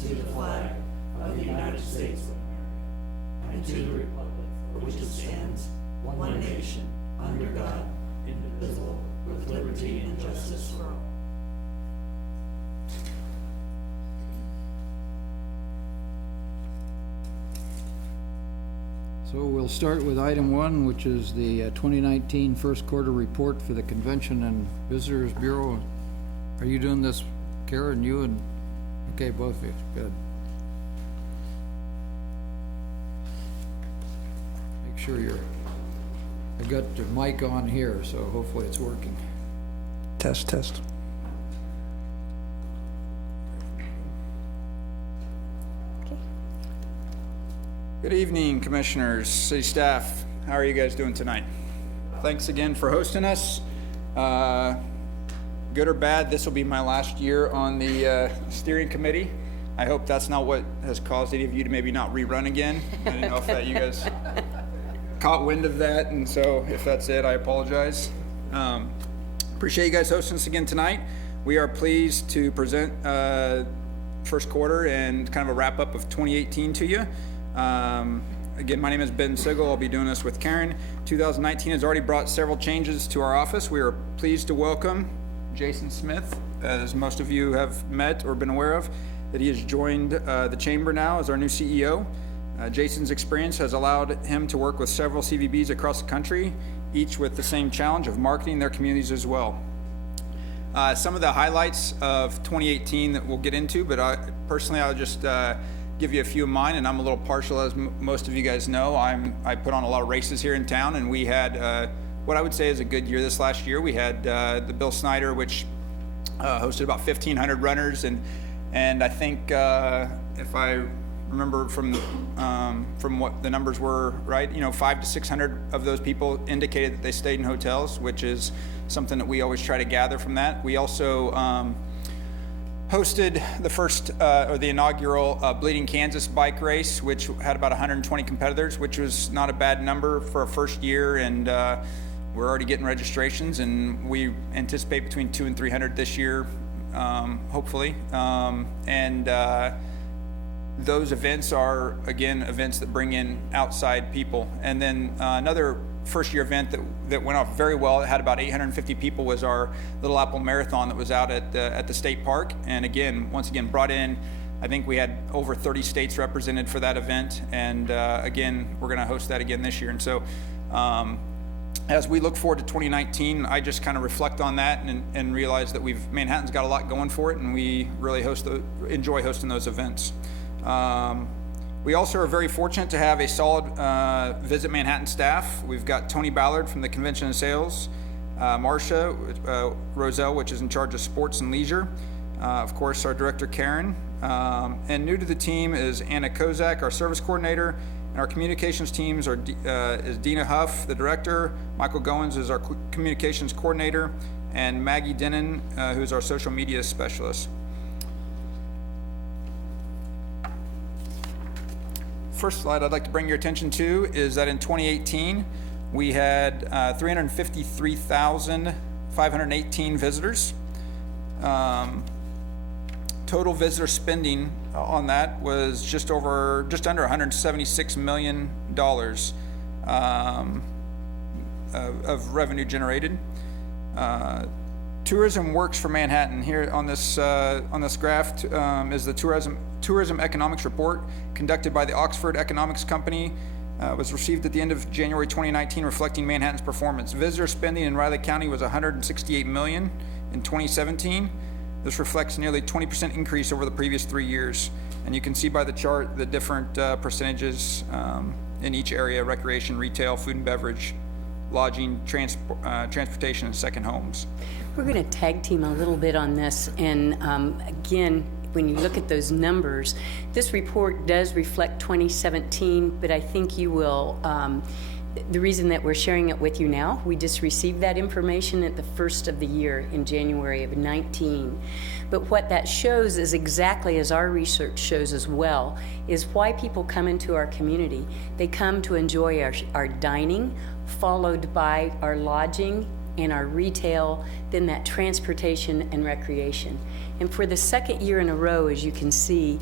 to the flag of the United States of America, and to the republic for which it stands, one nation, under God, indivisible, with liberty and justice for all. So we'll start with item 1, which is the 2019 first quarter report for the Convention and Visitors Bureau. Are you doing this, Karen? You and, okay, both of you, good. Make sure I got the mic on here, so hopefully it's working. Test, test. Good evening, Commissioners, City staff. How are you guys doing tonight? Thanks again for hosting us. Good or bad, this will be my last year on the steering committee. I hope that's not what has caused any of you to maybe not rerun again. I didn't know if that you guys caught wind of that, and so if that's it, I apologize. Appreciate you guys hosting us again tonight. We are pleased to present first quarter and kind of a wrap up of 2018 to you. Again, my name is Ben Sigel. I'll be doing this with Karen. 2019 has already brought several changes to our office. We are pleased to welcome Jason Smith, as most of you have met or been aware of, that he has joined the chamber now as our new CEO. Jason's experience has allowed him to work with several CVBs across the country, each with the same challenge of marketing their communities as well. Some of the highlights of 2018 that we'll get into, but personally I'll just give you a few of mine, and I'm a little partial, as most of you guys know. I put on a lot of races here in town, and we had what I would say is a good year this last year. We had the Bill Snyder, which hosted about 1,500 runners, and I think if I remember from what the numbers were, right, 500 to 600 of those people indicated that they stayed in hotels, which is something that we always try to gather from that. We also hosted the first or the inaugural Bleeding Kansas bike race, which had about 120 competitors, which was not a bad number for a first year, and we're already getting registrations, and we anticipate between 200 and 300 this year, hopefully. Those events are, again, events that bring in outside people. And then another first year event that went off very well, it had about 850 people, was our Little Apple Marathon that was out at the state park. And again, once again, brought in, I think we had over 30 states represented for that event. And again, we're gonna host that again this year. And so as we look forward to 2019, I just kind of reflect on that and realize that Manhattan's got a lot going for it, and we really enjoy hosting those events. We also are very fortunate to have a solid Visit Manhattan staff. We've got Tony Ballard from the Convention and Sales, Marcia Roselle, which is in charge of sports and leisure, of course our director Karen, and new to the team is Anna Kozak, our service coordinator, and our communications teams is Dina Huff, the director, Michael Goins is our communications coordinator, and Maggie Denon, who's our social media specialist. First slide I'd like to bring your attention to is that in 2018 we had 353,518 visitors. Total visitor spending on that was just under $176 million of revenue generated. Tourism works for Manhattan. Here on this graph is the tourism economics report conducted by the Oxford Economics Company. Was received at the end of January 2019, reflecting Manhattan's performance. Visitor spending in Riley County was $168 million in 2017. This reflects nearly 20% increase over the previous 3 years. And you can see by the chart the different percentages in each area: recreation, retail, food and beverage, lodging, transportation, and second homes. We're going to tag team a little bit on this, and again, when you look at those numbers, this report does reflect 2017, but I think you will, the reason that we're sharing it with you now, we just received that information at the first of the year in January of 19. But what that shows is exactly as our research shows as well, is why people come into our community. They come to enjoy our dining, followed by our lodging and our retail, then that transportation and recreation. And for the second year in a row, as you can see,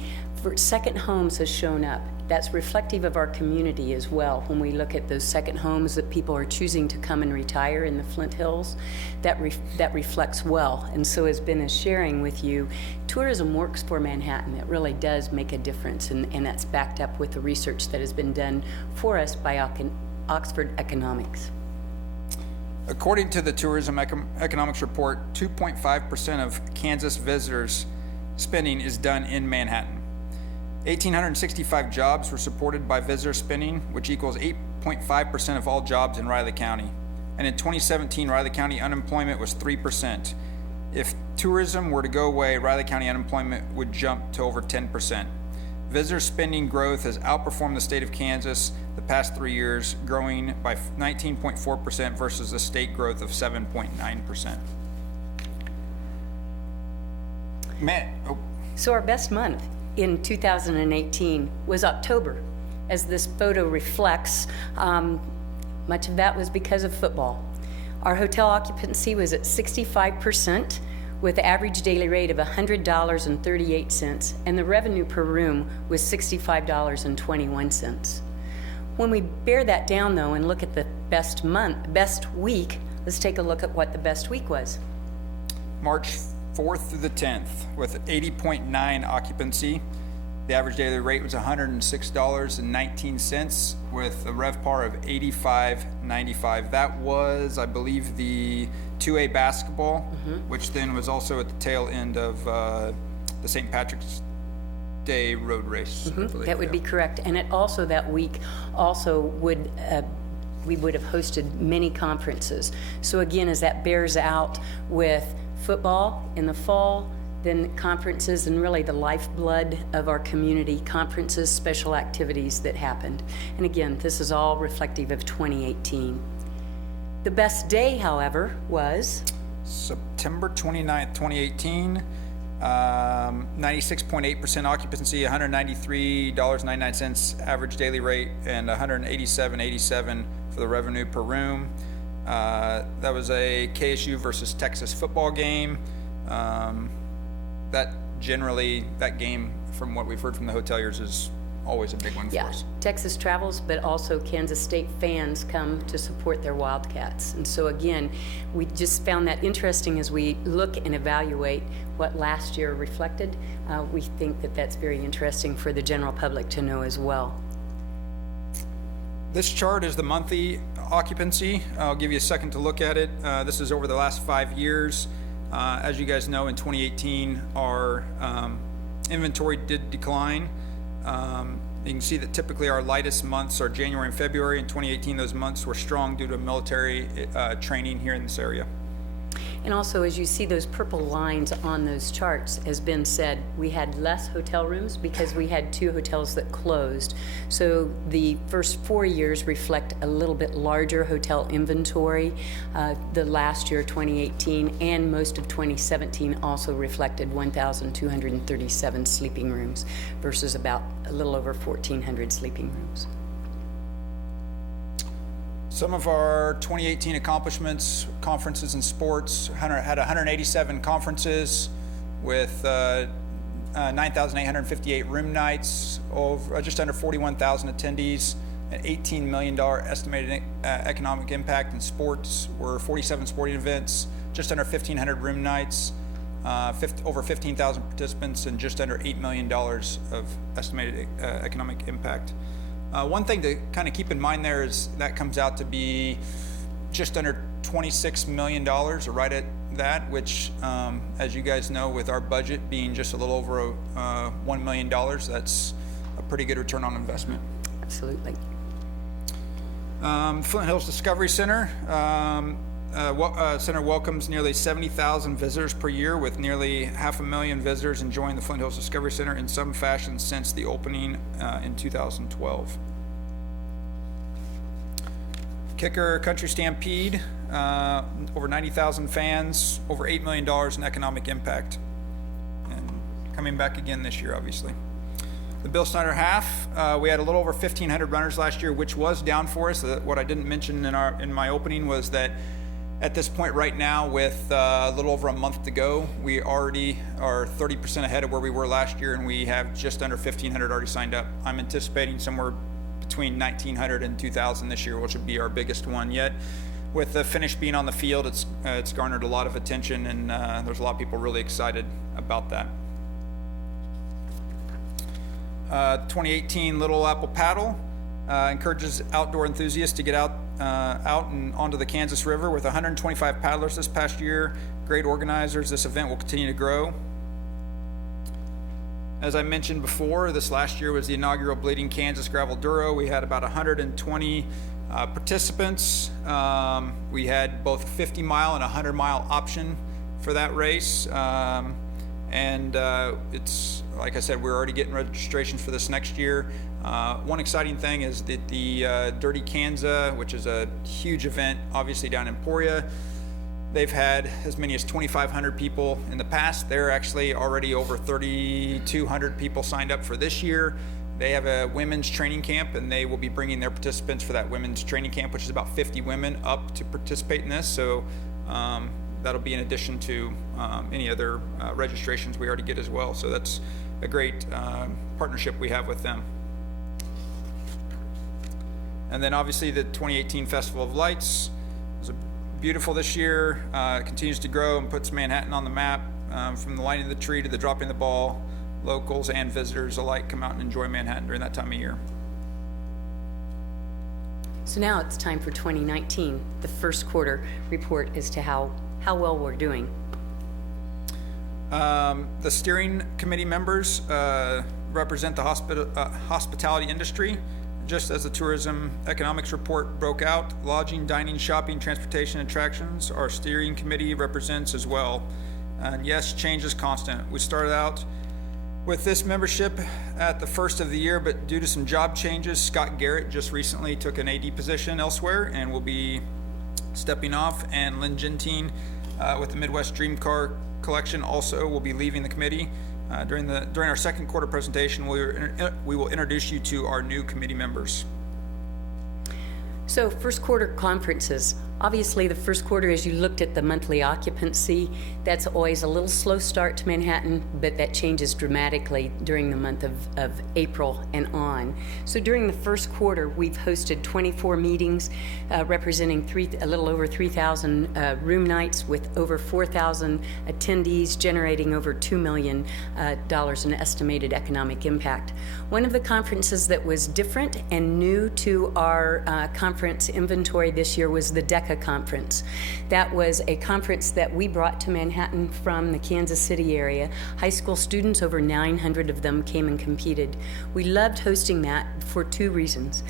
second homes has shown up. That's reflective of our community as well. When we look at those second homes that people are choosing to come and retire in the Flint Hills, that reflects well. And so as Ben is sharing with you, tourism works for Manhattan. It really does make a difference, and that's backed up with the research that has been done for us by Oxford Economics. According to the Tourism Economics Report, 2.5% of Kansas visitors' spending is done in Manhattan. 1,865 jobs were supported by visitor spending, which equals 8.5% of all jobs in Riley County. And in 2017, Riley County unemployment was 3%. If tourism were to go away, Riley County unemployment would jump to over 10%. Visitor spending growth has outperformed the state of Kansas the past 3 years, growing by 19.4% versus the state growth of 7.9%. So our best month in 2018 was October. As this photo reflects, much of that was because of football. Our hotel occupancy was at 65%, with the average daily rate of $100.38, and the revenue per room was $65.21. When we bear that down, though, and look at the best week, let's take a look at what the best week was. March 4th through the 10th, with 80.9 occupancy. The average daily rate was $106.19, with a RevPAR of $85.95. That was, I believe, the 2A basketball, which then was also at the tail end of the St. Patrick's Day road race. I believe. That would be correct. And it also, that week, also would we would have hosted many conferences. So again, as that bears out with football in the fall, then conferences, and really the lifeblood of our community, conferences, special activities that happened. And again, this is all reflective of 2018. The best day, however, was September 29th, 2018, 96.8% occupancy, $193.99 average daily rate, and $187.87 for the revenue per room. That was a KSU versus Texas football game. That game, from what we've heard from the hoteliers, is always a big one for us. Texas travels, but also Kansas State fans come to support their Wildcats. And so again, we just found that interesting as we look and evaluate what last year reflected. We think that that's very interesting for the general public to know as well. This chart is the monthly occupancy. I'll give you a second to look at it. This is over the last 5 years. As you guys know, in 2018, our inventory did decline. You can see that typically our lightest months are January and February. In 2018, those months were strong due to military training here in this area. And also, as you see those purple lines on those charts, as Ben said, we had less hotel rooms because we had 2 hotels that closed. So the first 4 years reflect a little bit larger hotel inventory. The last year, 2018, and most of 2017 also reflected 1,237 sleeping rooms versus about a little over 1,400 sleeping rooms. Some of our 2018 accomplishments, conferences and sports, had 187 conferences with 9,858 room nights, just under 41,000 attendees, an $18 million estimated economic impact. In sports were 47 sporting events, just under 1,500 room nights, over 15,000 participants, and just under $8 million of estimated economic impact. One thing to kind of keep in mind there is that comes out to be just under $26 million, or right at that, which, as you guys know, with our budget being just a little over $1 million, that's a pretty good return on investment. Absolutely. Flint Hills Discovery Center. Center welcomes nearly 70,000 visitors per year, with nearly 500,000 visitors enjoying the Flint Hills Discovery Center in some fashion since the opening in 2012. Kicker Country Stampede, over 90,000 fans, over $8 million in economic impact, and coming back again this year, obviously. The Bill Snyder Half, we had a little over 1,500 runners last year, which was down for us. What I didn't mention in my opening was that At this point right now, with a little over a month to go, we already are 30% ahead of where we were last year, and we have just under 1,500 already signed up. I'm anticipating somewhere between 1,900 and 2,000 this year, which would be our biggest one yet. With the finish being on the field, it's garnered a lot of attention, and there's a lot of people really excited about that. 2018 Little Apple Paddle encourages outdoor enthusiasts to get out and onto the Kansas River with 125 paddlers this past year. Great organizers. This event will continue to grow. As I mentioned before, this last year was the inaugural Bleeding Kansas Gravel Duro. We had about 120 participants. We had both a 50-mile and a 100-mile option for that race. It's, like I said, we're already getting registrations for this next year. One exciting thing is that the Dirty Kanza, which is a huge event, obviously down in Emporia, they've had as many as 2,500 people in the past. They're actually already over 3,200 people signed up for this year. They have a women's training camp, and they will be bringing their participants for that women's training camp, which is about 50 women up to participate in this. So that'll be in addition to any other registrations we already get as well. So that's a great partnership we have with them. And then obviously the 2018 Festival of Lights was beautiful this year. It continues to grow and puts Manhattan on the map. From the lighting of the tree to the dropping the ball, locals and visitors alike come out and enjoy Manhattan during that time of year. So now it's time for 2019, the first quarter report as to how well we're doing. The steering committee members represent the hospitality industry. Just as the tourism economics report broke out, lodging, dining, shopping, transportation, attractions, our steering committee represents as well. And yes, change is constant. We started out with this membership at the first of the year, but due to some job changes, Scott Garrett just recently took an AD position elsewhere and will be stepping off, and Lynn Gentine with the Midwest Dream Car Collection also will be leaving the committee. During our second quarter presentation, we will introduce you to our new committee members. So first quarter conferences. Obviously, the first quarter, as you looked at the monthly occupancy, that's always a little slow start to Manhattan, but that changes dramatically during the month of April and on. So during the first quarter, we've hosted 24 meetings representing a little over 3,000 room nights with over 4,000 attendees, generating over $2 million in estimated economic impact. One of the conferences that was different and new to our conference inventory this year was the DECA conference. That was a conference that we brought to Manhattan from the Kansas City area. High school students, over 900 of them, came and competed. We loved hosting that for two reasons.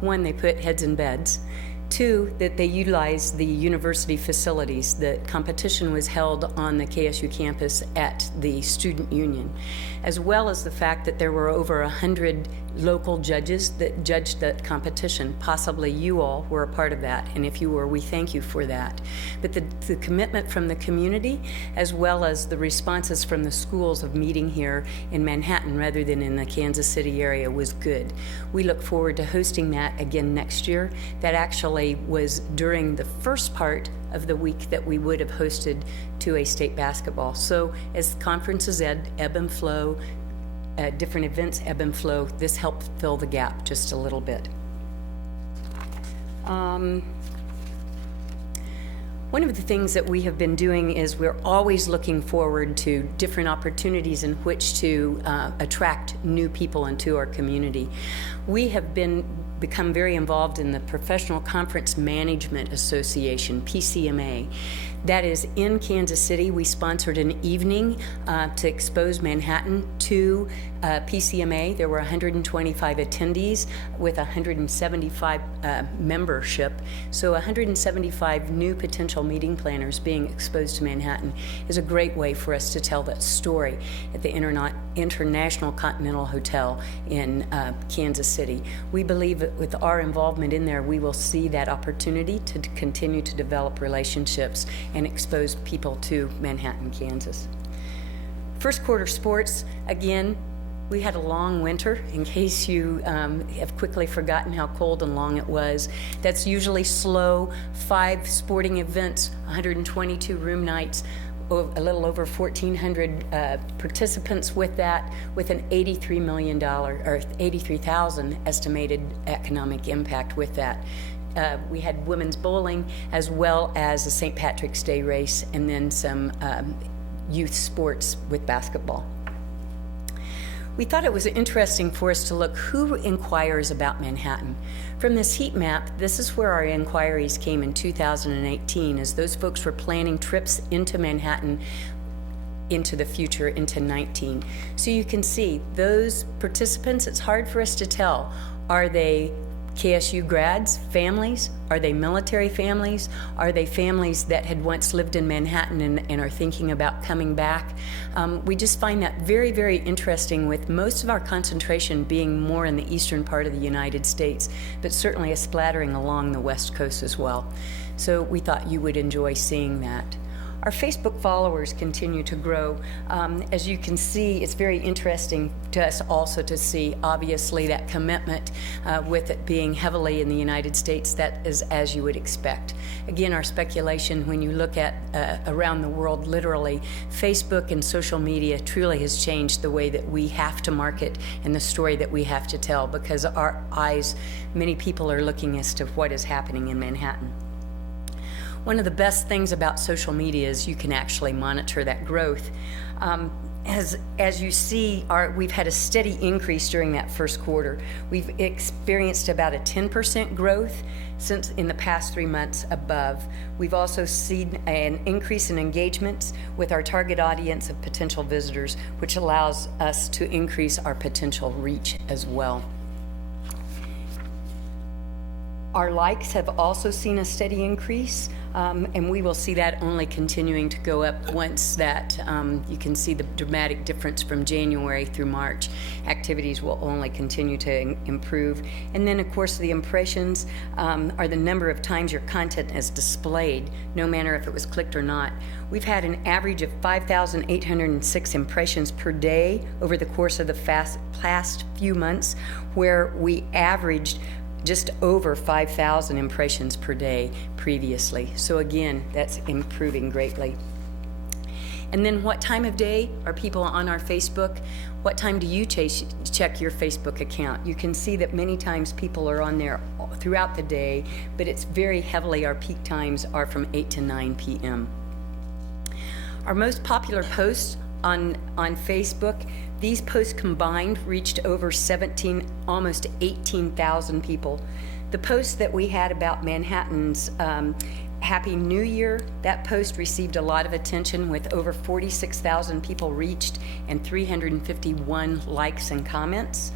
One, they put heads in beds. Two, that they utilized the university facilities. The competition was held on the KSU campus at the Student Union, as well as the fact that there were over 100 local judges that judged that competition. Possibly you all were a part of that, and if you were, we thank you for that. But the commitment from the community, as well as the responses from the schools of meeting here in Manhattan rather than in the Kansas City area, was good. We look forward to hosting that again next year. That actually was during the first part of the week that we would have hosted to a state basketball. So as conferences ebb and flow, different events ebb and flow, this helped fill the gap just a little bit. One of the things that we have been doing is we're always looking forward to different opportunities in which to attract new people into our community. We have become very involved in the Professional Conference Management Association, PCMA. That is in Kansas City. We sponsored an evening to expose Manhattan to PCMA. There were 125 attendees with 175 membership. So 175 new potential meeting planners being exposed to Manhattan is a great way for us to tell that story at the International Continental Hotel in Kansas City. We believe that with our involvement in there, we will see that opportunity to continue to develop relationships and expose people to Manhattan, Kansas. First quarter sports, again, We had a long winter, in case you have quickly forgotten how cold and long it was. That's usually slow. 5 sporting events, 122 room nights, a little over 1,400 participants with that, with an $83 million, or 83,000 estimated economic impact with that. We had women's bowling, as well as a St. Patrick's Day race, and then some youth sports with basketball. We thought it was interesting for us to look who inquires about Manhattan. From this heat map, this is where our inquiries came in 2018, as those folks were planning trips into Manhattan into the future, into 19. So you can see those participants, it's hard for us to tell. Are they KSU grads, families? Are they military families? Are they families that had once lived in Manhattan and are thinking about coming back? We just find that very, very interesting, with most of our concentration being more in the eastern part of the United States, but certainly a splattering along the West Coast as well. So we thought you would enjoy seeing that. Our Facebook followers continue to grow. As you can see, it's very interesting to us also to see, obviously, that commitment with it being heavily in the United States. That is as you would expect. Again, our speculation, when you look at around the world, literally, Facebook and social media truly has changed the way that we have to market and the story that we have to tell, because our eyes, many people are looking as to what is happening in Manhattan. One of the best things about social media is you can actually monitor that growth. As you see, we've had a steady increase during that first quarter. We've experienced about a 10% growth since in the past 3 months above. We've also seen an increase in engagements with our target audience of potential visitors, which allows us to increase our potential reach as well. Our likes have also seen a steady increase, and we will see that only continuing to go up once that you can see the dramatic difference from January through March. Activities will only continue to improve. And then, of course, the impressions are the number of times your content is displayed, no matter if it was clicked or not. We've had an average of 5,806 impressions per day over the course of the past few months, where we averaged just over 5,000 impressions per day previously. So again, that's improving greatly. And then what time of day are people on our Facebook? What time do you check your Facebook account? You can see that many times people are on there throughout the day, but it's very heavily, our peak times are from 8 to 9 p.m. Our most popular posts on Facebook, these posts combined reached over almost 18,000 people. The post that we had about Manhattan's Happy New Year, that post received a lot of attention, with over 46,000 people reached and 351 likes and comments.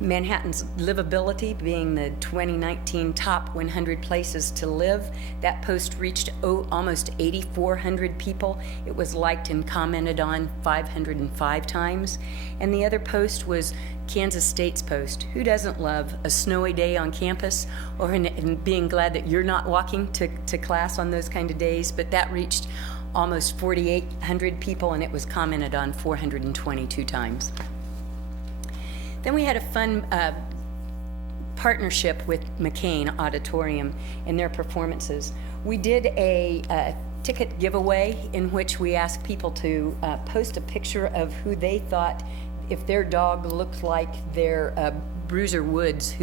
Manhattan's livability being the 2019 top 100 places to live, that post reached almost 8,400 people. It was liked and commented on 505 times. And the other post was Kansas State's post. Who doesn't love a snowy day on campus, or in being glad that you're not walking to class on those kind of days? But that reached almost 4,800 people, and it was commented on 422 times. Then we had a fun partnership with McCain Auditorium and their performances. We did a ticket giveaway in which we asked people to post a picture of who they thought, if their dog looked like their Bruiser Woods,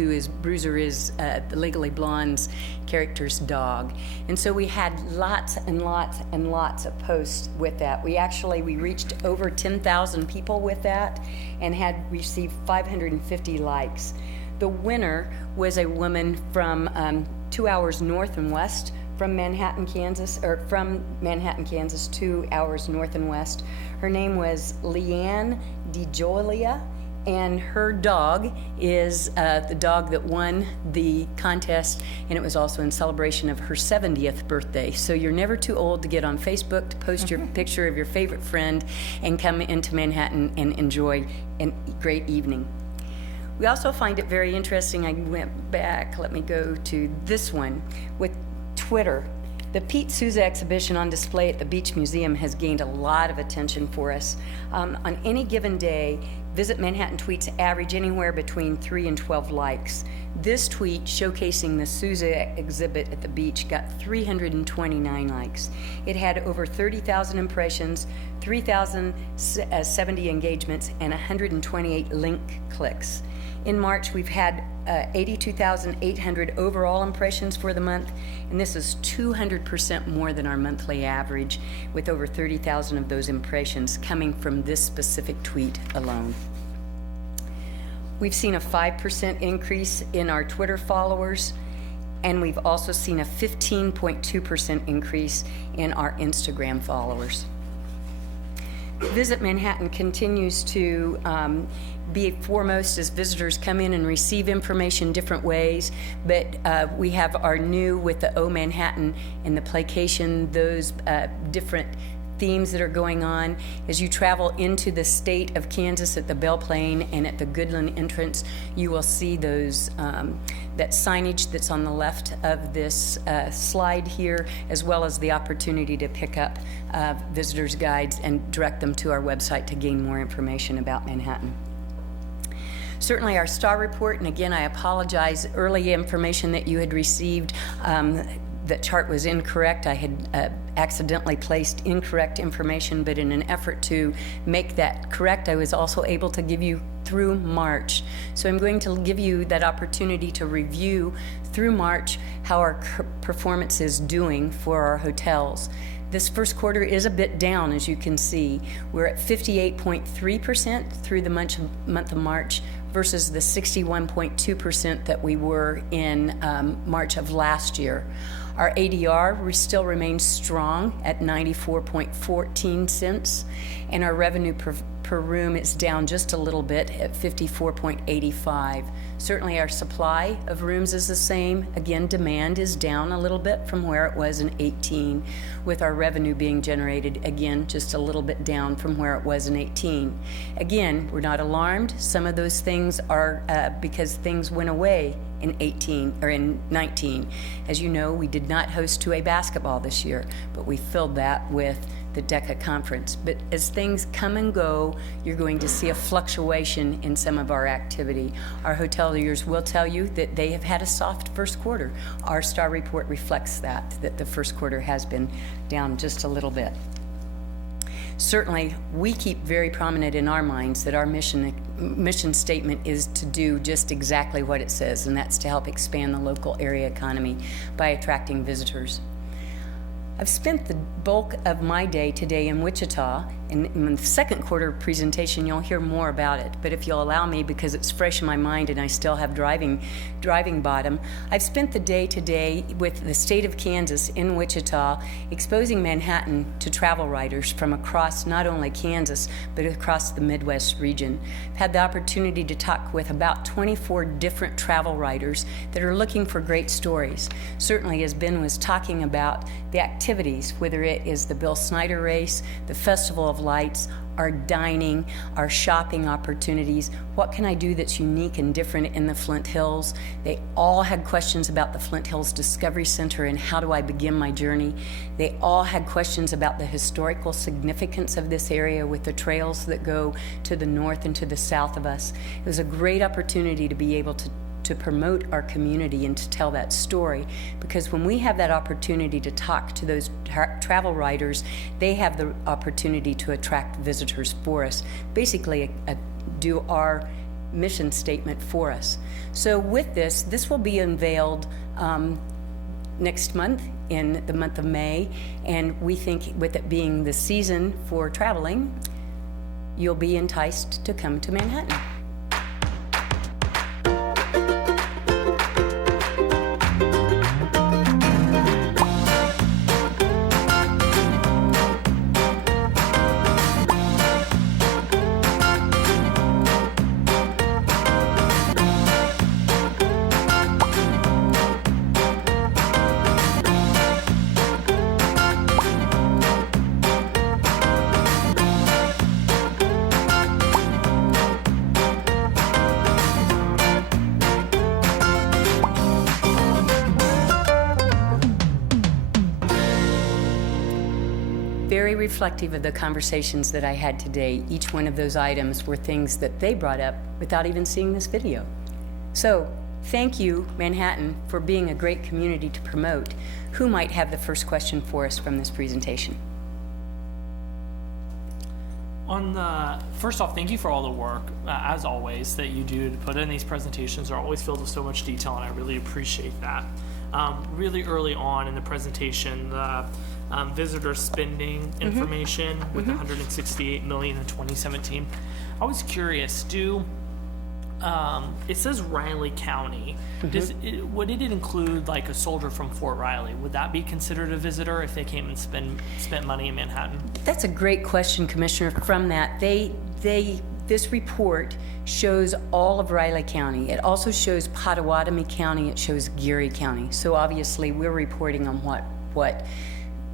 Bruiser is the Legally Blonde's character's dog. And so we had lots and lots and lots of posts with that. We reached over 10,000 people with that and had received 550 likes. The winner was a woman from 2 hours north and west from Manhattan, Kansas, 2 hours north and west. Her name was Leanne DeJolia, and her dog is the dog that won the contest, and it was also in celebration of her 70th birthday. So you're never too old to get on Facebook to post your picture of your favorite friend and come into Manhattan and enjoy a great evening. We also find it very interesting. I went back, let me go to this one, with Twitter. The Pete Souza exhibition on display at the Beach Museum has gained a lot of attention for us. On any given day, Visit Manhattan tweets average anywhere between 3 and 12 likes. This tweet showcasing the Sousa exhibit at the beach got 329 likes. It had over 30,000 impressions, 3,070 engagements, and 128 link clicks. In March, we've had 82,800 overall impressions for the month, and this is 200% more than our monthly average, with over 30,000 of those impressions coming from this specific tweet alone. We've seen a 5% increase in our Twitter followers, and we've also seen a 15.2% increase in our Instagram followers. Visit Manhattan continues to be foremost as visitors come in and receive information different ways, but we have our new with the O Manhattan and the Playcation, those different themes that are going on. As you travel into the state of Kansas at the Belle Plaine and at the Goodland entrance, you will see those that signage that's on the left of this slide here, as well as the opportunity to pick up visitors' guides and direct them to our website to gain more information about Manhattan. Certainly our STAR report, and again, I apologize, early information that you had received, that chart was incorrect. I had accidentally placed incorrect information, but in an effort to make that correct, I was also able to give you through March. So I'm going to give you that opportunity to review through March how our performance is doing for our hotels. This first quarter is a bit down, as you can see. We're at 58.3% through the month of March versus the 61.2% that we were in March of last year. Our ADR still remains strong at 94.14 cents, and our revenue per room is down just a little bit at 54.85. Certainly our supply of rooms is the same. Again, demand is down a little bit from where it was in 18, with our revenue being generated, again, just a little bit down from where it was in 18. Again, we're not alarmed. Some of those things are because things went away in 18 or in 19. As you know, we did not host 2A basketball this year, but we filled that with the DECA conference. But as things come and go, you're going to see a fluctuation in some of our activity. Our hoteliers will tell you that they have had a soft first quarter. Our STAR report reflects that the first quarter has been down just a little bit. Certainly, we keep very prominent in our minds that our mission statement is to do just exactly what it says, and that's to help expand the local area economy by attracting visitors. I've spent the bulk of my day today in Wichita, and in the second quarter presentation you'll hear more about it, but if you'll allow me, because it's fresh in my mind and I still have driving bottom, I've spent the day today with the state of Kansas in Wichita, exposing Manhattan to travel writers from across not only Kansas, but across the Midwest region. I've had the opportunity to talk with about 24 different travel writers that are looking for great stories. Certainly, as Ben was talking about, the activities, whether it is the Bill Snyder race, the Festival of Lights, our dining, our shopping opportunities. What can I do that's unique and different in the Flint Hills? They all had questions about the Flint Hills Discovery Center and how do I begin my journey. They all had questions about the historical significance of this area with the trails that go to the north and to the south of us. It was a great opportunity to be able to promote our community and to tell that story, because when we have that opportunity to talk to those travel writers, they have the opportunity to attract visitors for us, basically do our mission statement for us. So with this will be unveiled next month, in the month of May, and we think with it being the season for traveling, you'll be enticed to come to Manhattan. reflective of the conversations that I had today. Each one of those items were things that they brought up without even seeing this video. So, thank you, Manhattan, for being a great community to promote. Who might have the first question for us from this presentation? First off, thank you for all the work, as always, that you do to put in these presentations. They're always filled with so much detail, and I really appreciate that. Really early on in the presentation, the visitor spending information with 168 million in 2017. I was curious, it says Riley County. Would it include like a soldier from Fort Riley? Would that be considered a visitor if they came and spent money in Manhattan? That's a great question, Commissioner. From that, this report shows all of Riley County. It also shows Pottawatomie County. It shows Geary County. So obviously, we're reporting on what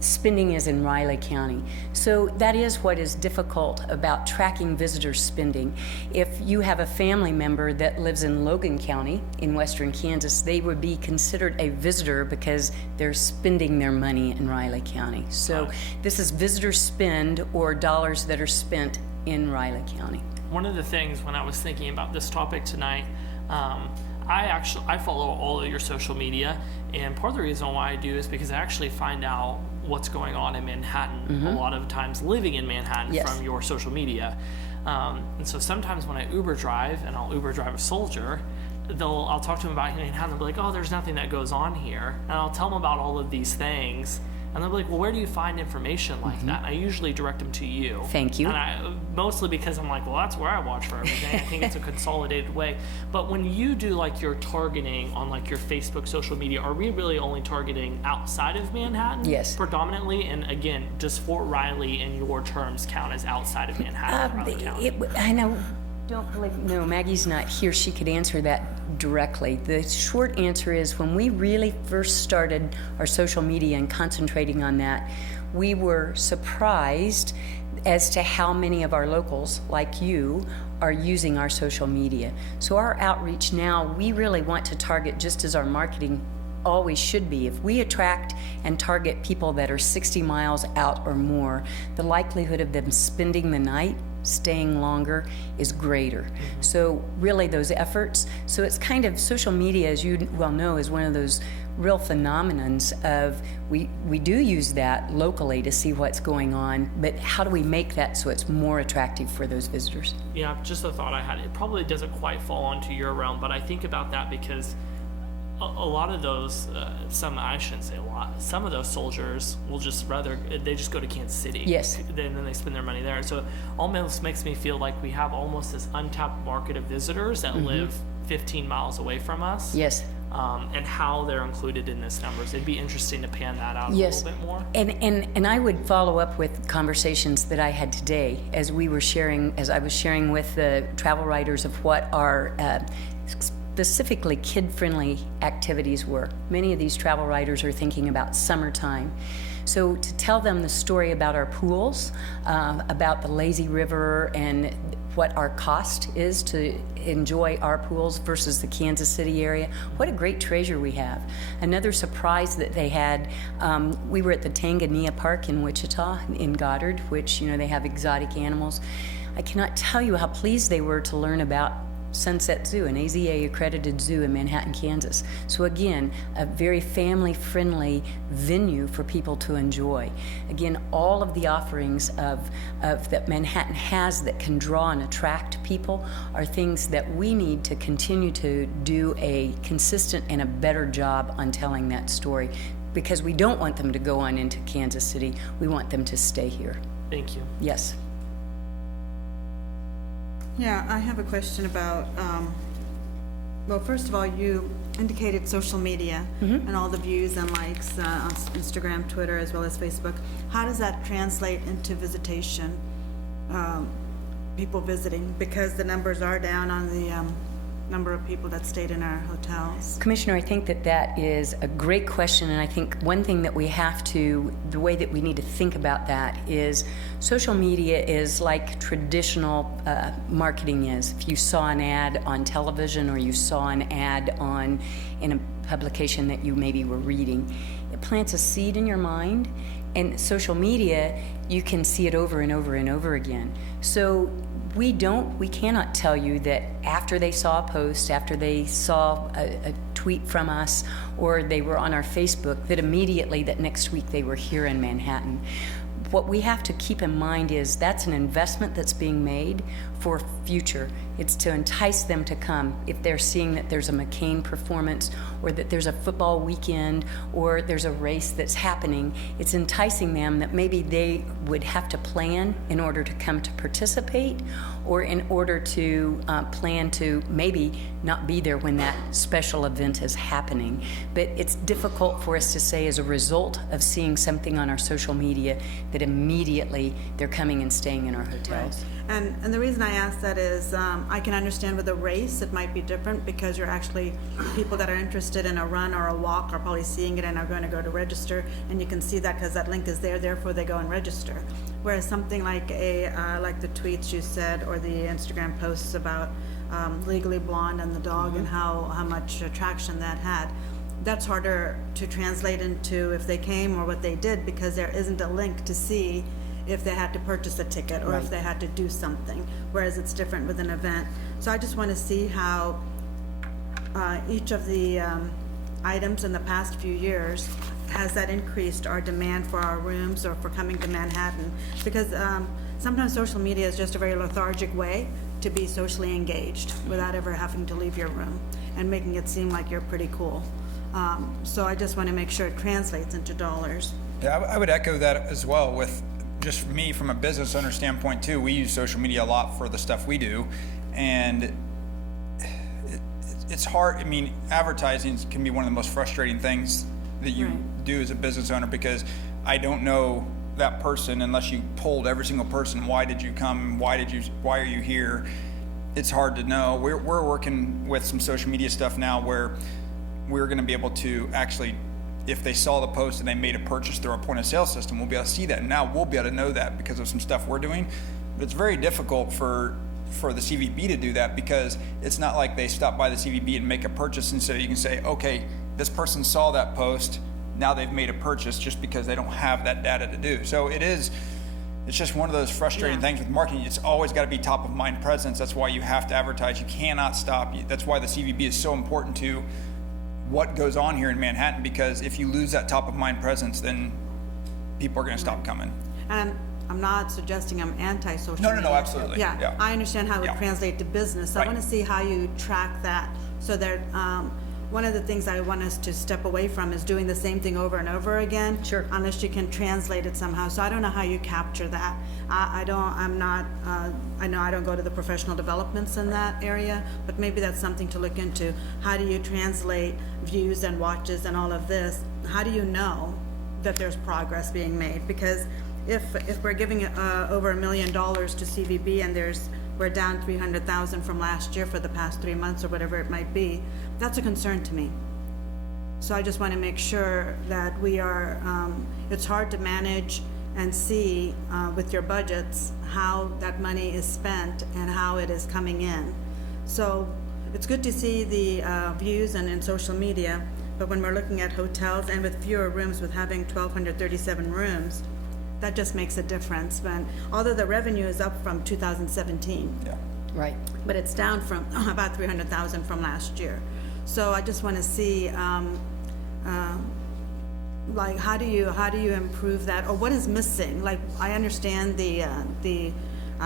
spending is in Riley County. So that is what is difficult about tracking visitor spending. If you have a family member that lives in Logan County in western Kansas, they would be considered a visitor because they're spending their money in Riley County. So this is visitor spend or dollars that are spent in Riley County. One of the things when I was thinking about this topic tonight, I follow all of your social media, and part of the reason why I do is because I actually find out what's going on in Manhattan a lot of times living in Manhattan from your social media. And so sometimes when I Uber drive, and I'll Uber drive a soldier, I'll talk to them about Manhattan, they'll be like, oh, there's nothing that goes on here. And I'll tell them about all of these things. And they'll be like, well, where do you find information like that? And I usually direct them to you. Thank you. And mostly because I'm like, well, that's where I watch for everything. I think it's a consolidated way. But when you do like your targeting on like your Facebook social media, are we really only targeting outside of Manhattan? Yes. Predominantly? And again, does Fort Riley in your terms count as outside of Manhattan? Riley County? I know. Don't believe, no, Maggie's not here. She could answer that directly. The short answer is when we really first started our social media and concentrating on that, we were surprised as to how many of our locals, like you, are using our social media. So our outreach now, we really want to target just as our marketing always should be. If we attract and target people that are 60 miles out or more, the likelihood of them spending the night, staying longer, is greater. So really those efforts, so it's kind of, social media, as you well know, is one of those real phenomenons of, we do use that locally to see what's going on, but how do we make that so it's more attractive for those visitors? Yeah, just a thought I had. It probably doesn't quite fall into your realm, but I think about that because a lot of those, I shouldn't say a lot, some of those soldiers will they just go to Kansas City. Yes. Then they spend their money there. So it almost makes me feel like we have almost this untapped market of visitors that live 15 miles away from us. Yes. And how they're included in this numbers. It'd be interesting to pan that out a little bit more. And I would follow up with conversations that I had today as I was sharing with the travel writers of what our specifically kid-friendly activities were. Many of these travel writers are thinking about summertime. So to tell them the story about our pools, about the lazy river, and what our cost is to enjoy our pools versus the Kansas City area, what a great treasure we have. Another surprise that they had, we were at the Tanganyika Park in Wichita, in Goddard, which, they have exotic animals. I cannot tell you how pleased they were to learn about Sunset Zoo, an AZA accredited zoo in Manhattan, Kansas. So again, a very family-friendly venue for people to enjoy. Again, all of the offerings of that Manhattan has that can draw and attract people are things that we need to continue to do a consistent and a better job on telling that story, because we don't want them to go on into Kansas City. We want them to stay here. Thank you. Yes. Yeah, I have a question about, well, first of all, you indicated social media and all the views and likes on Instagram, Twitter, as well as Facebook. How does that translate into visitation, people visiting? Because the numbers are down on the number of people that stayed in our hotels. Commissioner, I think that is a great question, and I think one thing that we have to, the way that we need to think about that is social media is like traditional marketing is. If you saw an ad on television or you saw an ad in a publication that you maybe were reading, it plants a seed in your mind, And social media, you can see it over and over and over again. So we cannot tell you that after they saw a post, after they saw a tweet from us, or they were on our Facebook, that immediately that next week they were here in Manhattan. What we have to keep in mind is that's an investment that's being made for future. It's to entice them to come. If they're seeing that there's a McCain performance, or that there's a football weekend, or there's a race that's happening, it's enticing them that maybe they would have to plan in order to come to participate, or in order to plan to maybe not be there when that special event is happening. But it's difficult for us to say as a result of seeing something on our social media that immediately they're coming and staying in our hotels. And the reason I ask that is I can understand with a race it might be different, because you're actually, people that are interested in a run or a walk are probably seeing it and are going to go to register, and you can see that because that link is there, therefore they go and register. Whereas something like like the tweets you said, or the Instagram posts about Legally Blonde and the dog, and how much attraction that had, that's harder to translate into if they came or what they did, because there isn't a link to see if they had to purchase a ticket or if they had to do something, whereas it's different with an event. So I just want to see how each of the items in the past few years, has that increased our demand for our rooms or for coming to Manhattan? Because sometimes social media is just a very lethargic way to be socially engaged without ever having to leave your room and making it seem like you're pretty cool. So I just want to make sure it translates into dollars. Yeah, I would echo that as well. With just me from a business owner standpoint too, we use social media a lot for the stuff we do, and it's hard. I mean, advertising can be one of the most frustrating things that you do as a business owner, because I don't know that person unless you polled every single person. Why did you come? Why are you here? It's hard to know. We're working with some social media stuff now where we're going to be able to actually, if they saw the post and they made a purchase through our point of sale system, we'll be able to see that. And now we'll be able to know that because of some stuff we're doing. But it's very difficult for the CVB to do that, because it's not like they stop by the CVB and make a purchase, and so you can say, okay, this person saw that post, now they've made a purchase, just because they don't have that data to do. So it's just one of those frustrating things with marketing. It's always got to be top of mind presence. That's why you have to advertise. You cannot stop. That's why the CVB is so important to what goes on here in Manhattan, because if you lose that top of mind presence, then people are going to stop coming. And I'm not suggesting I'm anti-social media. No, absolutely. Yeah, I understand how it would translate to business. I Right. want to see how you track that, so that one of the things I want us to step away from is doing the same thing over and over again. Sure. Unless you can translate it somehow. So I don't know how you capture that. I know I don't go to the professional developments in that area, but maybe that's something to look into. How do you translate views and watches and all of this? How do you know that there's progress being made? Because if we're giving over $1 million to CVB, and we're down 300,000 from last year for the past 3 months or whatever it might be, that's a concern to me. So I just want to make sure that we are, it's hard to manage and see with your budgets how that money is spent and how it is coming in. So it's good to see the views and in social media, but when we're looking at hotels and with fewer rooms, with having 1,237 rooms, that just makes a difference. Although the revenue is up from 2017. Yeah. Right. But it's down from about 300,000 from last year. So I just want to see, like, how do you improve that, or what is missing? Like, I understand the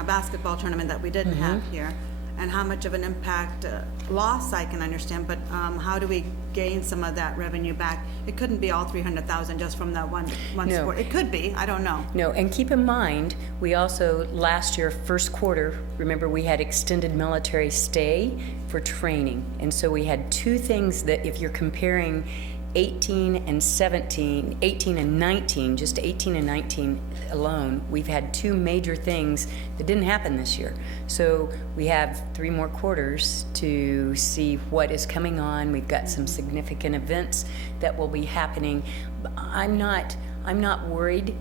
basketball tournament that we didn't have here, and how much of an impact loss I can understand, but how do we gain some of that revenue back? It couldn't be all 300,000 just from that one No. sport. It could be, I don't know. No, and keep in mind, we also, last year, first quarter, remember, we had extended military stay for training. And so we had two things that, if you're comparing 18 and 17, 18 and 19, just 18 and 19 alone, we've had two major things that didn't happen this year. So we have 3 more quarters to see what is coming on. We've got some significant events that will be happening. I'm not worried.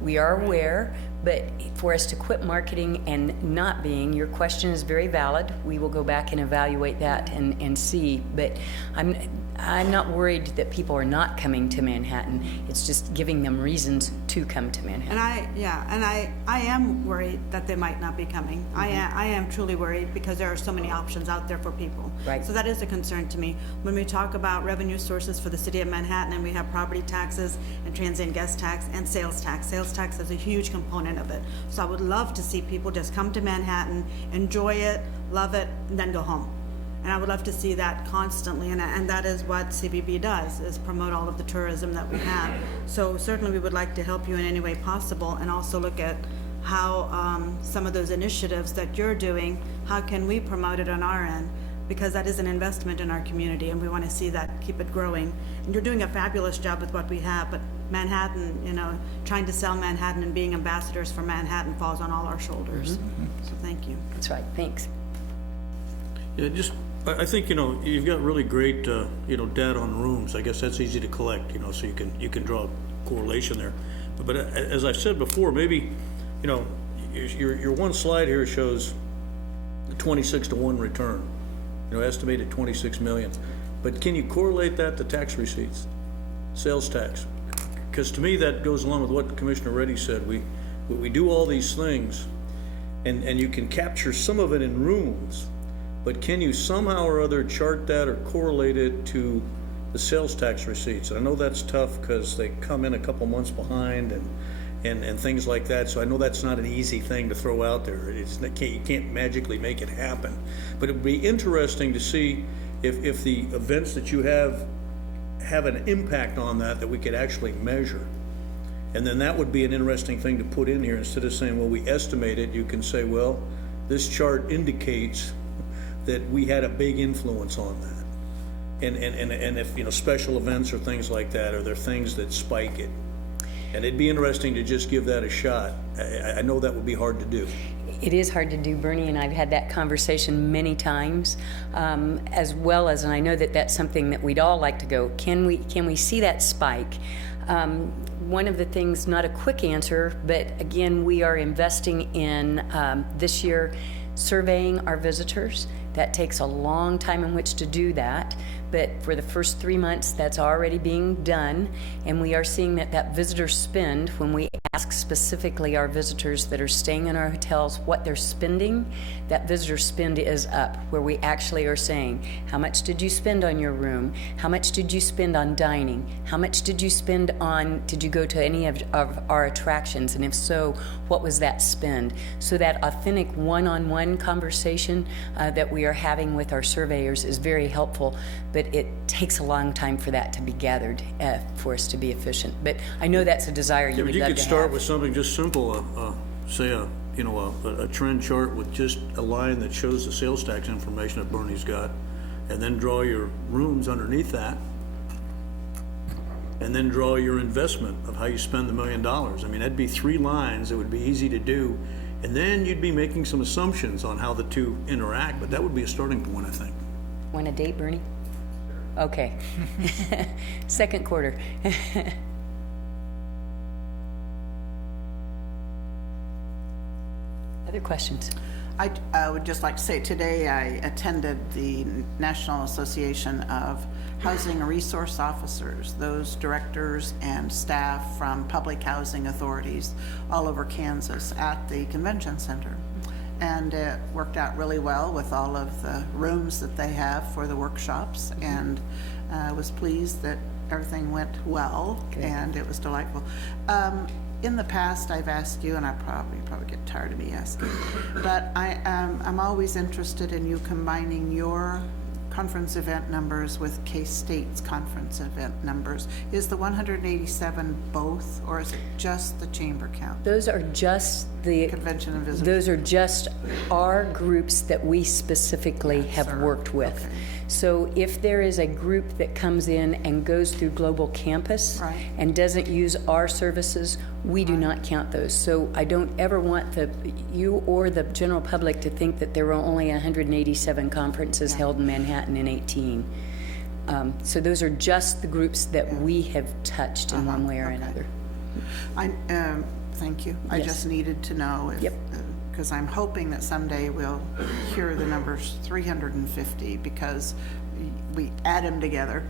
We are aware, But for us to quit marketing and not being, your question is very valid. We will go back and evaluate that and see. But I'm not worried that people are not coming to Manhattan. It's just giving them reasons to come to Manhattan. And I am worried that they might not be coming. I am truly worried because there are so many options out there for people. Right. So that is a concern to me. When we talk about revenue sources for the city of Manhattan, and we have property taxes and transient guest tax and sales tax is a huge component of it. So I would love to see people just come to Manhattan, enjoy it, love it, and then go home. And I would love to see that constantly, and that is what CVB does, is promote all of the tourism that we have. So certainly we would like to help you in any way possible, and also look at how some of those initiatives that you're doing, how can we promote it on our end? Because that is an investment in our community, and we want to see that, keep it growing. And you're doing a fabulous job with what we have, but Manhattan, trying to sell Manhattan and being ambassadors for Manhattan falls on all our shoulders. So thank you. That's right, thanks. Yeah, I think, you've got really great, data on rooms. I guess that's easy to collect, so you can draw a correlation there. But as I've said before, maybe, your one slide here shows the 26-to-1 return, estimated 26 million. But can you correlate that to tax receipts, sales tax? Because to me, that goes along with what Commissioner Reddy said. We do all these things, and you can capture some of it in rooms, but can you somehow or other chart that or correlate it to the sales tax receipts? And I know that's tough because they come in a couple months behind and things like that. So I know that's not an easy thing to throw out there. You can't magically make it happen. But it would be interesting to see if the events that you have an impact on that we could actually measure. And then that would be an interesting thing to put in here. Instead of saying, well, we estimate it, you can say, well, this chart indicates that we had a big influence on that. And if, special events or things like that, are there things that spike it? And it'd be interesting to just give that a shot. I know that would be hard to do. It is hard to do, Bernie, and I've had that conversation many times, as well as, and I know that that's something that we'd all like to go, can we see that spike? One of the things, not a quick answer, but again, we are investing in this year surveying our visitors. That takes a long time in which to do that, but for the first 3 months, that's already being done, and we are seeing that visitor spend, when we ask specifically our visitors that are staying in our hotels what they're spending, that visitor spend is up, where we actually are saying, how much did you spend on your room? How much did you spend on dining? How much did you spend did you go to any of our attractions? And if so, what was that spend? So that authentic one-on-one conversation that we are having with our surveyors is very helpful, but it takes a long time for that to be gathered for us to be efficient. But I know that's a desire you would love to have. You could start with something just simple, say a trend chart with just a line that shows the sales tax information that Bernie's got, and then draw your rooms underneath that, and then draw your investment of how you spend the $1 million. I mean, that'd be 3 lines. It would be easy to do. And then you'd be making some assumptions on how the two interact, but that would be a starting point, I think. Want a date, Bernie? Okay. Second quarter. Other questions? I would just like to say today I attended the National Association of Housing Resource Officers, those directors and staff from public housing authorities all over Kansas at the convention center. And it worked out really well with all of the rooms that they have for the workshops, and I was pleased that everything went well. Good. And it was delightful. In the past, I've asked you, and I probably get tired of me asking, but I'm always interested in you combining your conference event numbers with K-State's conference event numbers. Is the 187 both, or is it just the chamber count? Those are just the convention and visitors. Those are just our groups that we specifically have worked with. Okay. So if there is a group that comes in and goes through Global Campus and doesn't use our services, we do not count those. So I don't ever want you or the general public to think that there were only 187 conferences held in Manhattan in 2018. So those are just the groups that we have touched in one way or another. thank you. I just needed to know if, Yep. Because I'm hoping that someday we'll hear the numbers 350, because we add them together,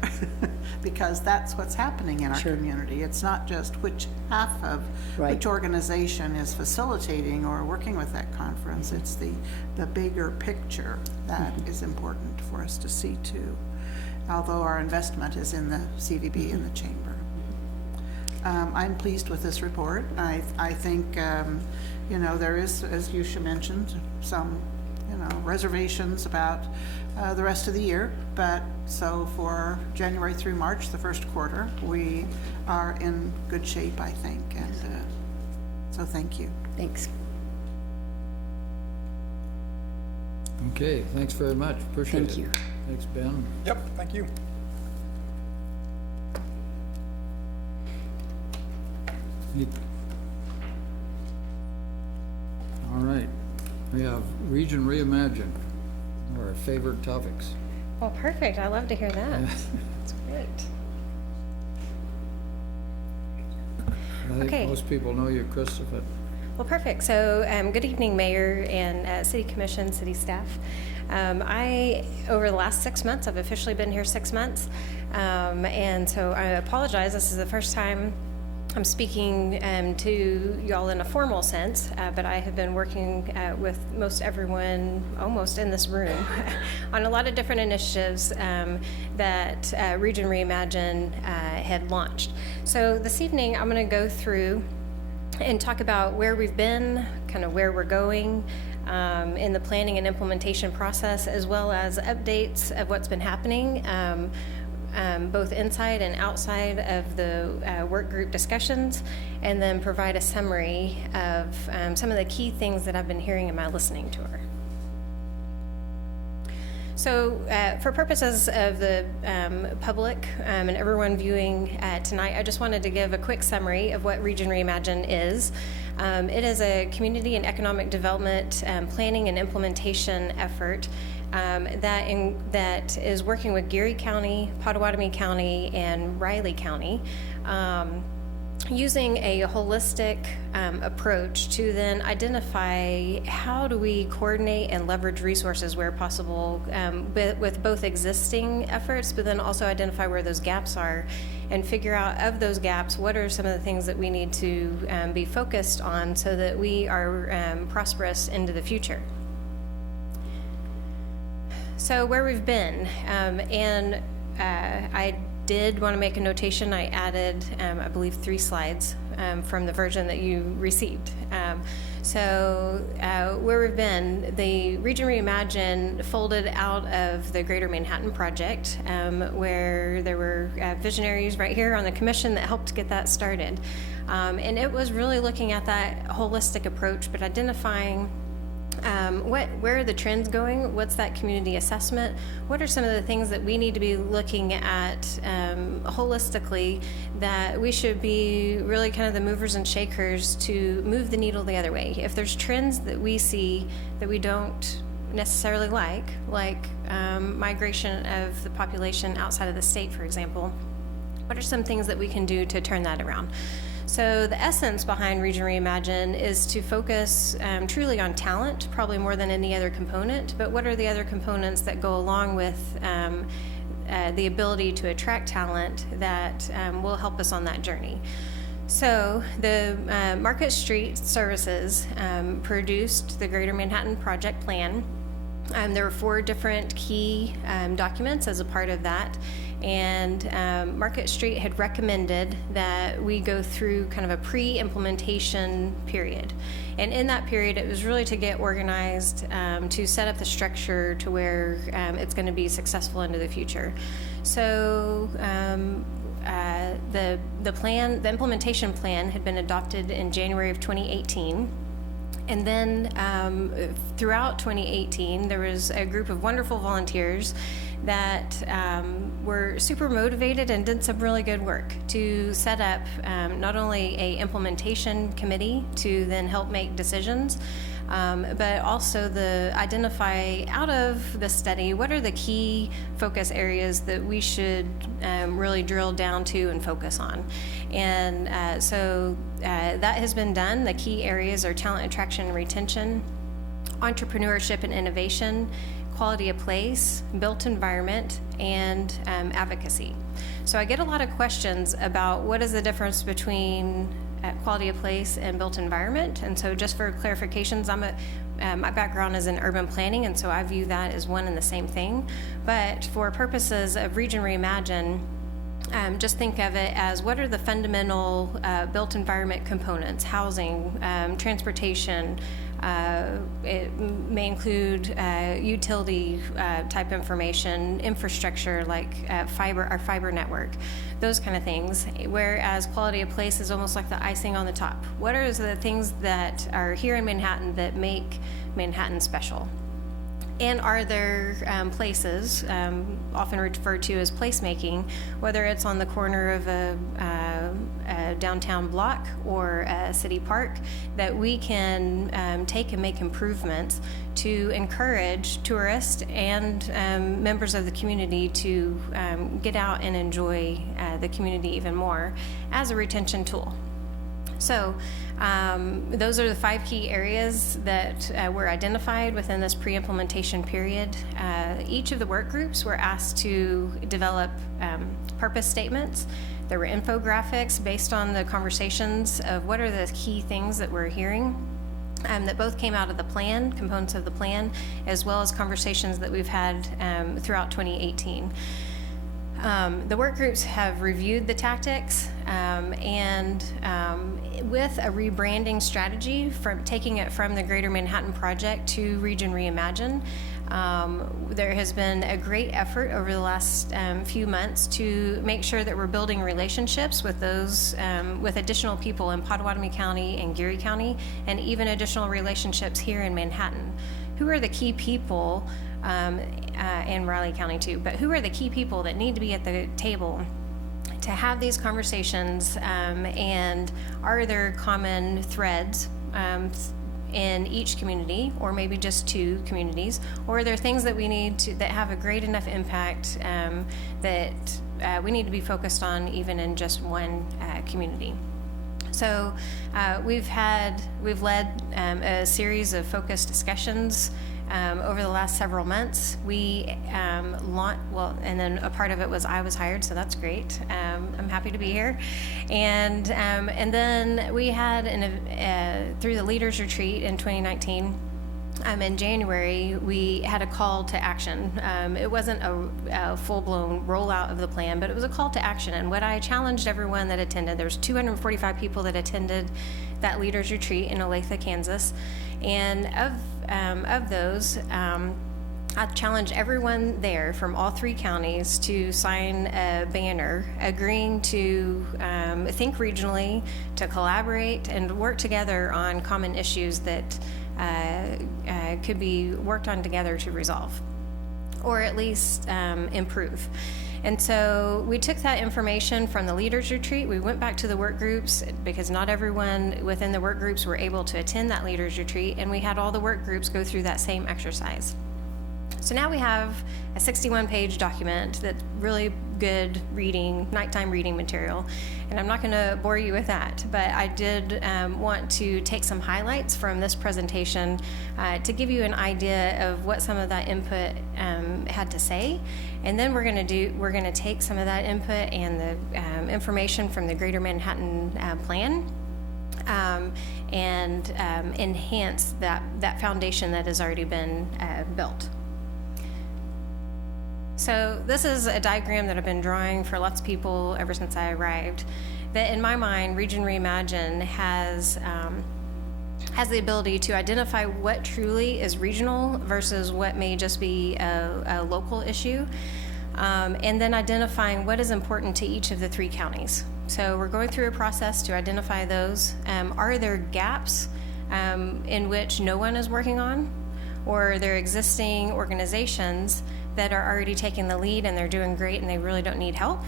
because that's what's happening in our community. It's not just which half of Right. which organization is facilitating or working with that conference. It's the bigger picture that is important for us to see too, although our investment is in the CVB and the chamber. I'm pleased with this report. I think, you know, there is, as Yusha mentioned, some, you know, reservations about the rest of the year. But so for January through March, the first quarter, we are in good shape, I think. And so thank you. Thanks. Okay, thanks very much, appreciate it. Thank you. Thanks, Ben. Yep, thank you. All right, we have Region Reimagine, our favorite topics. Well, perfect. I love to hear that. That's great. I think Okay. most people know you, Christopher. Well, perfect. So, good evening, Mayor and City Commission, City staff. Over the last 6 months, I've officially been here 6 months. And so I apologize. This is the first time I'm speaking to y'all in a formal sense, but I have been working with most everyone almost in this room on a lot of different initiatives that Region Reimagine had launched. So this evening I'm going to go through and talk about where we've been, kind of where we're going in the planning and implementation process, as well as updates of what's been happening both inside and outside of the work group discussions, and then provide a summary of some of the key things that I've been hearing in my listening tour. So for purposes of the public and everyone viewing tonight, I just wanted to give a quick summary of what Region Reimagine is. It is a community and economic development planning and implementation effort that is working with Geary County, Pottawatomie County, and Riley County, using a holistic approach to then identify how do we coordinate and leverage resources where possible with both existing efforts, but then also identify where those gaps are and figure out of those gaps what are some of the things that we need to be focused on so that we are prosperous into the future. So where we've been, I did want to make a notation. I added, I believe, 3 slides from the version that you received. So where we've been, the Region Reimagine folded out of the Greater Manhattan Project, where there were visionaries right here on the commission that helped get that started. And it was really looking at that holistic approach, but identifying where are the trends going? What's that community assessment? What are some of the things that we need to be looking at holistically that we should be really kind of the movers and shakers to move the needle the other way? If there's trends that we see that we don't necessarily like migration of the population outside of the state, for example, what are some things that we can do to turn that around? So the essence behind Region Reimagine is to focus truly on talent, probably more than any other component, but what are the other components that go along with the ability to attract talent that will help us on that journey? So the Market Street Services produced the Greater Manhattan Project Plan. There were 4 different key documents as a part of that. And Market Street had recommended that we go through kind of a pre-implementation period. And in that period, it was really to get organized, to set up the structure to where it's going to be successful into the future. So the implementation plan had been adopted in January of 2018. And then throughout 2018, there was a group of wonderful volunteers that were super motivated and did some really good work to set up not only a implementation committee to then help make decisions, but also identify out of the study what are the key focus areas that we should really drill down to and focus on. And so that has been done. The key areas are talent attraction and retention, entrepreneurship and innovation, quality of place, built environment, and advocacy. So I get a lot of questions about what is the difference between quality of place and built environment. And so just for clarifications, my background is in urban planning, and so I view that as one and the same thing. But for purposes of Region Reimagine, just think of it as what are the fundamental built environment components: housing, transportation. It may include utility type information, infrastructure like our fiber network, those kind of things. Whereas quality of place is almost like the icing on the top. What are the things that are here in Manhattan that make Manhattan special? And are there places, often referred to as placemaking, whether it's on the corner of a downtown block or a city park, that we can take and make improvements to encourage tourists and members of the community to get out and enjoy the community even more as a retention tool. So those are the 5 key areas that were identified within this pre-implementation period. Each of the work groups were asked to develop purpose statements. There were infographics based on the conversations of what are the key things that we're hearing that both came out of the plan, components of the plan, as well as conversations that we've had throughout 2018. The work groups have reviewed the tactics and with a rebranding strategy from taking it from the Greater Manhattan Project to Region Reimagine. There has been a great effort over the last few months to make sure that we're building relationships with those, with additional people in Potawatomi County and Geary County, and even additional relationships here in Manhattan. Who are the key people, and Riley County too, but who are the key people that need to be at the table to have these conversations, and are there common threads in each community, or maybe just 2 communities, or are there things that we need to that have a great enough impact that we need to be focused on even in just one community. So we've led a series of focused discussions over the last several months. We and then a part of it was I was hired, so that's great. I'm happy to be here. And then we had through the Leaders Retreat in 2019. In January, we had a call to action. It wasn't a full-blown rollout of the plan, but it was a call to action. And what I challenged everyone that attended, there was 245 people that attended that Leaders Retreat in Olathe, Kansas. And of those, I challenged everyone there from all 3 counties to sign a banner agreeing to think regionally, to collaborate, and work together on common issues that could be worked on together to resolve, or at least improve. And so we took that information from the Leaders Retreat. We went back to the work groups because not everyone within the work groups were able to attend that Leaders Retreat, and we had all the work groups go through that same exercise. So now we have a 61-page document that's really good reading, nighttime reading material. And I'm not going to bore you with that, but I did want to take some highlights from this presentation to give you an idea of what some of that input had to say. And then we're going to take some of that input and the information from the Greater Manhattan Plan and enhance that foundation that has already been built. So this is a diagram that I've been drawing for lots of people ever since I arrived, that in my mind, Region Reimagine has the ability to identify what truly is regional versus what may just be a local issue, and then identifying what is important to each of the 3 counties. So we're going through a process to identify those. Are there gaps in which no one is working on, or are there existing organizations that are already taking the lead and they're doing great and they really don't need help?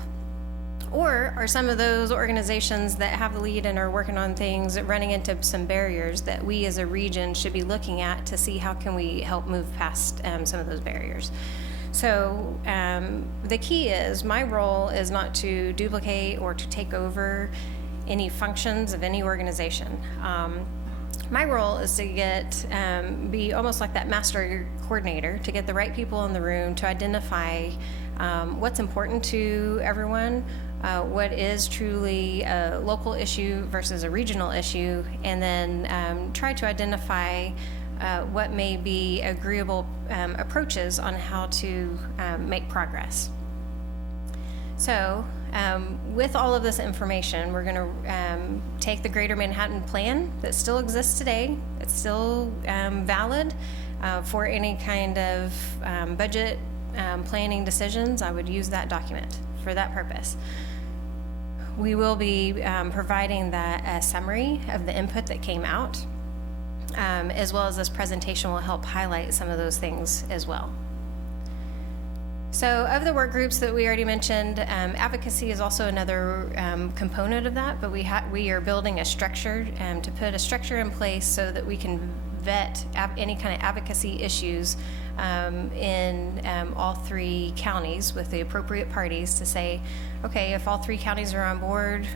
Or are some of those organizations that have the lead and are working on things running into some barriers that we as a region should be looking at to see how can we help move past some of those barriers? So the key is, my role is not to duplicate or to take over any functions of any organization. My role is to be almost like that master coordinator, to get the right people in the room, to identify what's important to everyone, what is truly a local issue versus a regional issue, and then try to identify what may be agreeable approaches on how to make progress. So, with all of this information, we're going to take the Greater Manhattan Plan that still exists today. It's still valid for any kind of budget planning decisions. I would use that document for that purpose. We will be providing a summary of the input that came out, as well as this presentation will help highlight some of those things as well. So of the work groups that we already mentioned, advocacy is also another component of that, but we are building a structure to put a structure in place so that we can vet any kind of advocacy issues in all 3 counties with the appropriate parties to say, okay, if all 3 counties are on board,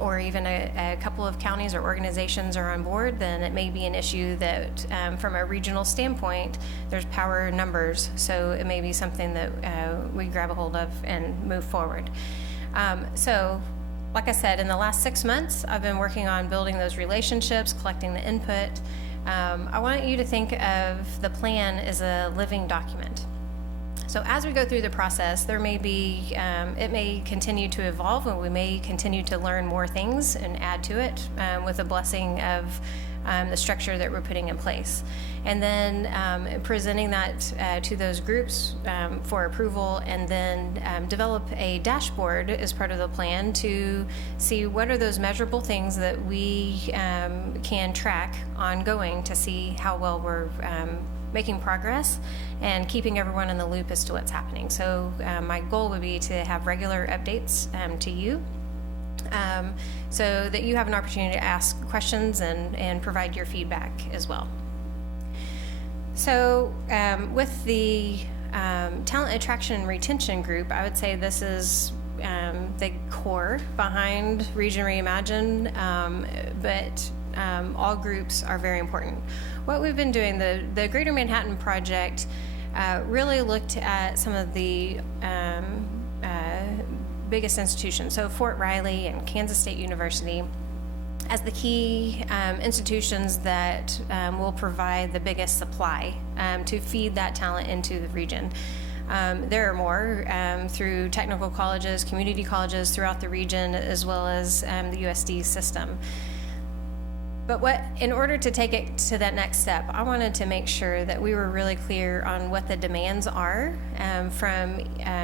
or even a couple of counties or organizations are on board, then it may be an issue that from a regional standpoint, there's power in numbers, so it may be something that we grab a hold of and move forward. So, like I said, in the last 6 months, I've been working on building those relationships, collecting the input. I want you to think of the plan as a living document. So as we go through the process, there may be, it may continue to evolve, and we may continue to learn more things and add to it with the blessing of the structure that we're putting in place. And then presenting that to those groups for approval, and then develop a dashboard as part of the plan to see what are those measurable things that we can track ongoing to see how well we're making progress and keeping everyone in the loop as to what's happening. So my goal would be to have regular updates to you so that you have an opportunity to ask questions and provide your feedback as well. So with the talent attraction and retention group, I would say this is the core behind Region Reimagine, but all groups are very important. What we've been doing, the Greater Manhattan Project really looked at some of the biggest institutions, so Fort Riley and Kansas State University, as the key institutions that will provide the biggest supply to feed that talent into the region. There are more through technical colleges, community colleges throughout the region, as well as the USD system. But in order to take it to that next step, I wanted to make sure that we were really clear on what the demands are from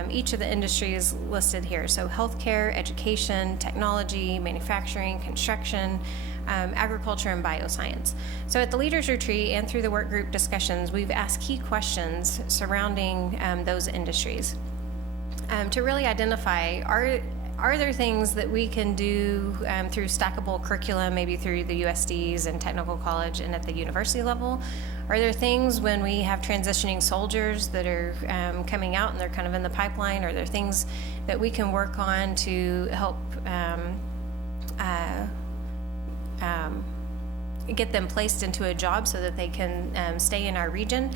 each of the industries listed here. So healthcare, education, technology, manufacturing, construction, agriculture, and bioscience. So at the Leaders Retreat and through the work group discussions, we've asked key questions surrounding those industries to really identify, are there things that we can do through stackable curriculum, maybe through the USDs and technical college and at the university level? Are there things when we have transitioning soldiers that are coming out and they're kind of in the pipeline? Are there things that we can work on to help get them placed into a job so that they can stay in our region?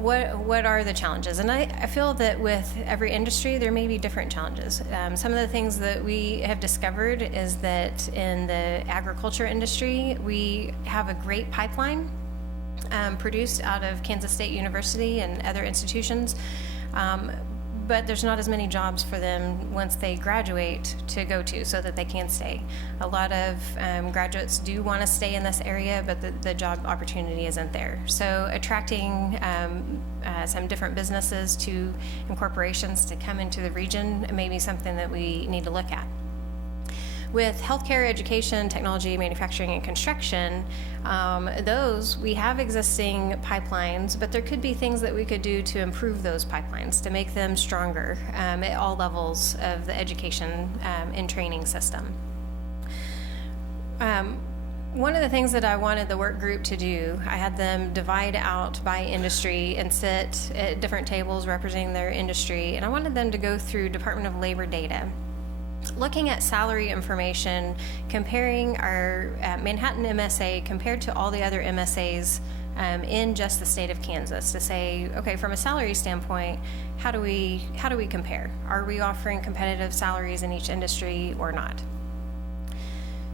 What are the challenges? And I feel that with every industry, there may be different challenges. Some of the things that we have discovered is that in the agriculture industry, we have a great pipeline produced out of Kansas State University and other institutions, but there's not as many jobs for them once they graduate to go to so that they can stay. A lot of graduates do want to stay in this area, but the job opportunity isn't there. So attracting some different businesses and corporations to come into the region may be something that we need to look at. With healthcare, education, technology, manufacturing, and construction, those, we have existing pipelines, but there could be things that we could do to improve those pipelines, to make them stronger at all levels of the education and training system. One of the things that I wanted the work group to do, I had them divide out by industry and sit at different tables representing their industry, and I wanted them to go through Department of Labor data looking at salary information, comparing our Manhattan MSA compared to all the other MSAs in just the state of Kansas to say, okay, from a salary standpoint, how do we compare? Are we offering competitive salaries in each industry or not?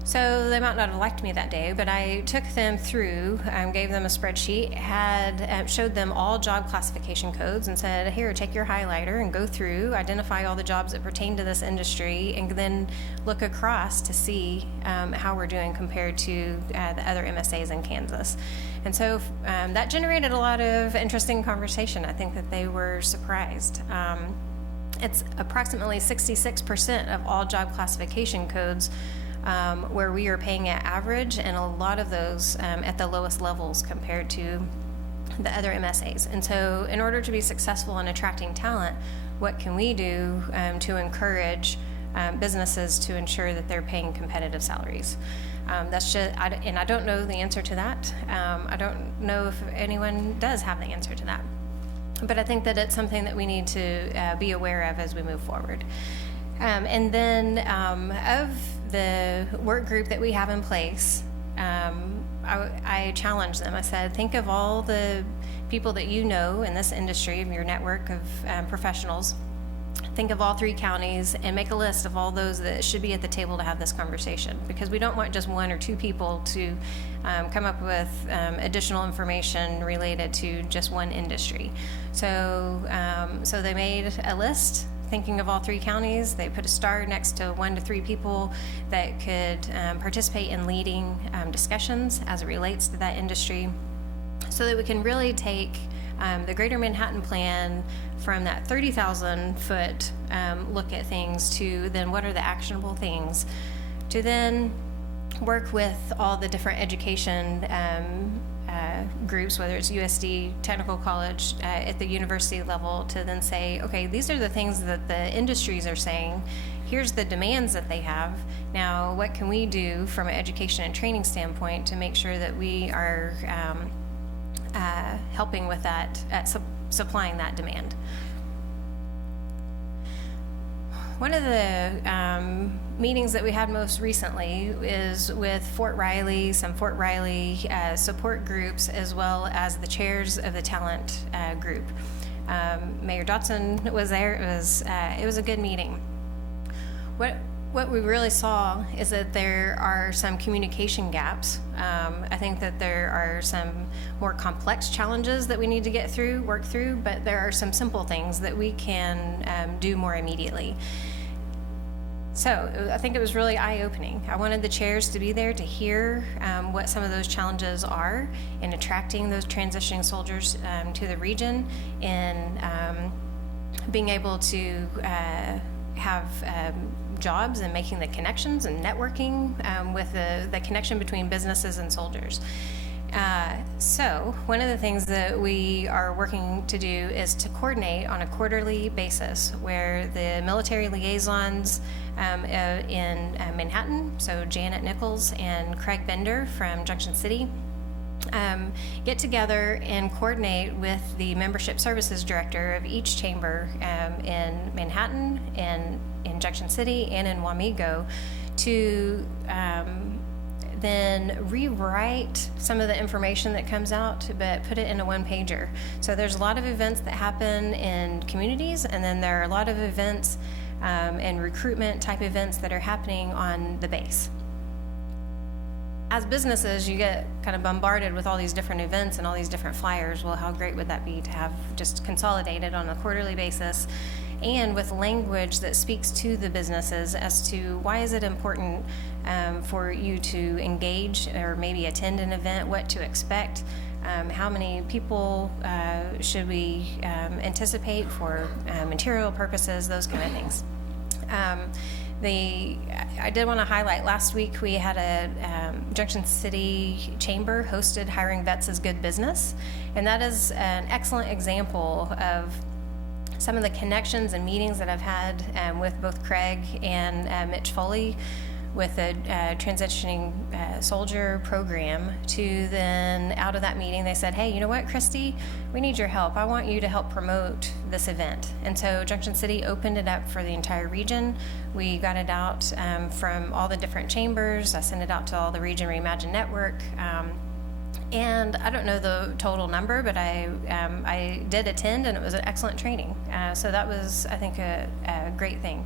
So they might not have liked me that day, but I took them through, gave them a spreadsheet, showed them all job classification codes and said, here, take your highlighter and go through, identify all the jobs that pertain to this industry, and then look across to see how we're doing compared to the other MSAs in Kansas. And so that generated a lot of interesting conversation. I think that they were surprised. It's approximately 66% of all job classification codes where we are paying at average, and a lot of those at the lowest levels compared to the other MSAs. And so in order to be successful in attracting talent, what can we do to encourage businesses to ensure that they're paying competitive salaries? That's just, and I don't know the answer to that. I don't know if anyone does have the answer to that. But I think that it's something that we need to be aware of as we move forward. And then of the work group that we have in place, I challenged them. I said, think of all the people that you know in this industry, of your network of professionals. Think of all 3 counties and make a list of all those that should be at the table to have this conversation, because we don't want just 1 or 2 people to come up with additional information related to just one industry. So they made a list thinking of all 3 counties. They put a star next to 1 to 3 people that could participate in leading discussions as it relates to that industry, so that we can really take the Greater Manhattan Plan from that 30,000 foot look at things to then what are the actionable things, to then work with all the different education groups, whether it's USD, Technical College, at the university level, to then say, okay, these are the things that the industries are saying. Here's the demands that they have. Now, what can we do from an education and training standpoint to make sure that we are helping with that, supplying that demand? One of the meetings that we had most recently is with Fort Riley, some Fort Riley support groups, as well as the chairs of the talent group. Mayor Dotson was there. It was a good meeting. What we really saw is that there are some communication gaps. I think that there are some more complex challenges that we need to work through, but there are some simple things that we can do more immediately. So I think it was really eye-opening. I wanted the chairs to be there to hear what some of those challenges are in attracting those transitioning soldiers to the region, and being able to have jobs and making the connections and networking with the connection between businesses and soldiers. So one of the things that we are working to do is to coordinate on a quarterly basis, where the military liaisons in Manhattan, so Janet Nichols and Craig Bender from Junction City, get together and coordinate with the membership services director of each chamber in Manhattan, and in Junction City, and in Wamego, to then rewrite some of the information that comes out, but put it in a 1-pager. So there's a lot of events that happen in communities, and then there are a lot of events and recruitment type events that are happening on the base. As businesses, you get kind of bombarded with all these different events and all these different flyers. Well, how great would that be to have just consolidated on a quarterly basis, and with language that speaks to the businesses as to why is it important for you to engage or maybe attend an event, what to expect, how many people should we anticipate for material purposes, those kind of things. I did want to highlight, last week we had a Junction City Chamber hosted Hiring Vets is Good Business, and that is an excellent example of some of the connections and meetings that I've had with both Craig and Mitch Foley, with a transitioning soldier program, to then out of that meeting they said, hey, you know what, Christy, we need your help. I want you to help promote this event. And so Junction City opened it up for the entire region. We got it out from all the different chambers. I sent it out to all the Region Reimagine Network. And I don't know the total number, but I did attend, and it was an excellent training. So that was, I think, a great thing.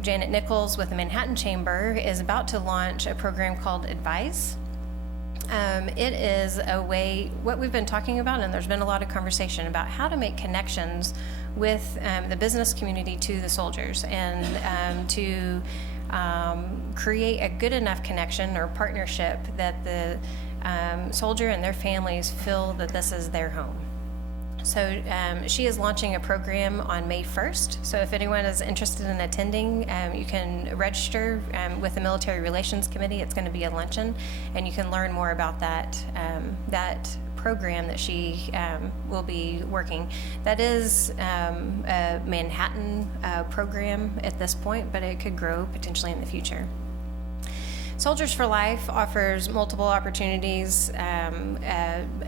Janet Nichols with the Manhattan Chamber is about to launch a program called Advise. It is a way, what we've been talking about, and there's been a lot of conversation about how to make connections with the business community to the soldiers, and to create a good enough connection or partnership that the soldier and their families feel that this is their home. So she is launching a program on May 1st. So if anyone is interested in attending, you can register with the Military Relations Committee. It's going to be a luncheon, and you can learn more about that program that she will be working. That is a Manhattan program at this point, but it could grow potentially in the future. Soldiers for Life offers multiple opportunities,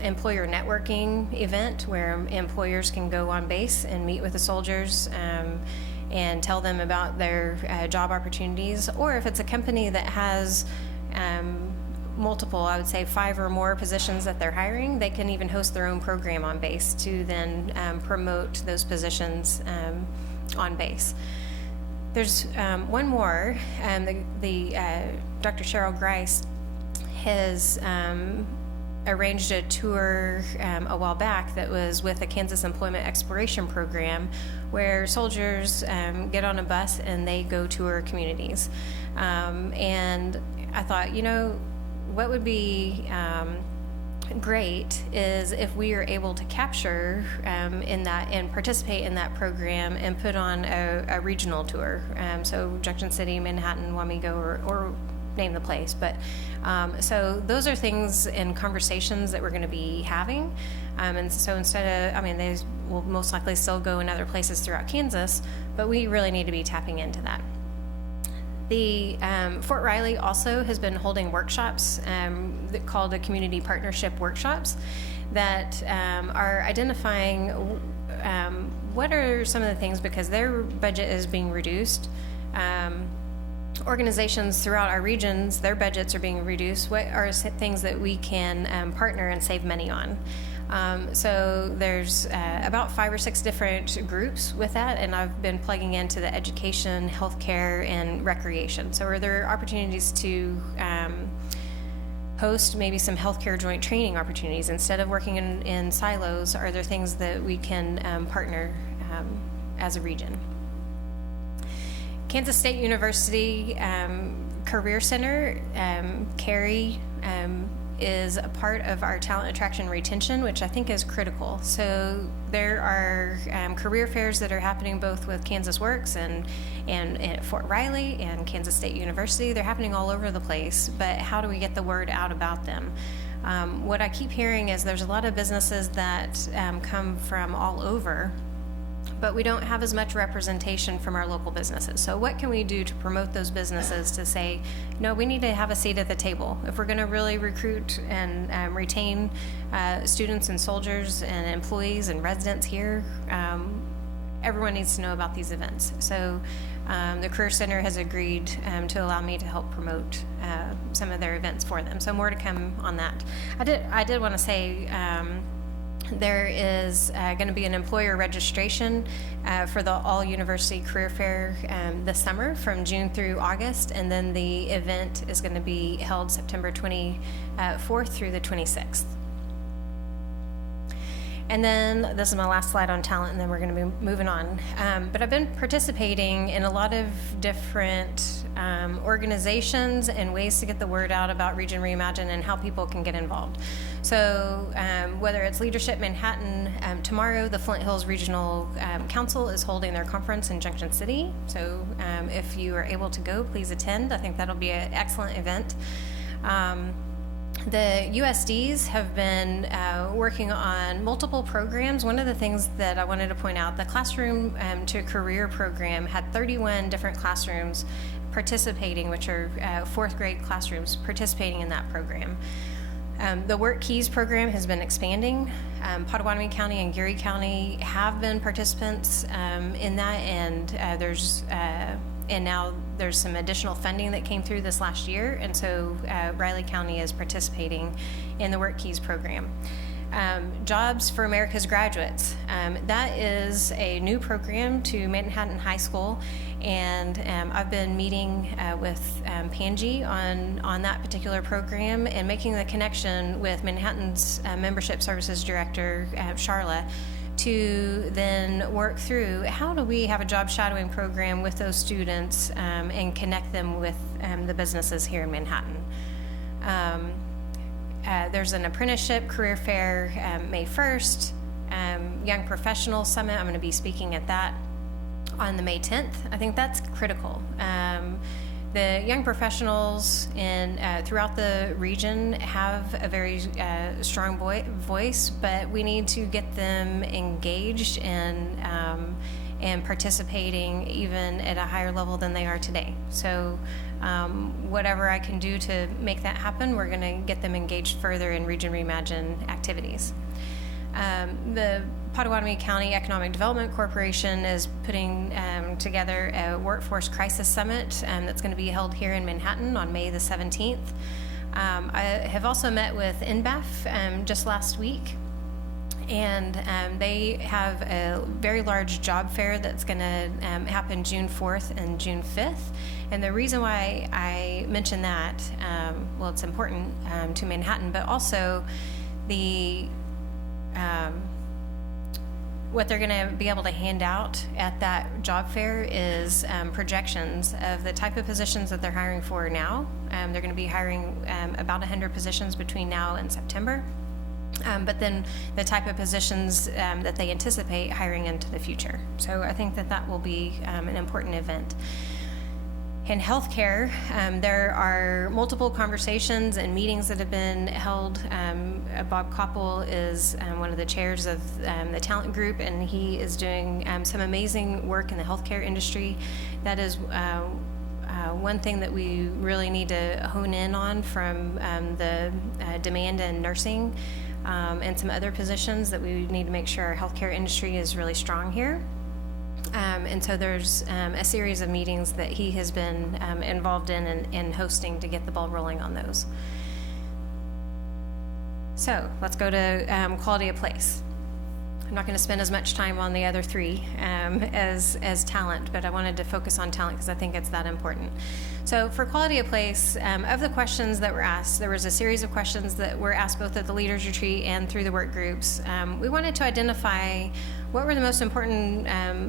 employer networking event where employers can go on base and meet with the soldiers and tell them about their job opportunities. Or if it's a company that has multiple, I would say 5 or more positions that they're hiring, they can even host their own program on base to then promote those positions on base. There's one more. Dr. Cheryl Grice has arranged a tour a while back that was with the Kansas Employment Exploration Program, where soldiers get on a bus and they go tour communities. And I thought, you know, what would be great is if we are able to capture in that and participate in that program and put on a regional tour. So Junction City, Manhattan, Wamego, or name the place. But so those are things and conversations that we're going to be having. And so instead of, they will most likely still go in other places throughout Kansas, but we really need to be tapping into that. The Fort Riley also has been holding workshops called the Community Partnership Workshops that are identifying what are some of the things, because their budget is being reduced. Organizations throughout our regions, their budgets are being reduced. What are things that we can partner and save money on? So there's about 5 or 6 different groups with that, and I've been plugging into the education, healthcare, and recreation. So are there opportunities to host maybe some healthcare joint training opportunities instead of working in silos? Are there things that we can partner as a region? Kansas State University Career Center, Carrie, is a part of our talent attraction retention, which I think is critical. So there are career fairs that are happening both with Kansas Works and at Fort Riley and Kansas State University. They're happening all over the place, but how do we get the word out about them? What I keep hearing is there's a lot of businesses that come from all over, but we don't have as much representation from our local businesses. So what can we do to promote those businesses to say, no, we need to have a seat at the table. If we're gonna really recruit and retain students and soldiers and employees and residents here, everyone needs to know about these events. So the Career Center has agreed to allow me to help promote some of their events for them. So more to come on that. I did wanna say, there is going to be an employer registration for the All University Career Fair this summer from June through August, and then the event is going to be held September 24th through the 26th. And then this is my last slide on talent, and then we're going to be moving on. But I've been participating in a lot of different organizations and ways to get the word out about Region Reimagine and how people can get involved. So whether it's Leadership Manhattan, tomorrow the Flint Hills Regional Council is holding their conference in Junction City. So if you are able to go, please attend. I think that'll be an excellent event. The USDs have been working on multiple programs. One of the things that I wanted to point out, the Classroom to Career program had 31 different classrooms participating, which are fourth grade classrooms participating in that program. The Work Keys program has been expanding. Potawatomi County and Geary County have been participants in that, and now there's some additional funding that came through this last year, and so Riley County is participating in the Work Keys program. Jobs for America's Graduates. That is a new program to Manhattan High School, and I've been meeting with Panji on that particular program and making the connection with Manhattan's Membership Services Director, Charla, to then work through how do we have a job shadowing program with those students and connect them with the businesses here in Manhattan. There's an apprenticeship career fair May 1st, Young Professional Summit. I'm going to be speaking at that on the May 10th. I think that's critical. The young professionals throughout the region have a very strong voice, but we need to get them engaged and participating even at a higher level than they are today. So whatever I can do to make that happen, we're going to get them engaged further in Region Reimagine activities. The Potawatomi County Economic Development Corporation is putting together a Workforce Crisis Summit that's going to be held here in Manhattan on May the 17th. I have also met with NBAF just last week, and they have a very large job fair that's going to happen June 4th and June 5th. And the reason why I mention that, well, it's important to Manhattan, but also what they're going to be able to hand out at that job fair is projections of the type of positions that they're hiring for now. They're going to be hiring about 100 positions between now and September. But then the type of positions that they anticipate hiring into the future. So I think that will be an important event. In healthcare, there are multiple conversations and meetings that have been held. Bob Koppel is one of the chairs of the talent group, and he is doing some amazing work in the healthcare industry. That is one thing that we really need to hone in on from the demand in nursing and some other positions that we need to make sure our healthcare industry is really strong here. And so there's a series of meetings that he has been involved in and hosting to get the ball rolling on those. So let's go to quality of place. I'm not going to spend as much time on the other three as talent, but I wanted to focus on talent because I think it's that important. So for quality of place, of the questions that were asked, there was a series of questions that were asked both at the Leaders Retreat and through the work groups. We wanted to identify what were the most important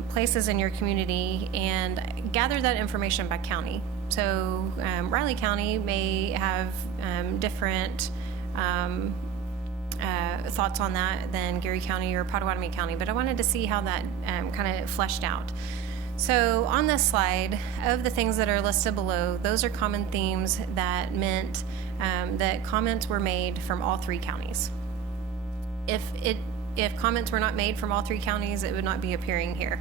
places in your community and gather that information by county. So Riley County may have different thoughts on that than Geary County or Potawatomi County, but I wanted to see how that kind of fleshed out. So on this slide, of the things that are listed below, those are common themes that meant that comments were made from all three counties. If comments were not made from all three counties, it would not be appearing here.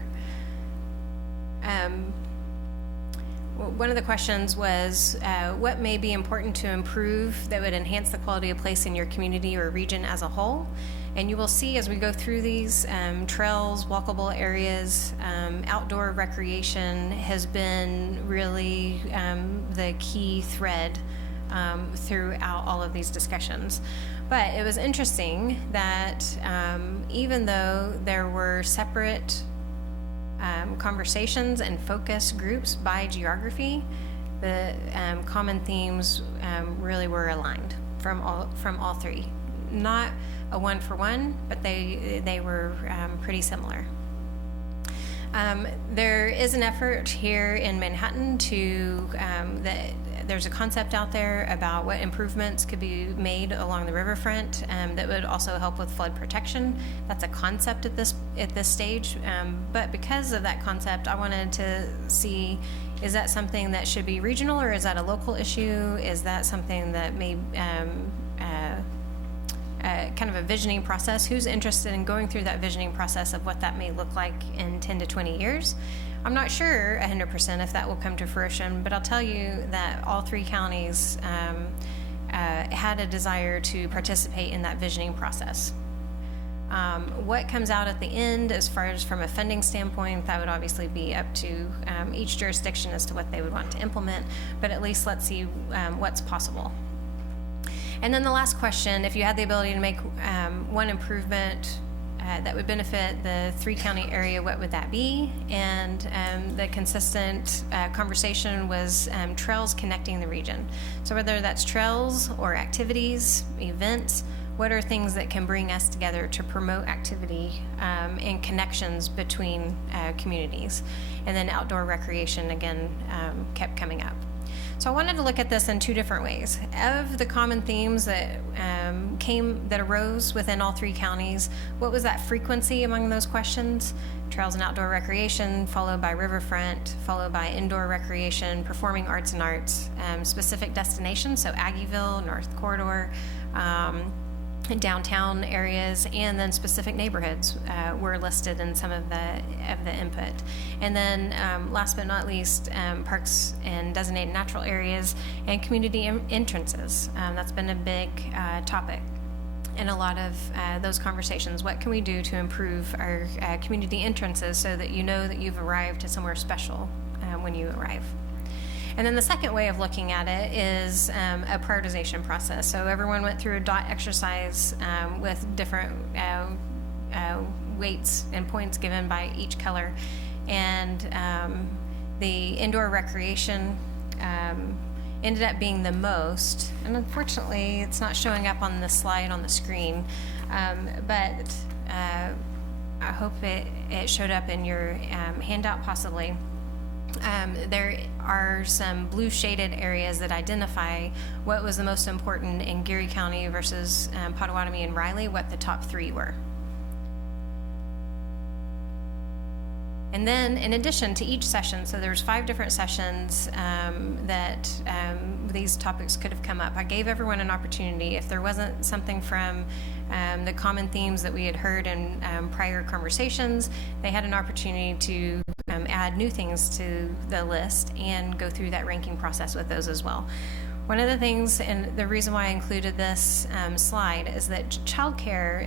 One of the questions was, what may be important to improve that would enhance the quality of place in your community or region as a whole? And you will see as we go through these, trails, walkable areas, outdoor recreation has been really the key thread throughout all of these discussions. But it was interesting that even though there were separate conversations and focus groups by geography, the common themes really were aligned from all three. Not a one-for-one, but they were pretty similar. There is an effort here in Manhattan to there's a concept out there about what improvements could be made along the riverfront that would also help with flood protection. That's a concept at this stage, but because of that concept, I wanted to see, is that something that should be regional, or is that a local issue? Is that something that may kind of a visioning process? Who's interested in going through that visioning process of what that may look like in 10 to 20 years? I'm not sure 100% if that will come to fruition, but I'll tell you that all 3 counties had a desire to participate in that visioning process. What comes out at the end, as far as from a funding standpoint, that would obviously be up to each jurisdiction as to what they would want to implement, but at least let's see what's possible. And then the last question, if you had the ability to make one improvement that would benefit the 3-county area, what would that be? And the consistent conversation was trails connecting the region. So whether that's trails or activities, events, what are things that can bring us together to promote activity and connections between communities? And then outdoor recreation, again, kept coming up. So I wanted to look at this in 2 different ways. Of the common themes that arose within all 3 counties, what was that frequency among those questions? Trails and outdoor recreation, followed by riverfront, followed by indoor recreation, performing arts and arts, specific destinations, so Aggieville, North Corridor, downtown areas, and then specific neighborhoods were listed in some of the input. And then last but not least, parks and designated natural areas and community entrances. That's been a big topic in a lot of those conversations. What can we do to improve our community entrances so that you know that you've arrived to somewhere special when you arrive? And then the second way of looking at it is a prioritization process. So everyone went through a dot exercise with different weights and points given by each color. And the indoor recreation ended up being the most. And unfortunately, it's not showing up on the slide on the screen. But I hope it showed up in your handout possibly. There are some blue shaded areas that identify what was the most important in Geary County versus Potawatomi and Riley, what the top 3 were. And then in addition to each session, so there's 5 different sessions that these topics could have come up. I gave everyone an opportunity. If there wasn't something from the common themes that we had heard in prior conversations, they had an opportunity to add new things to the list and go through that ranking process with those as well. One of the things, and the reason why I included this slide, is that childcare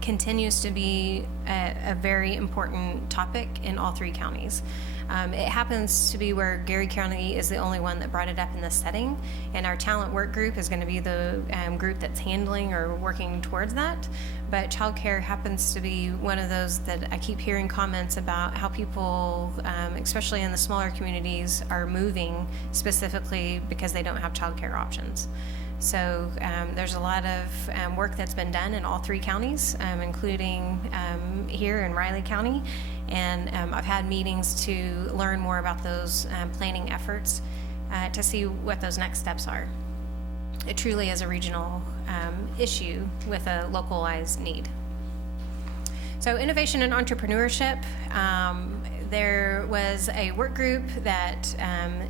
continues to be a very important topic in all 3 counties. It happens to be where Geary County is the only one that brought it up in this setting, and our talent work group is going to be the group that's handling or working towards that. But childcare happens to be one of those that I keep hearing comments about how people, especially in the smaller communities, are moving specifically because they don't have childcare options. So there's a lot of work that's been done in all 3 counties, including here in Riley County. And I've had meetings to learn more about those planning efforts to see what those next steps are. It truly is a regional issue with a localized need. So innovation and entrepreneurship. There was a work group that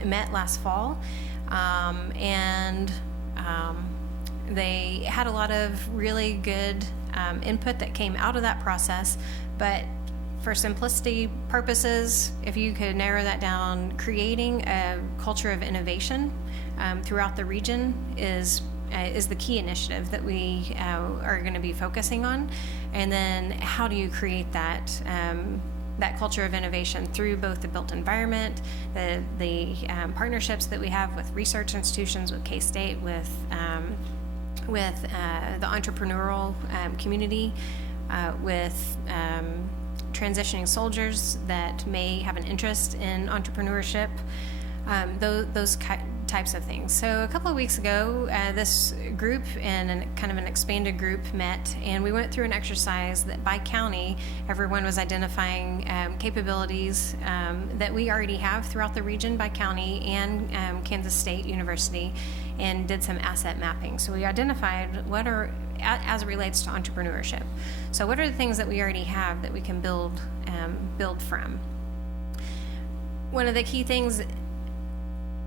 met last fall, and they had a lot of really good input that came out of that process, but for simplicity purposes, if you could narrow that down, creating a culture of innovation throughout the region is the key initiative that we are going to be focusing on. And then how do you create that that culture of innovation through both the built environment, the partnerships that we have with research institutions, with K-State, with the entrepreneurial community, with transitioning soldiers that may have an interest in entrepreneurship, those types of things. So a couple of weeks ago, this group and kind of an expanded group met, and we went through an exercise that by county, everyone was identifying capabilities that we already have throughout the region by county and Kansas State University, and did some asset mapping. So we identified what are, as it relates to entrepreneurship. So what are the things that we already have that we can build from? One of the key things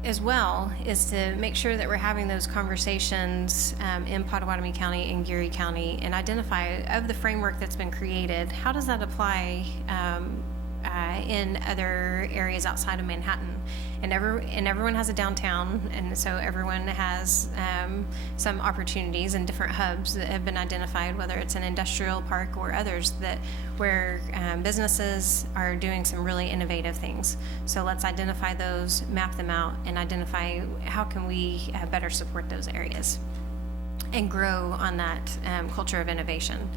as well is to make sure that we're having those conversations in Potawatomi County and Geary County and identify of the framework that's been created, how does that apply in other areas outside of Manhattan. And everyone has a downtown, and so everyone has some opportunities and different hubs that have been identified, whether it's an industrial park or others, that where businesses are doing some really innovative things. So let's identify those, map them out, and identify how can we better support those areas and grow on that culture of innovation.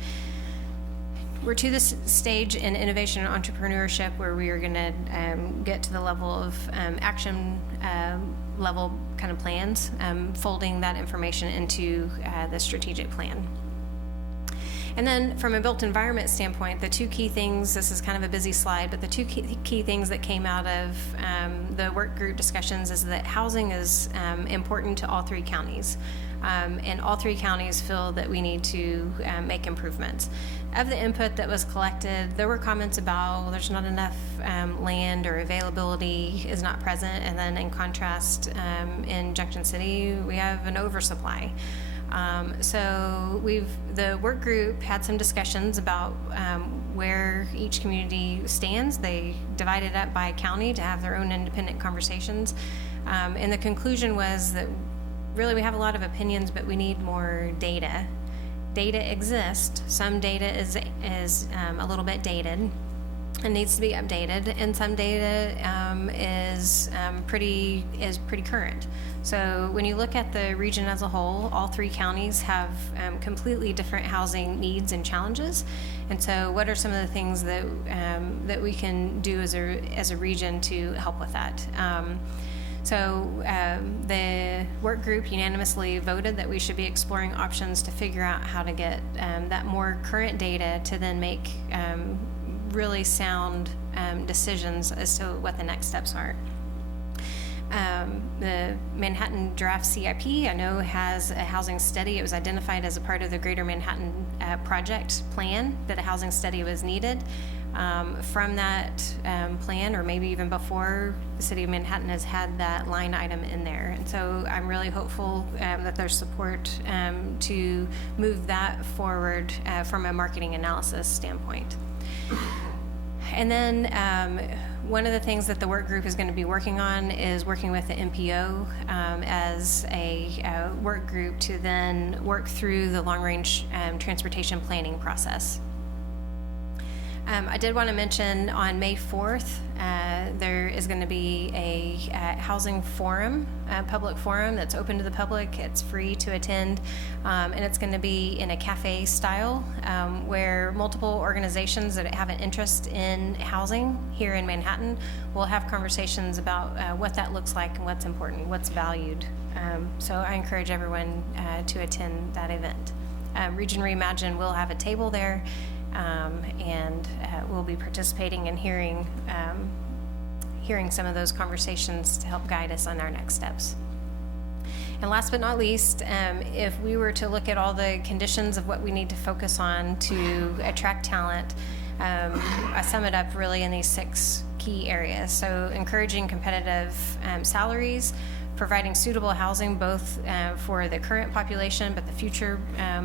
We're to this stage in innovation and entrepreneurship where we are going to get to the level of action level kind of plans, folding that information into the strategic plan. And then from a built environment standpoint, the two key things, this is kind of a busy slide, but the two key things that came out of the work group discussions is that housing is important to all three counties. And all three counties feel that we need to make improvements. Of the input that was collected, there were comments about, well, there's not enough land or availability is not present. And then in contrast, in Junction City, we have an oversupply. So the work group had some discussions about where each community stands. They divided up by county to have their own independent conversations. And the conclusion was that really we have a lot of opinions, but we need more data. Data exists. Some data is a little bit dated and needs to be updated, and some data is pretty current. So when you look at the region as a whole, all three counties have completely different housing needs and challenges. And so what are some of the things that that we can do as a region to help with that? So the work group unanimously voted that we should be exploring options to figure out how to get that more current data to then make really sound decisions as to what the next steps are. The Manhattan Draft CIP, I know, has a housing study. It was identified as a part of the Greater Manhattan Project plan that a housing study was needed. From that plan, or maybe even before, the City of Manhattan has had that line item in there. And so I'm really hopeful that there's support to move that forward from a marketing analysis standpoint. And then one of the things that the work group is going to be working on is working with the MPO as a work group to then work through the long-range transportation planning process. I did want to mention on May 4th, there is going to be a housing forum, a public forum that's open to the public. It's free to attend, and it's going to be in a cafe style where multiple organizations that have an interest in housing here in Manhattan will have conversations about what that looks like and what's important, what's valued. So I encourage everyone to attend that event. Region Reimagine will have a table there. And we'll be participating and hearing some of those conversations to help guide us on our next steps. And last but not least, if we were to look at all the conditions of what we need to focus on to attract talent, I sum it up really in these 6 key areas. So encouraging competitive salaries, providing suitable housing both for the current population but the future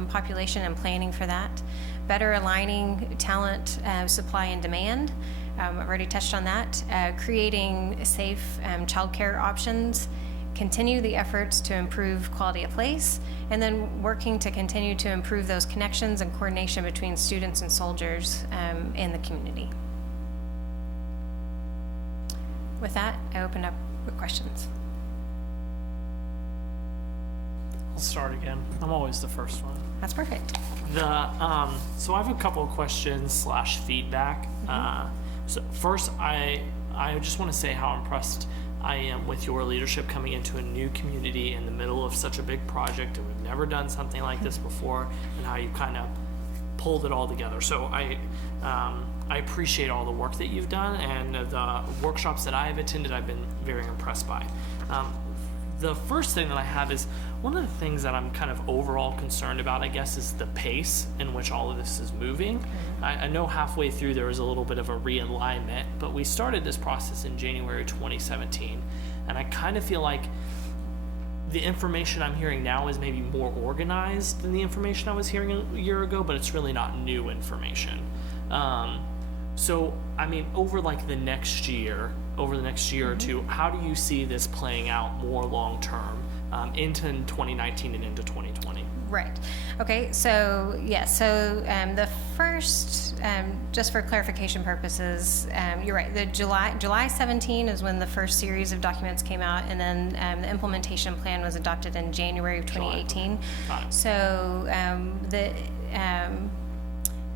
population and planning for that. Better aligning talent, supply and demand. I've already touched on that. Creating safe childcare options. Continue the efforts to improve quality of place, and then working to continue to improve those connections and coordination between students and soldiers in the community. With that, I open up with questions. I'll start again. I'm always the first one. That's perfect. So I have a couple of questions / feedback. So first, I just want to say how impressed I am with your leadership coming into a new community in the middle of such a big project, and we've never done something like this before, and how you kind of pulled it all together. So I appreciate all the work that you've done, and the workshops that I have attended, I've been very impressed by. The first thing that I have is, one of the things that I'm kind of overall concerned about, I guess, is the pace in which all of this is moving. I know halfway through there was a little bit of a realignment, but we started this process in January 2017, and I kind of feel like the information I'm hearing now is maybe more organized than the information I was hearing a year ago, but it's really not new information. So, I mean, over the next year or two, how do you see this playing out more long-term into 2019 and into 2020? Right. Okay. So the first, just for clarification purposes, you're right. The July 17 is when the first series of documents came out, and then the implementation plan was adopted in January of 2018. Got it. So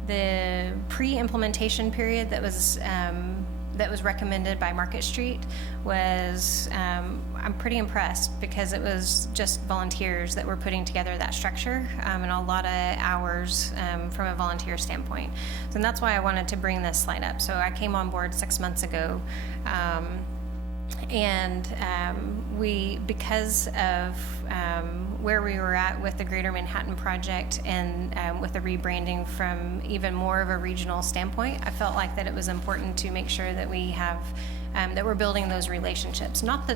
the pre-implementation period that was recommended by Market Street was, I'm pretty impressed, because it was just volunteers that were putting together that structure, and a lot of hours from a volunteer standpoint. So that's why I wanted to bring this slide up. So I came on board 6 months ago, and because of where we were at with the Greater Manhattan Project, and with the rebranding from even more of a regional standpoint, I felt like that it was important to make sure that we have that we're building those relationships, not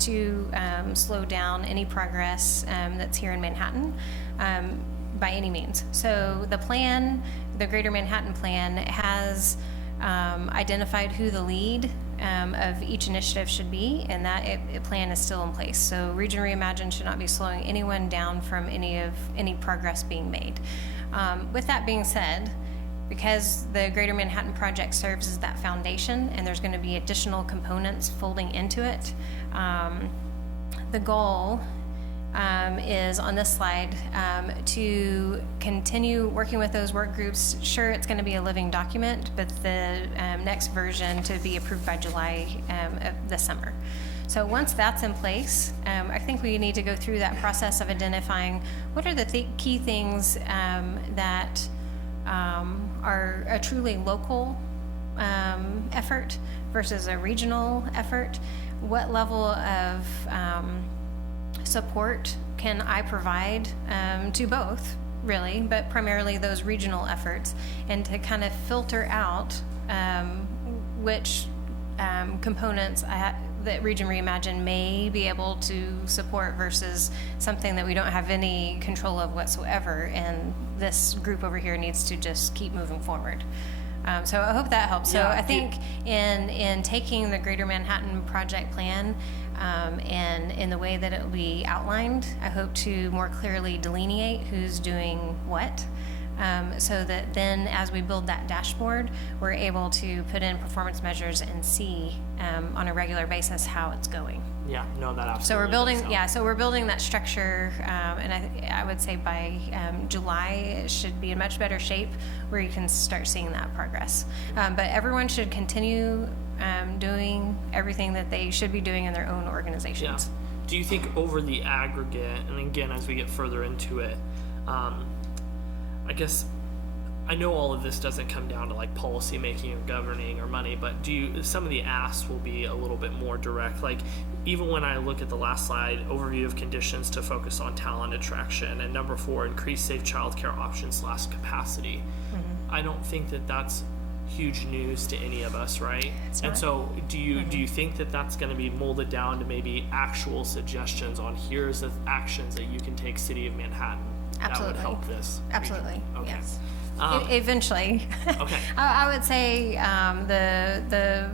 to slow down any progress that's here in Manhattan by any means. So the plan, the Greater Manhattan Plan, has identified who the lead of each initiative should be, and that plan is still in place. So Region Reimagine should not be slowing anyone down from any progress being made. With that being said, because the Greater Manhattan Project serves as that foundation, and there's going to be additional components folding into it, the goal is on this slide to continue working with those work groups. Sure, it's going to be a living document, but the next version to be approved by July of this summer. So once that's in place, I think we need to go through that process of identifying what are the key things that are a truly local effort versus a regional effort. What level of support can I provide to both, really, but primarily those regional efforts, and to kind of filter out which components that Region Reimagine may be able to support versus something that we don't have any control of whatsoever, and this group over here needs to just keep moving forward. So I hope that helps. So I think in taking the Greater Manhattan Project Plan and in the way that it will be outlined, I hope to more clearly delineate who's doing what, so that then as we build that dashboard, we're able to put in performance measures and see on a regular basis how it's going. Yeah, no, that absolutely. So we're building, makes sense. yeah, so we're building that structure, and I would say by July, it should be in much better shape where you can start seeing that progress. But everyone should continue doing everything that they should be doing in their own organizations. Yeah. Do you think over the aggregate, and again, as we get further into it, I guess I know all of this doesn't come down to like policy making or governing or money, but some of the asks will be a little bit more direct. Like even when I look at the last slide, overview of conditions to focus on talent attraction, and number 4, increase safe childcare options / capacity. Mm-hmm. I don't think that that's huge news to any of us, right? It's and not. so do you think that that's going to be molded down to maybe actual suggestions on here's the actions that you can take, City of Manhattan, Absolutely. that would help this Absolutely. region? Okay. Yes. Eventually. Okay. I would say the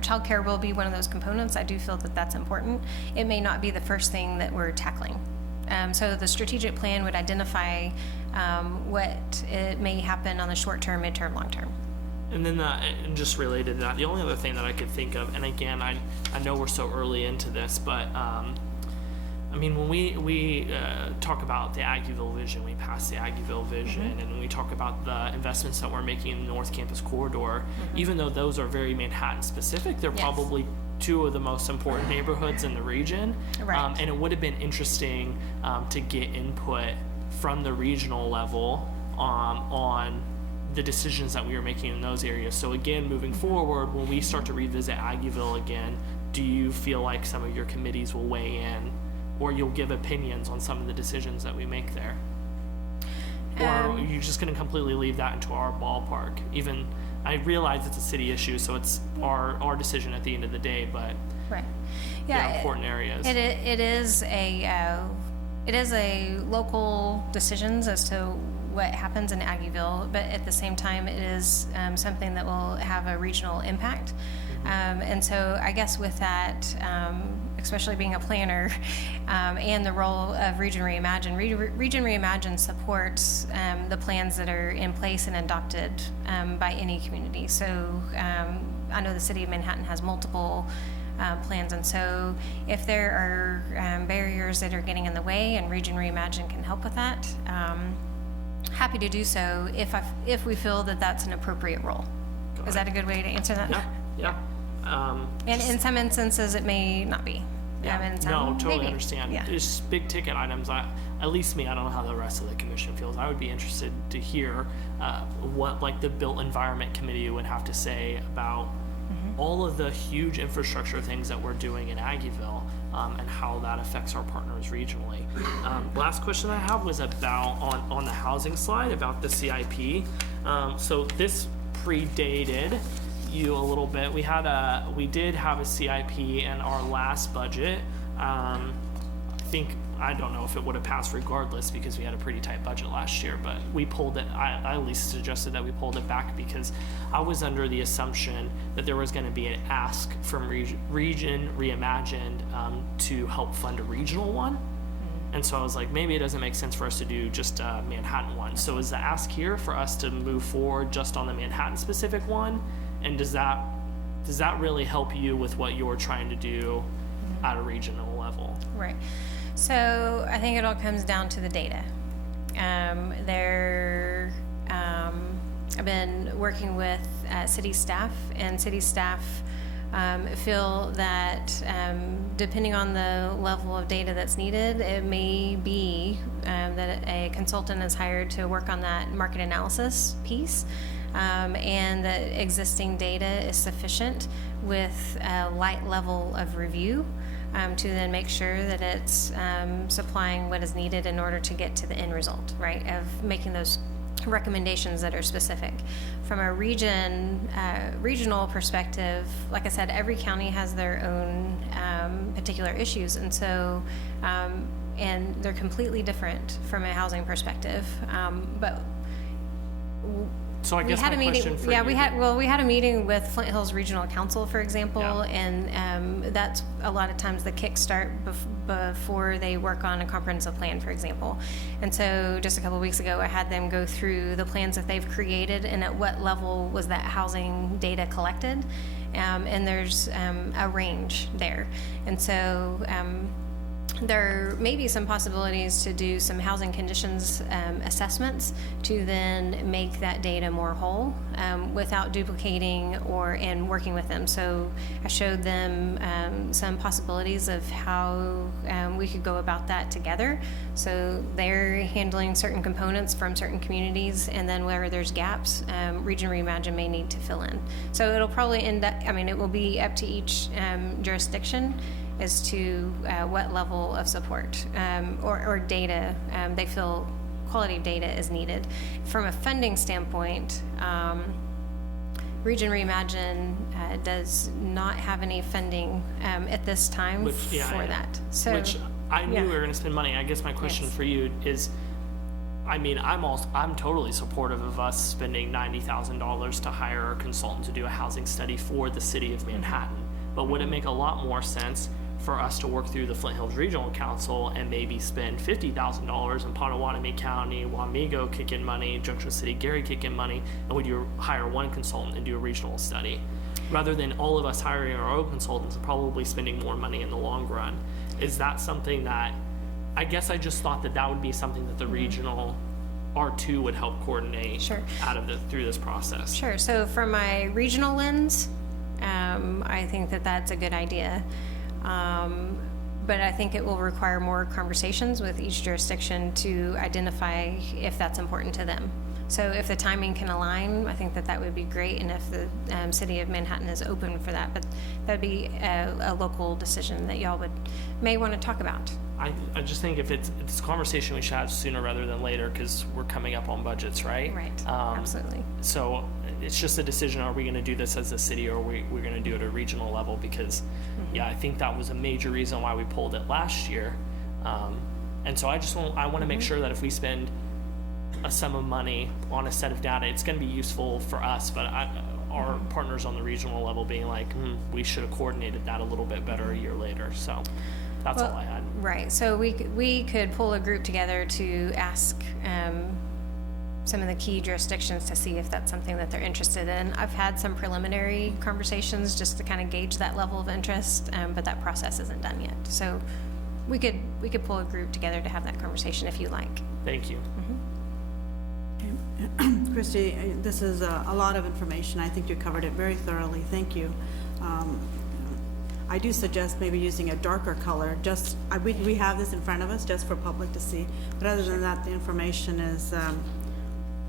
childcare will be one of those components. I do feel that that's important. It may not be the first thing that we're tackling. So the strategic plan would identify what it may happen on the short term, midterm, long term. And then and just related to that, the only other thing that I could think of, and again, I know we're so early into this, but I mean, when we talk about the Aggieville vision, we pass the Aggieville vision, mm-hmm. and when we talk about the investments that we're making in the North Campus corridor, mm-hmm. even though those are very Manhattan specific, they're probably 2 of the most important neighborhoods in the region. Right. And it would have been interesting to get input from the regional level on the decisions that we were making in those areas. So again, moving forward, when we start to revisit Aggieville again, do you feel like some of your committees will weigh in, or you'll give opinions on some of the decisions that we make there? Or are you just going to completely leave that into our ballpark? Even, I realize it's a city issue, so it's our decision at the end of the day, but right. yeah, important areas. It is a local decisions as to what happens in Aggieville, but at the same time, it is something that will have a regional impact. And so I guess with that, especially being a planner, and the role of Region Reimagine, Region Reimagine supports the plans that are in place and adopted by any community. So I know the City of Manhattan has multiple plans, and so if there are barriers that are getting in the way and Region Reimagine can help with that, happy to do so if we feel that that's an appropriate role. Is that a good way to answer that? Yeah. And in some instances, it may not be. And some No, totally maybe. understand. Yeah. Just big ticket items. At least me, I don't know how the rest of the commission feels. I would be interested to hear what like the Built Environment Committee would have to say about all of the huge infrastructure things that we're doing in Aggieville, and how that affects our partners regionally. Last question I have was about on the housing slide about the CIP. So this predated you a little bit. We did have a CIP in our last budget. I don't know if it would have passed regardless because we had a pretty tight budget last year, but we pulled it. I at least suggested that we pulled it back because I was under the assumption that there was going to be an ask from Region Reimagined to help fund a regional one. And so I was like, maybe it doesn't make sense for us to do just a Manhattan one. So is the ask here for us to move forward just on the Manhattan specific one? And does that really help you with what you're trying to do at a regional level? Right. So I think it all comes down to the data. I've been working with city staff, and city staff feel that depending on the level of data that's needed, it may be that a consultant is hired to work on that market analysis piece, and that existing data is sufficient with a light level of review to then make sure that it's supplying what is needed in order to get to the end result, right, of making those recommendations that are specific. From a regional perspective, like I said, every county has their own particular issues, and so and they're completely different from a housing perspective. But So I we guess had my a meeting. question for Yeah, you, we had a meeting with Flint Hills Regional Council, for example, Yeah. and that's a lot of times the kickstart before they work on a comprehensive plan, for example. And so just a couple of weeks ago, I had them go through the plans that they've created and at what level was that housing data collected, and there's a range there, and so. There may be some possibilities to do some housing conditions assessments to then make that data more whole without duplicating and working with them. So I showed them some possibilities of how we could go about that together. So they're handling certain components from certain communities, and then where there's gaps, Region Reimagine may need to fill in. So it'll probably end up, it will be up to each jurisdiction as to what level of support or data they feel quality data is needed. From a funding standpoint, Region Reimagine does not have any funding at this time for that. So, which I knew we were going to spend money. I guess my question for you is, I'm totally supportive of us spending $90,000 to hire a consultant to do a housing study for the city of Manhattan. But would it make a lot more sense for us to work through the Flint Hills Regional Council and maybe spend $50,000 in Potawatomi County, Wamego kick in money, Junction City, Gary kick in money, and would you hire one consultant and do a regional study? Rather than all of us hiring our own consultants and probably spending more money in the long run. Is that something that, I guess I just thought that would be something that the regional R2 would help coordinate through this process. Sure, so from my regional lens, I think that that's a good idea. But I think it will require more conversations with each jurisdiction to identify if that's important to them. So if the timing can align, I think that would be great, and if the city of Manhattan is open for that, but that'd be a local decision that y'all may want to talk about. I just think if it's a conversation we should have sooner rather than later, because we're coming up on budgets, right? Right, absolutely. So it's just a decision, are we going to do this as a city, or we're going to do it at a regional level? Because I think that was a major reason why we pulled it last year. And so I want to make sure that if we spend a sum of money on a set of data, it's going to be useful for us, but our partners on the regional level being like, we should have coordinated that a little bit better a year later. So that's all I had. Right, so we could pull a group together to ask some of the key jurisdictions to see if that's something that they're interested in. I've had some preliminary conversations just to kind of gauge that level of interest, but that process isn't done yet. So we could pull a group together to have that conversation if you like. Thank you. Christy, this is a lot of information. I think you covered it very thoroughly. Thank you. I do suggest maybe using a darker color. Just we have this in front of us just for public to see. But other than that, the information is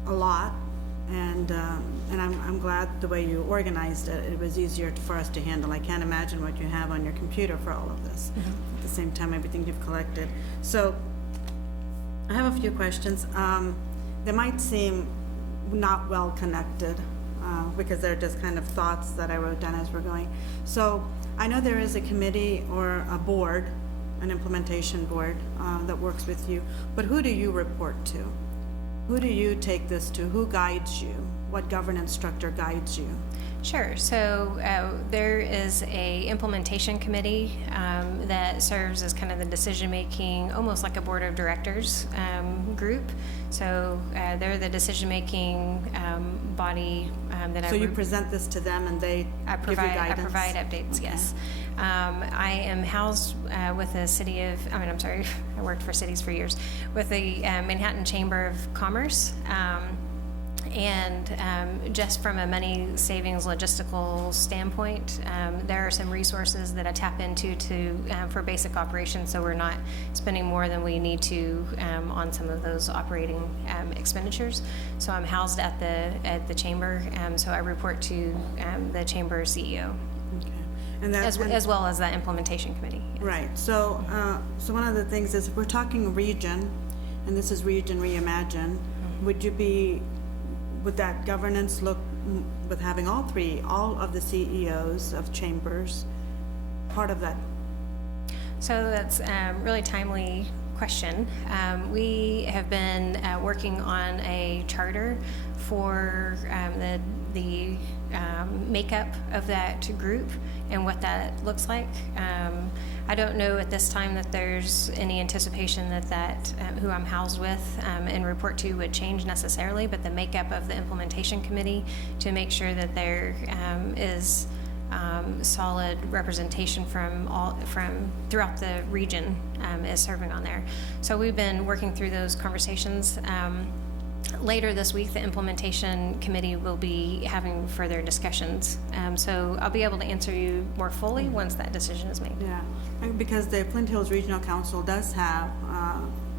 a lot, and I'm glad the way you organized it. It was easier for us to handle. I can't imagine what you have on your computer for all of this. At the same time, everything you've collected. So I have a few questions. They might seem not well connected because they're just kind of thoughts that I wrote down as we're going. So I know there is a committee or a board, an implementation board that works with you, but who do you report to? Who do you take this to? Who guides you? What governance structure guides you? Sure. So there is a implementation committee that serves as kind of the decision-making, almost like a board of directors group. So they're the decision-making body that So you present this to them and they give you guidance? I provide updates, Okay. yes. I am housed with the city of, I worked for cities for years, with the Manhattan Chamber of Commerce. And just from a money savings logistical standpoint, there are some resources that I tap into for basic operations, so we're not spending more than we need to on some of those operating expenditures. So I'm housed at the chamber, so I report to the chamber CEO, Okay. And that, as well as the implementation committee. right. So, so one of the things is, if we're talking region, and this is Region Reimagine, would that governance look with having all of the CEOs of chambers, part of that? So that's a really timely question. We have been working on a charter for the makeup of that group and what that looks like. I don't know at this time that there's any anticipation that who I'm housed with and report to would change necessarily, but the makeup of the implementation committee to make sure that there is solid representation from throughout the region is serving on there. So we've been working through those conversations. Later this week, the implementation committee will be having further discussions. So I'll be able to answer you more fully once that decision is made. Yeah, and because the Flint Hills Regional Council does have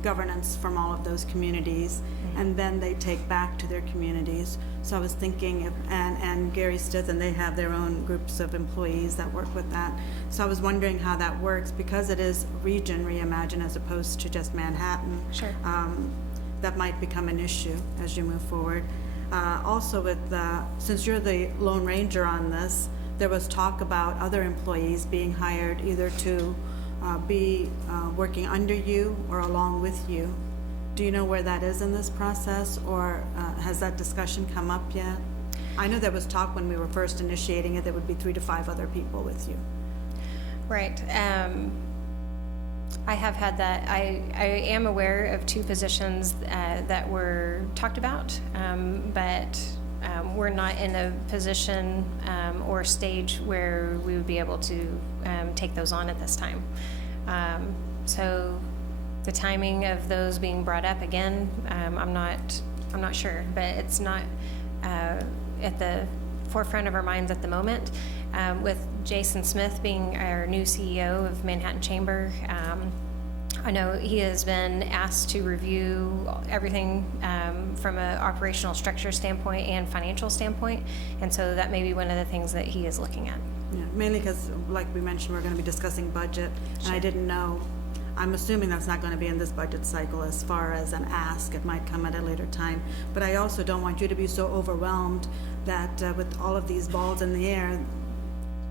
governance from all of those communities, and then they take back to their communities. So I was thinking, and Gary Stith, and they have their own groups of employees that work with that. So I was wondering how that works, because it is Region Reimagine as opposed to just Manhattan. Sure. That might become an issue as you move forward. Also with, since you're the Lone Ranger on this, there was talk about other employees being hired either to be working under you or along with you. Do you know where that is in this process, or has that discussion come up yet? I know there was talk when we were first initiating it, there would be 3 to 5 other people with you. Right. I have had that. I am aware of 2 positions that were talked about, but we're not in a position or stage where we would be able to take those on at this time. So the timing of those being brought up again, I'm not sure, but it's not at the forefront of our minds at the moment. With Jason Smith being our new CEO of Manhattan Chamber, I know he has been asked to review everything from an operational structure standpoint and financial standpoint, and so that may be one of the things that he is looking at. Yeah, mainly because, like we mentioned, we're going to be discussing budget, and I didn't know, I'm assuming that's not going to be in this budget cycle as far as an ask. It might come at a later time. But I also don't want you to be so overwhelmed that with all of these balls in the air,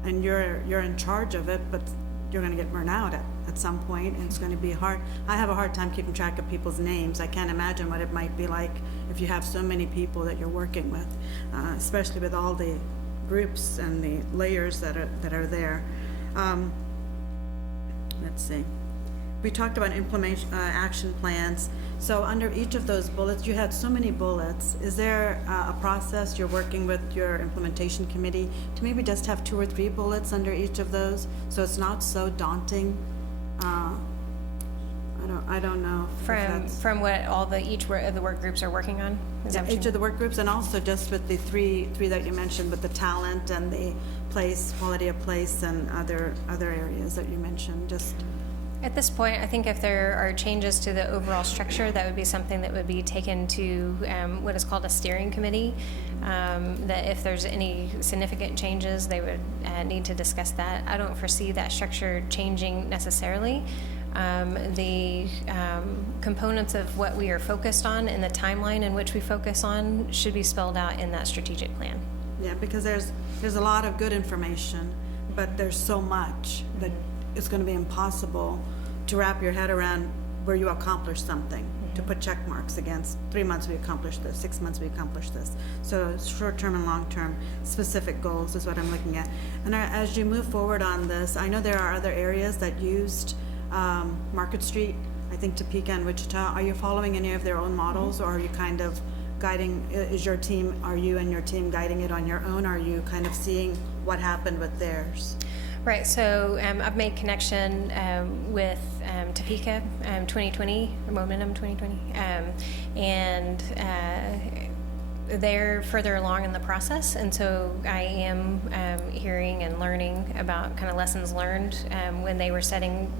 and you're in charge of it, but you're going to get burned out at some point, and it's going to be hard. I have a hard time keeping track of people's names. I can't imagine what it might be like if you have so many people that you're working with, especially with all the groups and the layers that are there. Let's see. We talked about implementation, action plans. So under each of those bullets, you had so many bullets. Is there a process you're working with your implementation committee to maybe just have 2 or 3 bullets under each of those, so it's not so daunting? I don't know. if that's- From what all the, each of the work groups are working on? Is that what you Each of the work groups, and also just with the three that you mentioned, with the talent and the place, quality of place, and other areas that you mentioned, just. At this point, I think if there are changes to the overall structure, that would be something that would be taken to what is called a steering committee. That if there's any significant changes, they would need to discuss that. I don't foresee that structure changing necessarily. The components of what we are focused on and the timeline in which we focus on should be spelled out in that strategic plan. Yeah, because there's a lot of good information, but there's so much that it's going to be impossible to wrap your head around where you accomplished something, to put check marks against 3 months we accomplished this, 6 months we accomplished this. So short-term and long-term specific goals is what I'm looking at. And as you move forward on this, I know there are other areas that used Market Street, I think Topeka and Wichita. Are you following any of their own models, or are you kind of guiding, are you and your team guiding it on your own? Or are you kind of seeing what happened with theirs? Right, so I've made connection with Topeka 2020, Momentum 2020, and they're further along in the process, and so I am hearing and learning about kind of lessons learned when they were setting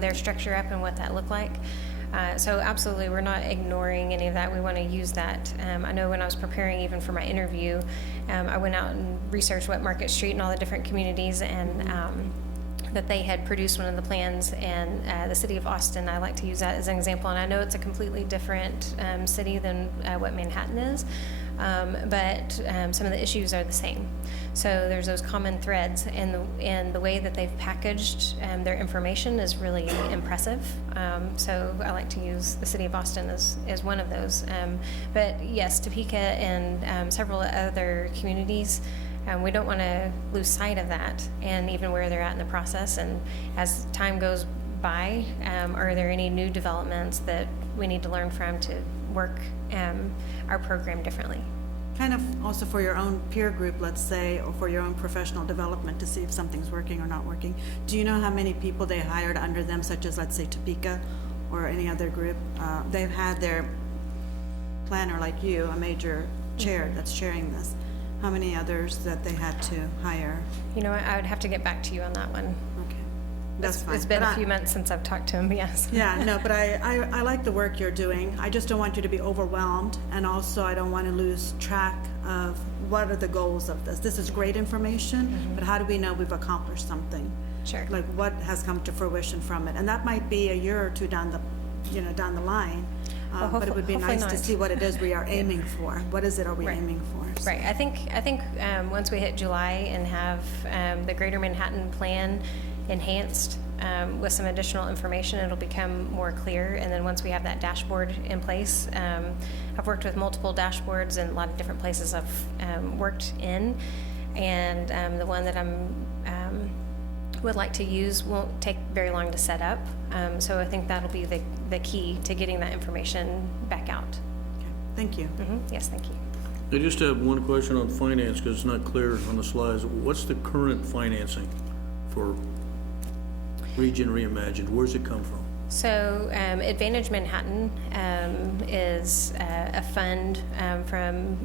their structure up and what that looked like. So absolutely, we're not ignoring any of that. We want to use that. I know when I was preparing even for my interview, I went out and researched what Market Street and all the different communities, and that they had produced one of the plans, and the city of Austin, I like to use that as an example. And I know it's a completely different city than what Manhattan is, but some of the issues are the same. So there's those common threads, and the way that they've packaged their information is really impressive. So I like to use the city of Austin as one of those. But yes, Topeka and several other communities, we don't want to lose sight of that, and even where they're at in the process. And as time goes by, are there any new developments that we need to learn from to work our program differently? Kind of also for your own peer group, let's say, or for your own professional development to see if something's working or not working. Do you know how many people they hired under them, such as, let's say, Topeka or any other group? They've had their planner, like you, a major chair that's chairing this. How many others that they had to hire? You know, I would have to get back to you on that one. Okay, that's fine. It's been But a few months since I've talked to him, yes. Yeah, no, but I like the work you're doing. I just don't want you to be overwhelmed, and also I don't want to lose track of what are the goals of this. This is great information, but how do we know we've accomplished something? Sure. Like what has come to fruition from it? And that might be a year or two down the line. But it would be hopefully nice to not. see what it is we are aiming for. What is it are we Right. aiming for? So- Right, I think once we hit July and have the Greater Manhattan Plan enhanced with some additional information, it'll become more clear. And then once we have that dashboard in place, I've worked with multiple dashboards in a lot of different places I've worked in, and the one that would like to use won't take very long to set up. So I think that'll be the key to getting that information back out. Okay, thank you. Yes, thank you. I just have one question on finance, because it's not clear on the slides. What's the current financing for Region Reimagined? Where's it come from? So Advantage Manhattan is a fund from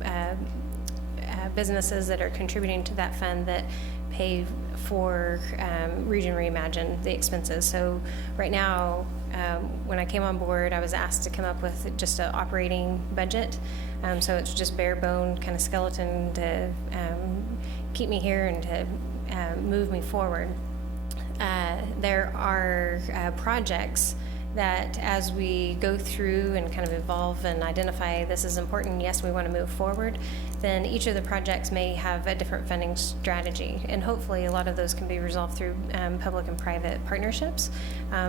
businesses that are contributing to that fund that pay for Region Reimagined, the expenses. So right now, when I came on board, I was asked to come up with just an operating budget. So it's just bare bone kind of skeleton to keep me here and to move me forward. There are projects that as we go through and kind of evolve and identify this is important, yes, we want to move forward, then each of the projects may have a different funding strategy. And hopefully a lot of those can be resolved through public and private partnerships.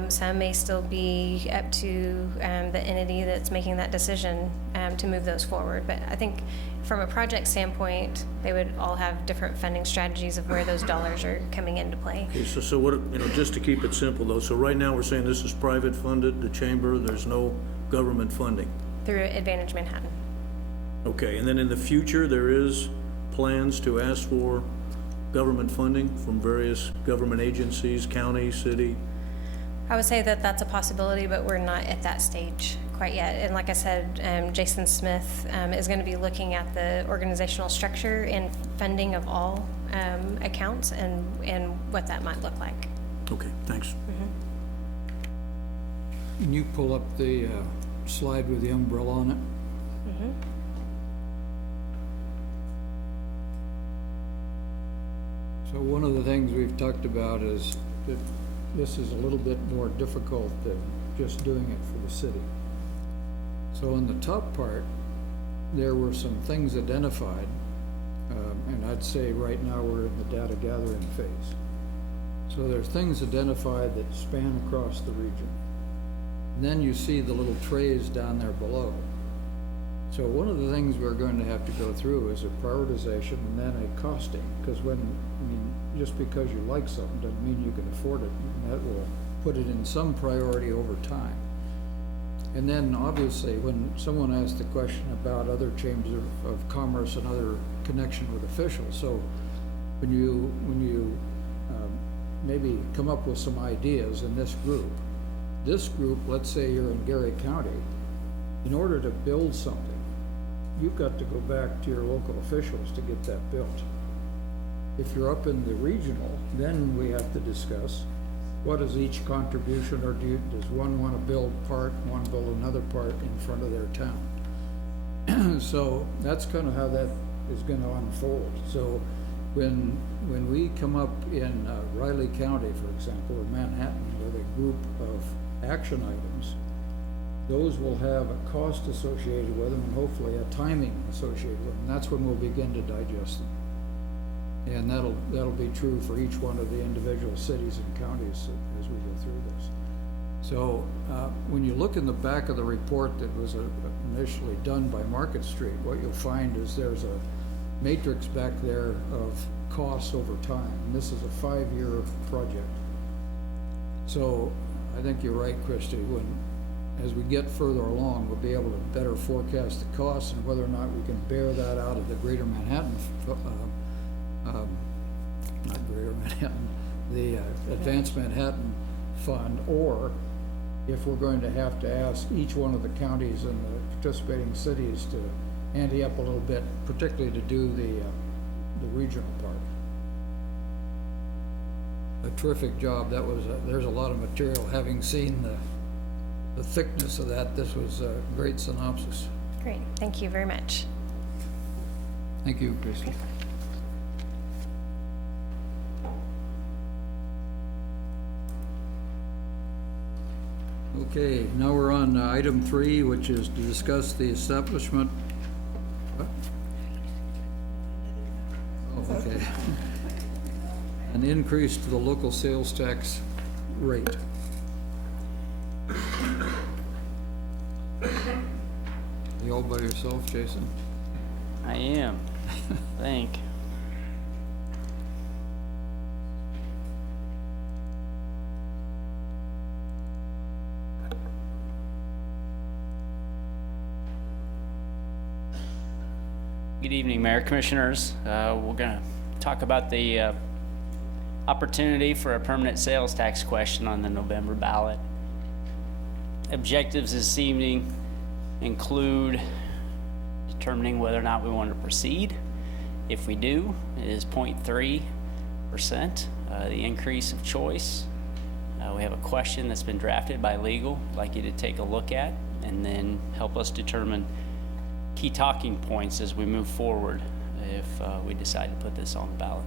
Some may still be up to the entity that's making that decision to move those forward. But I think from a project standpoint, they would all have different funding strategies of where those dollars are coming into play. Okay, so what, just to keep it simple though, so right now we're saying this is private funded, the chamber, there's no government funding. Through Advantage Manhattan. Okay, and then in the future, there is plans to ask for government funding from various government agencies, county, city? I would say that that's a possibility, but we're not at that stage quite yet. And like I said, Jason Smith is going to be looking at the organizational structure and funding of all accounts and what that might look like. Okay, thanks. Can you pull up the slide with the umbrella on it? So one of the things we've talked about is that this is a little bit more difficult than just doing it for the city. So in the top part, there were some things identified, and I'd say right now we're in the data gathering phase. So there's things identified that span across the region. And then you see the little trays down there below. So one of the things we're going to have to go through is a prioritization and then a costing, because just because you like something doesn't mean you can afford it, and that will put it in some priority over time. And then obviously when someone asked the question about other chambers of commerce and other connection with officials, so when you maybe come up with some ideas in this group, let's say you're in Gary County, in order to build something, you've got to go back to your local officials to get that built. If you're up in the regional, then we have to discuss what is each contribution, or does one want to build part, one build another part in front of their town? So that's kind of how that is going to unfold. So when we come up in Riley County, for example, or Manhattan, with a group of action items, those will have a cost associated with them and hopefully a timing associated with them. That's when we'll begin to digest them. And that'll be true for each one of the individual cities and counties as we go through this. So when you look in the back of the report that was initially done by Market Street, what you'll find is there's a matrix back there of costs over time. And this is a 5-year project. So I think you're right, Christie. As we get further along, we'll be able to better forecast the costs and whether or not we can bear that out of the Greater Manhattan, not Greater Manhattan, the Advanced Manhattan Fund, or if we're going to have to ask each one of the counties and the participating cities to ante up a little bit, particularly to do the regional part. A terrific job. That was there's a lot of material. Having seen the thickness of that, this was a great synopsis. Great, thank you very much. Thank you, Christie. Okay, now we're on item 3, which is to discuss the establishment. What? Oh, okay. An increase to the local sales tax rate. You all by yourself, Jason? I am, I think. Good evening, Mayor, Commissioners. We're going to talk about the opportunity for a permanent sales tax question on the November ballot. Objectives this evening include determining whether or not we want to proceed. If we do, it is 0.3%, the increase of choice. We have a question that's been drafted by legal. I'd like you to take a look at and then help us determine key talking points as we move forward if we decide to put this on the ballot.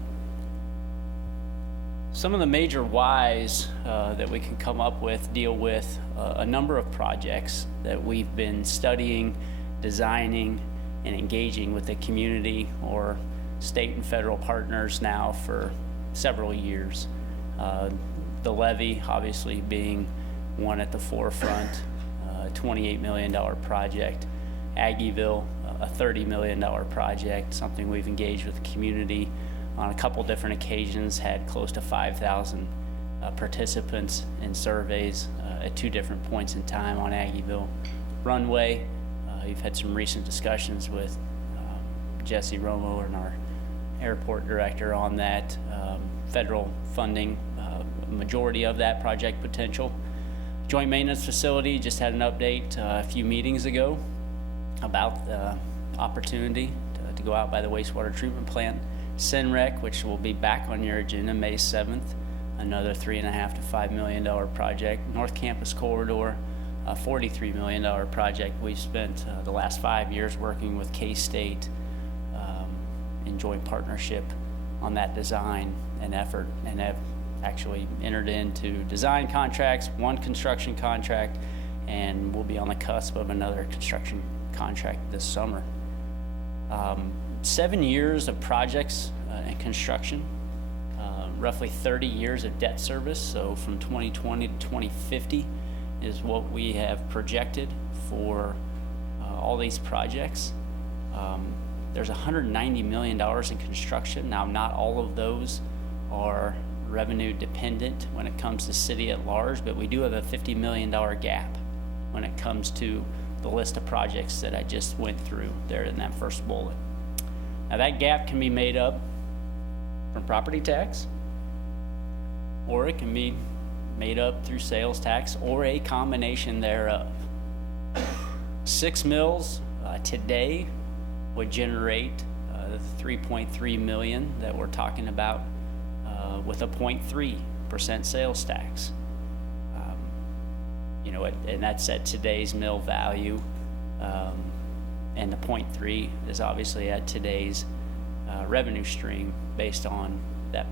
Some of the major whys that we can come up with deal with a number of projects that we've been studying, designing, and engaging with the community or state and federal partners now for several years. The levy obviously being one at the forefront, $28 million project. Aggieville, a $30 million project, something we've engaged with the community on a couple different occasions, had close to 5,000 participants in surveys at 2 different points in time on Aggieville Runway. You've had some recent discussions with Jesse Romo and our airport director on that. Federal funding, majority of that project potential. Joint maintenance facility, just had an update a few meetings ago about the opportunity to go out by the wastewater treatment plant. CENREC, which will be back on your agenda May 7th, another $3.5 to $5 million project. North Campus Corridor, a $43 million project. We've spent the last 5 years working with K-State in joint partnership on that design and effort, and have actually entered into design contracts, 1 construction contract, and we'll be on the cusp of another construction contract this summer. 7 years of projects and construction, roughly 30 years of debt service, so from 2020 to 2050 is what we have projected for all these projects. There's $190 million in construction. Now, not all of those are revenue dependent when it comes to city at large, but we do have a $50 million gap when it comes to the list of projects that I just went through there in that first bullet. Now, that gap can be made up from property tax, or it can be made up through sales tax, or a combination thereof. 6 mills today would generate the 3.3 million that we're talking about with a 0.3% sales tax. You know, and that's at today's mill value, and the 0.3 is obviously at today's revenue stream based on that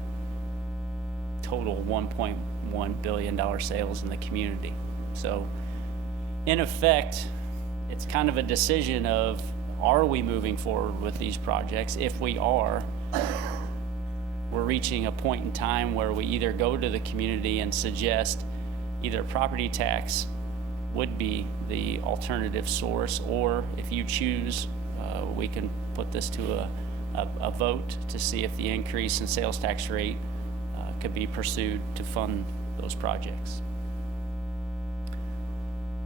total $1.1 billion sales in the community. So in effect, it's kind of a decision of, are we moving forward with these projects? If we are, we're reaching a point in time where we either go to the community and suggest either property tax would be the alternative source, or if you choose, we can put this to a vote to see if the increase in sales tax rate could be pursued to fund those projects.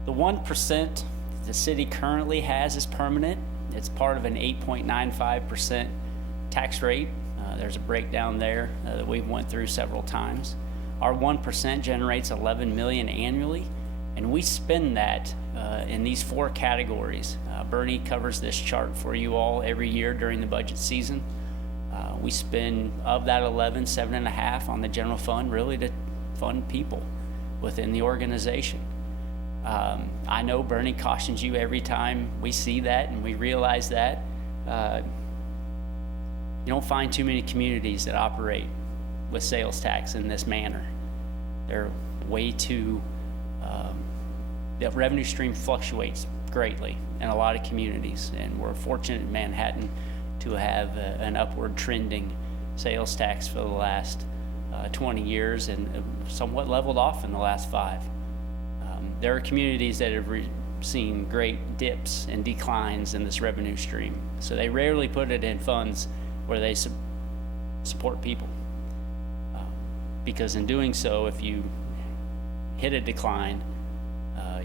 The 1% the city currently has is permanent. It's part of an 8.95% tax rate. There's a breakdown there that we've went through several times. Our 1% generates 11 million annually, and we spend that in these 4 categories. Bernie covers this chart for you all every year during the budget season. We spend, of that 11, 7.5 on the general fund, really to fund people within the organization. I know Bernie cautions you every time we see that and we realize that. You don't find too many communities that operate with sales tax in this manner. They're way too, the revenue stream fluctuates greatly in a lot of communities, and we're fortunate in Manhattan to have an upward trending sales tax for the last 20 years and somewhat leveled off in the last 5. There are communities that have seen great dips and declines in this revenue stream, so they rarely put it in funds where they support people. Because in doing so, if you hit a decline,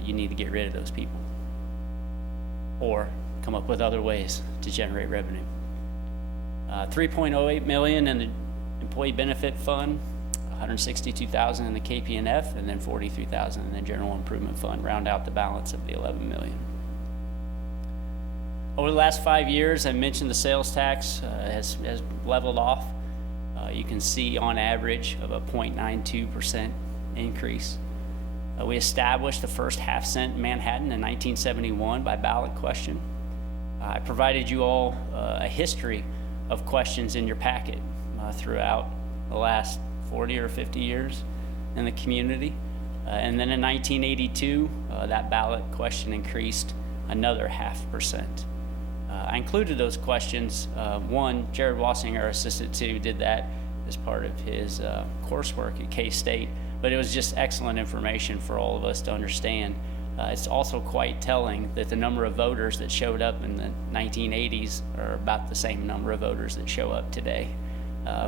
you need to get rid of those people or come up with other ways to generate revenue. 3.08 million in the employee benefit fund, 162,000 in the KPNF, and then 43,000 in the general improvement fund, round out the balance of the 11 million. Over the last 5 years, I mentioned the sales tax has leveled off. You can see on average of a 0.92% increase. We established the first half cent in Manhattan in 1971 by ballot question. I provided you all a history of questions in your packet throughout the last 40 or 50 years in the community. And then in 1982, that ballot question increased another 0.5%. I included those questions. One, Jared Wassinger, our Assistant 2, did that as part of his coursework at K-State, but it was just excellent information for all of us to understand. It's also quite telling that the number of voters that showed up in the 1980s are about the same number of voters that show up today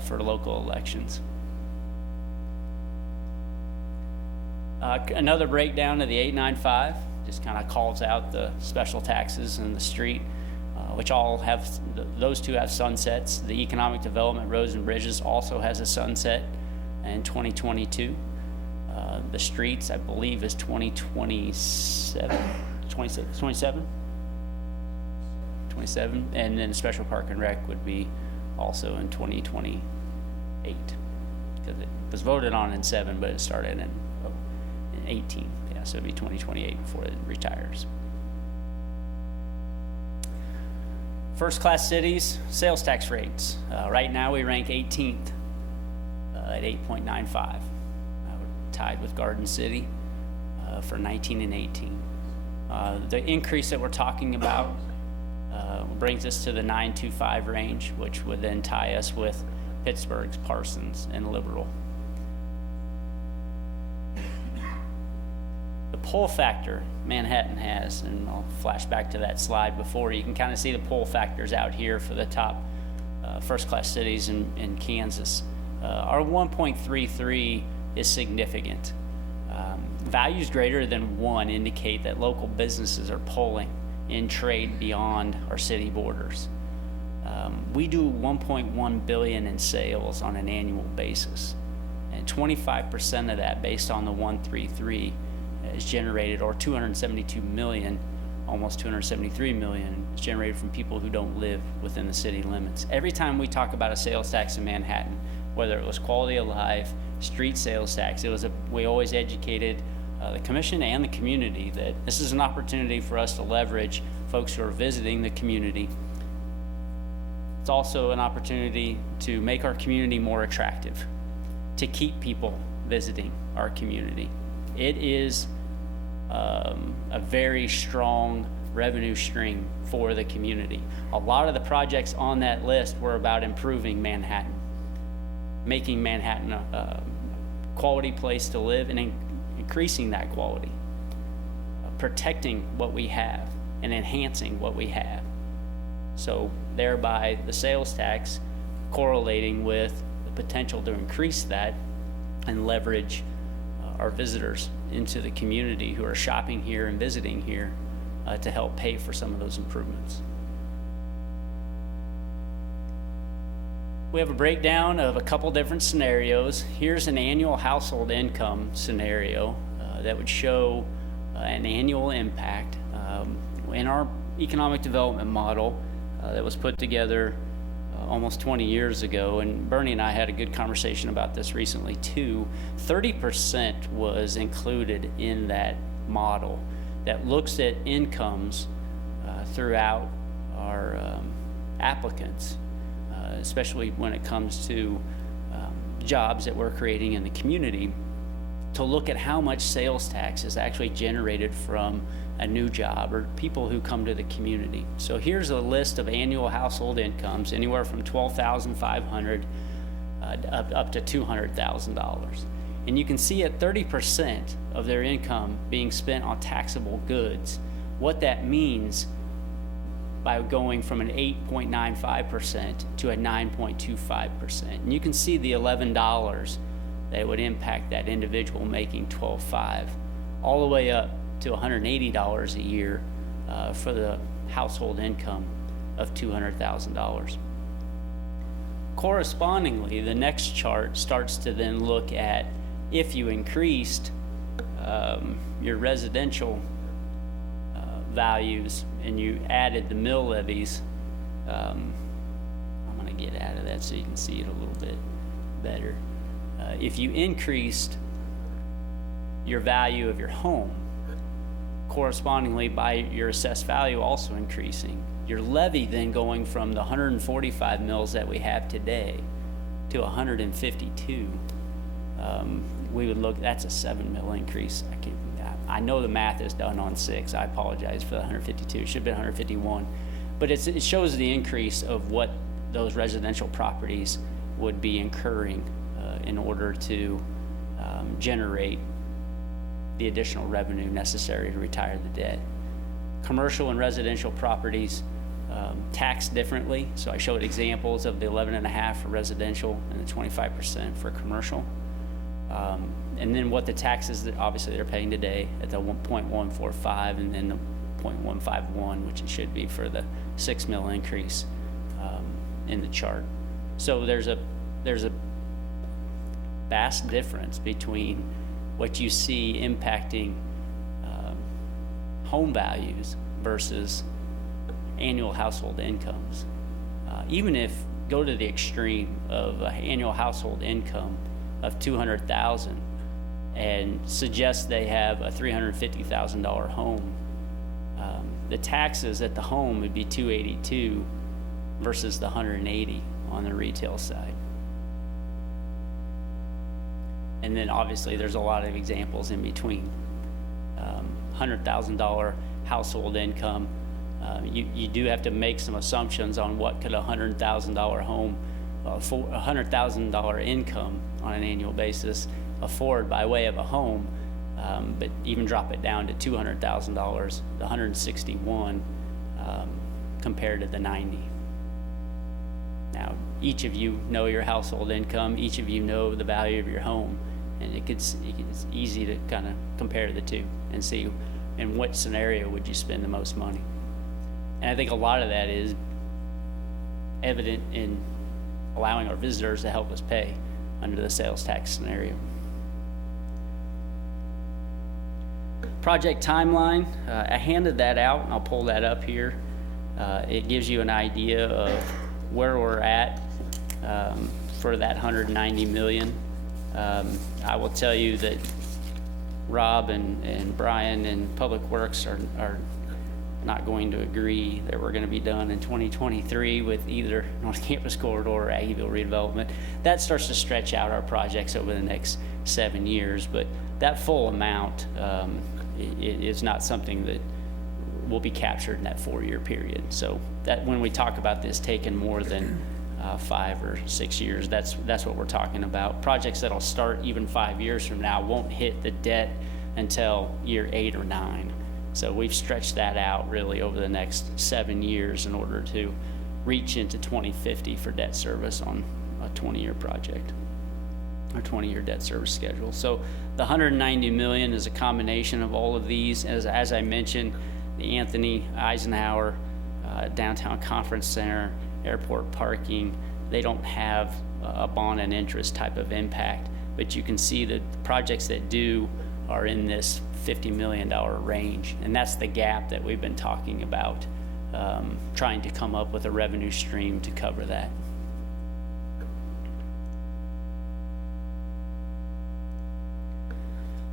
for local elections. Another breakdown of the 895 just kind of calls out the special taxes and the street, which all have, those two have sunsets. The economic development, roads and bridges, also has a sunset in 2022. The streets, I believe, is 2027, 27, and then special park and rec would be also in 2028, because it was voted on in 7, but it started in 18. Yeah, so it'd be 2028 before it retires. First class cities, sales tax rates. Right now we rank 18th at 8.95. Tied with Garden City for 19 and 18. The increase that we're talking about brings us to the 925 range, which would then tie us with Pittsburgh's, Parsons, and Liberal. The pull factor Manhattan has, and I'll flash back to that slide before, you can kind of see the pull factors out here for the top first-class cities in Kansas. Our 1.33 is significant. Values greater than 1 indicate that local businesses are pulling in trade beyond our city borders. We do 1.1 billion in sales on an annual basis, and 25% of that, based on the 133, is generated, or 272 million, almost 273 million, is generated from people who don't live within the city limits. Every time we talk about a sales tax in Manhattan, whether it was quality of life, street sales tax, we always educated the commission and the community that this is an opportunity for us to leverage folks who are visiting the community. It's also an opportunity to make our community more attractive, to keep people visiting our community. It is a very strong revenue stream for the community. A lot of the projects on that list were about improving Manhattan, making Manhattan a quality place to live and increasing that quality, protecting what we have and enhancing what we have. So thereby the sales tax correlating with the potential to increase that and leverage our visitors into the community who are shopping here and visiting here to help pay for some of those improvements. We have a breakdown of a couple different scenarios. Here's an annual household income scenario that would show an annual impact. In our economic development model that was put together almost 20 years ago, and Bernie and I had a good conversation about this recently too, 30% was included in that model that looks at incomes throughout our applicants, especially when it comes to jobs that we're creating in the community, to look at how much sales tax is actually generated from a new job or people who come to the community. So here's a list of annual household incomes, anywhere from $12,500 up to $200,000. And you can see at 30% of their income being spent on taxable goods, what that means by going from an 8.95% to a 9.25%. And you can see the $11 that would impact that individual making $12,500, all the way up to $180 a year for the household income of $200,000. Correspondingly, the next chart starts to then look at if you increased your residential values and you added the mill levies. I'm going to get out of that so you can see it a little bit better. If you increased your value of your home, correspondingly by your assessed value also increasing, your levy then going from the 145 mills that we have today to 152, we would look, that's a 7 mil increase. I know the math is done on 6. I apologize for the 152. It should have been 151. But it shows the increase of what those residential properties would be incurring in order to generate the additional revenue necessary to retire the debt. Commercial and residential properties taxed differently. So I showed examples of the 11.5 for residential and the 25% for commercial. And then what the taxes that obviously they're paying today at the 1.145 and then the 0.151, which it should be for the 6 mil increase in the chart. So there's a vast difference between what you see impacting home values versus annual household incomes. Even if go to the extreme of an annual household income of $200,000 and suggest they have a $350,000 home, the taxes at the home would be $282 versus the $180 on the retail side. And then obviously there's a lot of examples in between. $100,000 household income, you do have to make some assumptions on what could a $100,000 home, for $100,000 income on an annual basis afford by way of a home, but even drop it down to $200,000, the 161 compared to the 90. Now, each of you know your household income, each of you know the value of your home, and it's easy to kind of compare the two and see in what scenario would you spend the most money. And I think a lot of that is evident in allowing our visitors to help us pay under the sales tax scenario. Project timeline, I handed that out, and I'll pull that up here. It gives you an idea of where we're at for that $190 million. I will tell you that Rob and Brian and Public Works are not going to agree that we're going to be done in 2023 with either North Campus Corridor or Aggieville redevelopment. That starts to stretch out our projects over the next 7 years, but that full amount is not something that will be captured in that 4-year period. So that when we talk about this taking more than 5 or 6 years, that's what we're talking about. Projects that'll start even 5 years from now won't hit the debt until year 8 or 9. So we've stretched that out really over the next 7 years in order to reach into 2050 for debt service on a 20-year project, or 20-year debt service schedule. So the $190 million is a combination of all of these. As I mentioned, the Anthony Eisenhower Downtown Conference Center, airport parking, they don't have a bond and interest type of impact, but you can see that the projects that do are in this $50 million range, and that's the gap that we've been talking about, trying to come up with a revenue stream to cover that.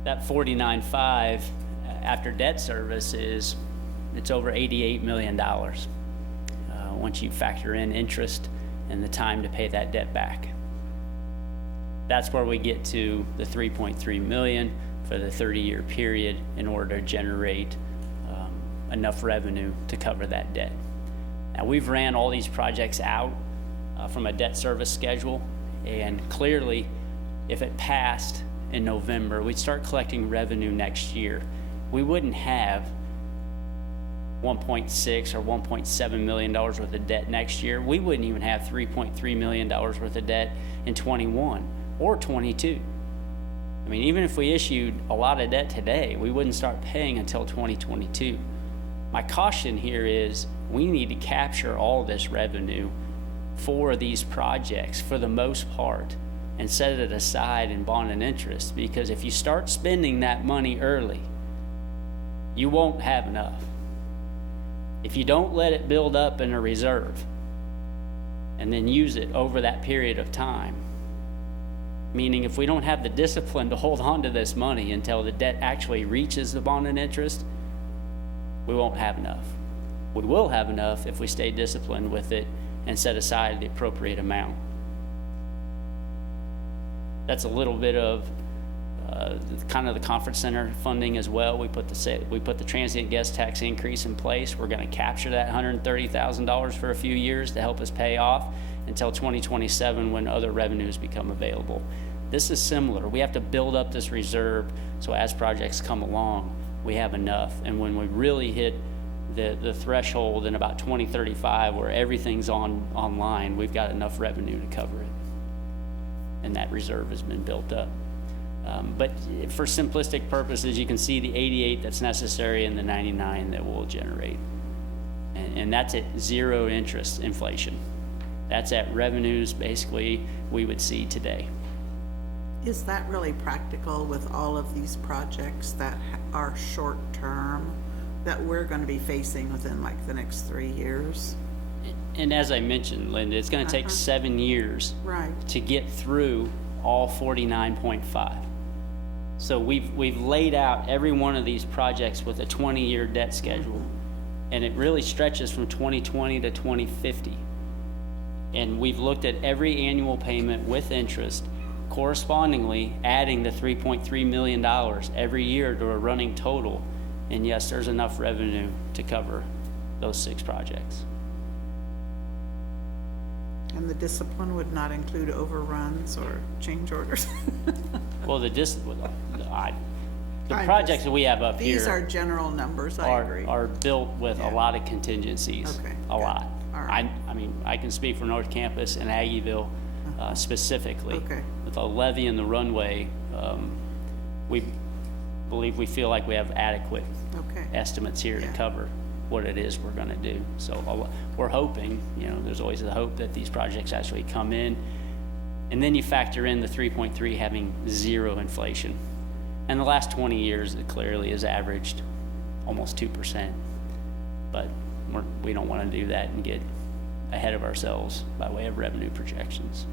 That 49.5 after debt service it's over $88 million once you factor in interest and the time to pay that debt back. That's where we get to the 3.3 million for the 30-year period in order to generate enough revenue to cover that debt. Now, we've ran all these projects out from a debt service schedule, and clearly if it passed in November, we'd start collecting revenue next year. We wouldn't have 1.6 or $1.7 million worth of debt next year. We wouldn't even have $3.3 million worth of debt in 21 or 22. I mean, even if we issued a lot of debt today, we wouldn't start paying until 2022. My caution here is we need to capture all this revenue for these projects for the most part and set it aside in bond and interest, because if you start spending that money early, you won't have enough. If you don't let it build up in a reserve and then use it over that period of time, meaning if we don't have the discipline to hold on to this money until the debt actually reaches the bond and interest, we won't have enough. We will have enough if we stay disciplined with it and set aside the appropriate amount. That's a little bit of kind of the conference center funding as well. We put the transient guest tax increase in place. We're going to capture that $130,000 for a few years to help us pay off until 2027 when other revenues become available. This is similar. We have to build up this reserve so as projects come along, we have enough. And when we really hit the threshold in about 2035 where everything's online, we've got enough revenue to cover it. And that reserve has been built up. But for simplistic purposes, you can see the 88 that's necessary and the 99 that we'll generate. And that's at zero interest inflation. That's at revenues basically we would see today. Is that really practical with all of these projects that are short-term that we're going to be facing within like the next 3 years? And as I mentioned, Linda, it's going to take 7 years Right. to get through all 49.5. So we've laid out every one of these projects with a 20-year debt schedule, and it really stretches from 2020 to 2050. And we've looked at every annual payment with interest, correspondingly adding the $3.3 million every year to a running total. And yes, there's enough revenue to cover those 6 projects. And the discipline would not include overruns or change orders? Well, the projects that we have up These are here general numbers, I agree. are built with a lot of contingencies. Okay, A good. lot. All right. I mean, I can speak for North Campus and Aggieville specifically. Okay. With the levee and the runway, we feel like we have adequate Okay. estimates here to Yeah. cover what it is we're going to do. So we're hoping, there's always the hope that these projects actually come in. And then you factor in the 3.3 having zero inflation. And the last 20 years, it clearly has averaged almost 2%. But we don't want to do that and get ahead of ourselves by way of revenue projections.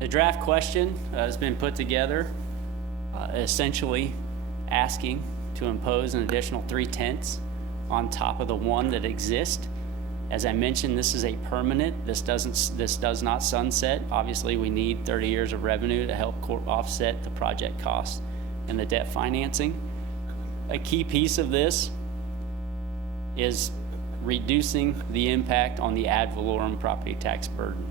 The draft question has been put together, essentially asking to impose an additional 3/10 on top of the one that exists. As I mentioned, this is a permanent. This does not sunset. Obviously, we need 30 years of revenue to help offset the project costs and the debt financing. A key piece of this is reducing the impact on the ad valorem property tax burden.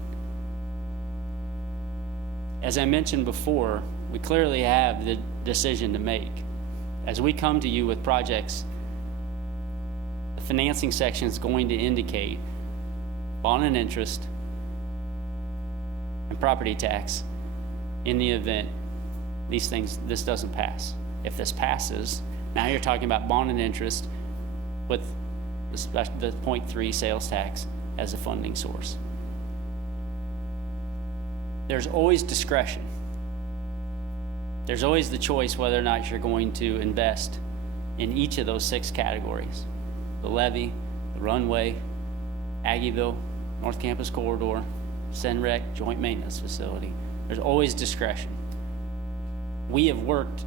As I mentioned before, we clearly have the decision to make. As we come to you with projects, the financing section is going to indicate bond and interest and property tax in the event this doesn't pass. If this passes, now you're talking about bond and interest with the 0.3 sales tax as a funding source. There's always discretion. There's always the choice whether or not you're going to invest in each of those 6 categories: the levee, the runway, Aggieville, North Campus Corridor, CENREC, Joint Maintenance Facility. There's always discretion. We have worked,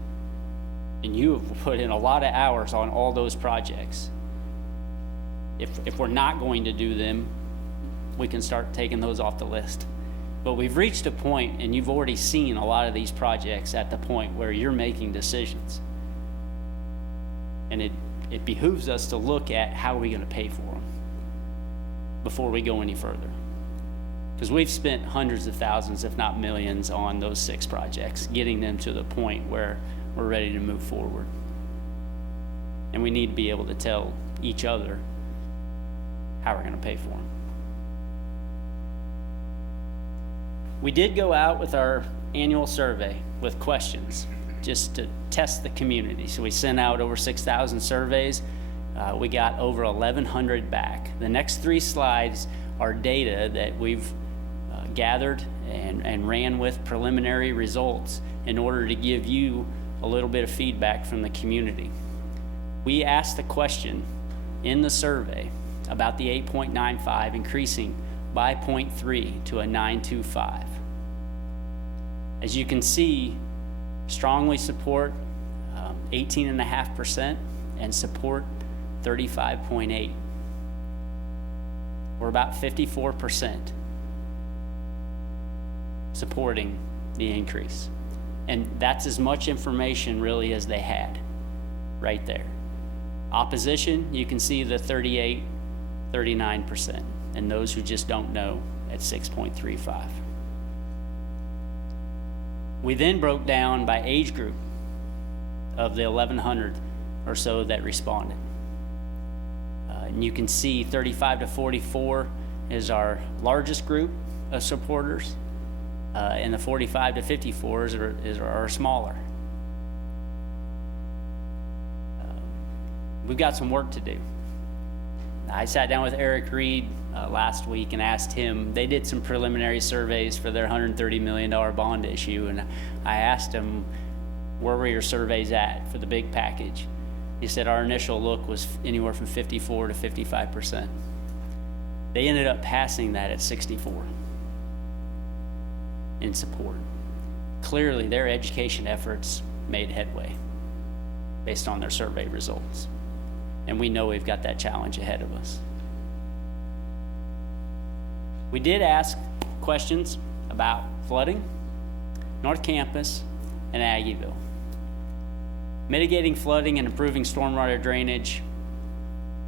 and you have put in a lot of hours on all those projects. If we're not going to do them, we can start taking those off the list. But we've reached a point, and you've already seen a lot of these projects at the point where you're making decisions. And it behooves us to look at how are we going to pay for them before we go any further. Because we've spent hundreds of thousands, if not millions, on those 6 projects, getting them to the point where we're ready to move forward. And we need to be able to tell each other how we're going to pay for them. We did go out with our annual survey with questions just to test the community. So we sent out over 6,000 surveys. We got over 1,100 back. The next 3 slides are data that we've gathered and ran with preliminary results in order to give you a little bit of feedback from the community. We asked the question in the survey about the 8.95 increasing by 0.3 to a 925. As you can see, strongly support 18.5% and support 35.8. We're about 54%. supporting the increase. And that's as much information really as they had right there. Opposition, you can see the 38, 39%, and those who just don't know at 6.35. We then broke down by age group of the 1,100 or so that responded. And you can see 35 to 44 is our largest group of supporters, and the 45 to 54s are smaller. We've got some work to do. I sat down with Eric Reed last week and asked him, they did some preliminary surveys for their $130 million bond issue, and I asked him, where were your surveys at for the big package? He said our initial look was anywhere from 54 to 55%. They ended up passing that at 64 in support. Clearly, their education efforts made headway based on their survey results. And we know we've got that challenge ahead of us. We did ask questions about flooding, North Campus, and Aggieville. Mitigating flooding and improving stormwater drainage,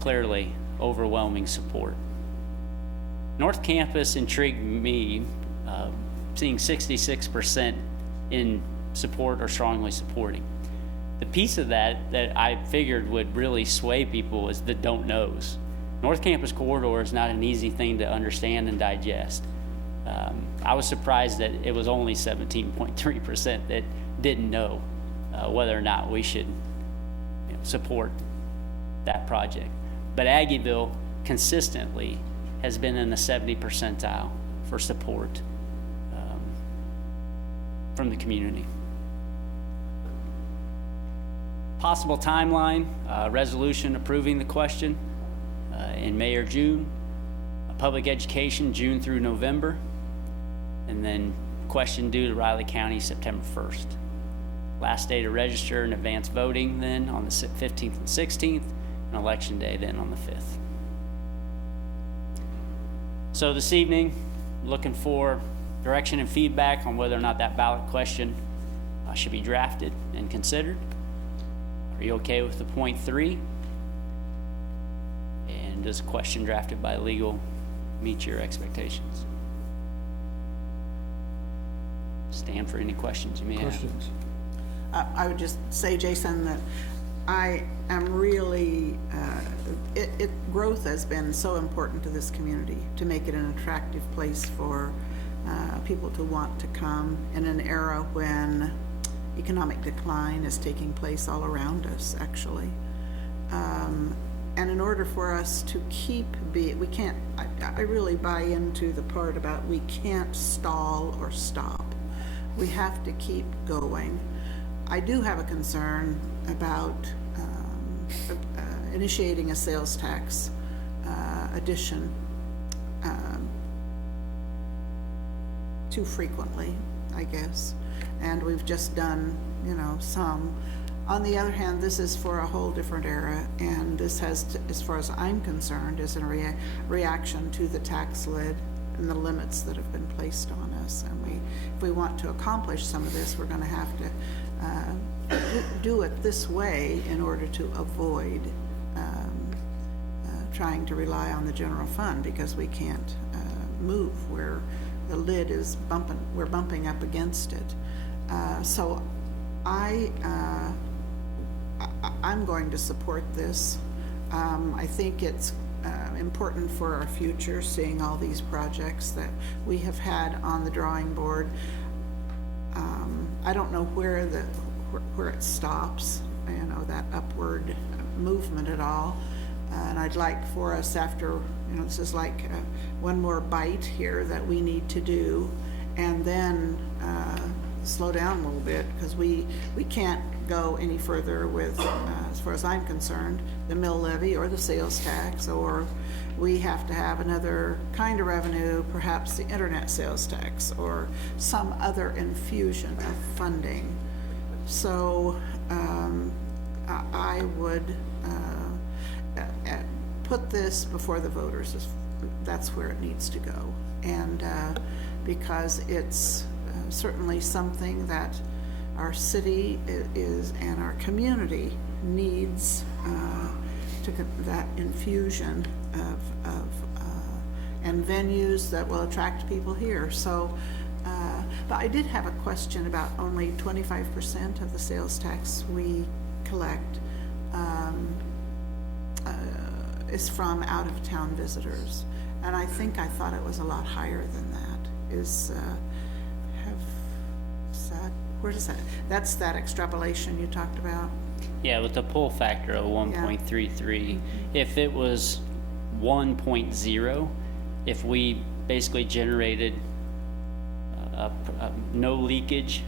clearly overwhelming support. North Campus intrigued me, seeing 66% in support or strongly supporting. The piece of that I figured would really sway people is the don't knows. North Campus corridor is not an easy thing to understand and digest. I was surprised that it was only 17.3% that didn't know whether or not we should support that project. But Aggieville consistently has been in the 70th percentile for support from the community. Possible timeline, resolution approving the question in May or June, public education June through November, and then question due to Riley County September 1st. Last day to register and advance voting then on the 15th and 16th, and election day then on the 5th. So this evening, looking for direction and feedback on whether or not that ballot question should be drafted and considered. Are you okay with the point 3? And does a question drafted by legal meet your expectations? Stand for any questions you may have. Questions? I would just say, Jason, that I am really, growth has been so important to this community to make it an attractive place for people to want to come in an era when economic decline is taking place all around us, actually. And in order for us to we can't, I really buy into the part about we can't stall or stop. We have to keep going. I do have a concern about initiating a sales tax addition too frequently, I guess. And we've just done, some. On the other hand, this is for a whole different era, and this has, as far as I'm concerned, is a reaction to the tax lid and the limits that have been placed on us. And if we want to accomplish some of this, we're going to have to do it this way in order to avoid trying to rely on the general fund, because we can't move where the lid is bumping. We're bumping up against it. So I'm going to support this. I think it's important for our future, seeing all these projects that we have had on the drawing board. I don't know where it stops, that upward movement at all. And I'd like for us, after, this is like one more bite here that we need to do, and then slow down a little bit, because we can't go any further with, as far as I'm concerned, the mill levy or the sales tax, or we have to have another kind of revenue, perhaps the internet sales tax or some other infusion of funding. So I would put this before the voters. That's where it needs to go, and because it's certainly something that our city is and our community needs, that infusion of and venues that will attract people here. So, but I did have a question about only 25% of the sales tax we collect is from out-of-town visitors. And I think I thought it was a lot higher than that. Where does that, that's that extrapolation you talked about? Yeah, with the pull factor of 1.33, if it was 1.0, if we basically generated no leakage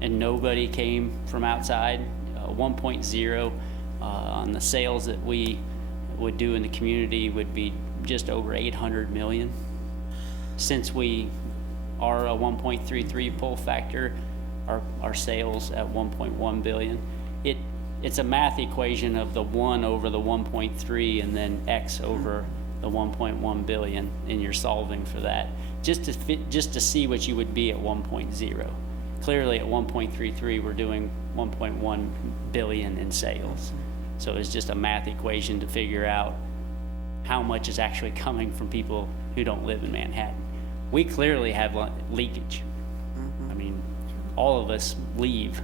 and nobody came from outside, 1.0 on the sales that we would do in the community would be just over 800 million. Since we are a 1.33 pull factor, our sales at 1.1 billion, it's a math equation of the 1 over the 1.3 and then X over the 1.1 billion, and you're solving for that just to see what you would be at 1.0. Clearly at 1.33 we're doing 1.1 billion in sales, so it's just a math equation to figure out how much is actually coming from people who don't live in Manhattan. We clearly have leakage. I mean, all of us leave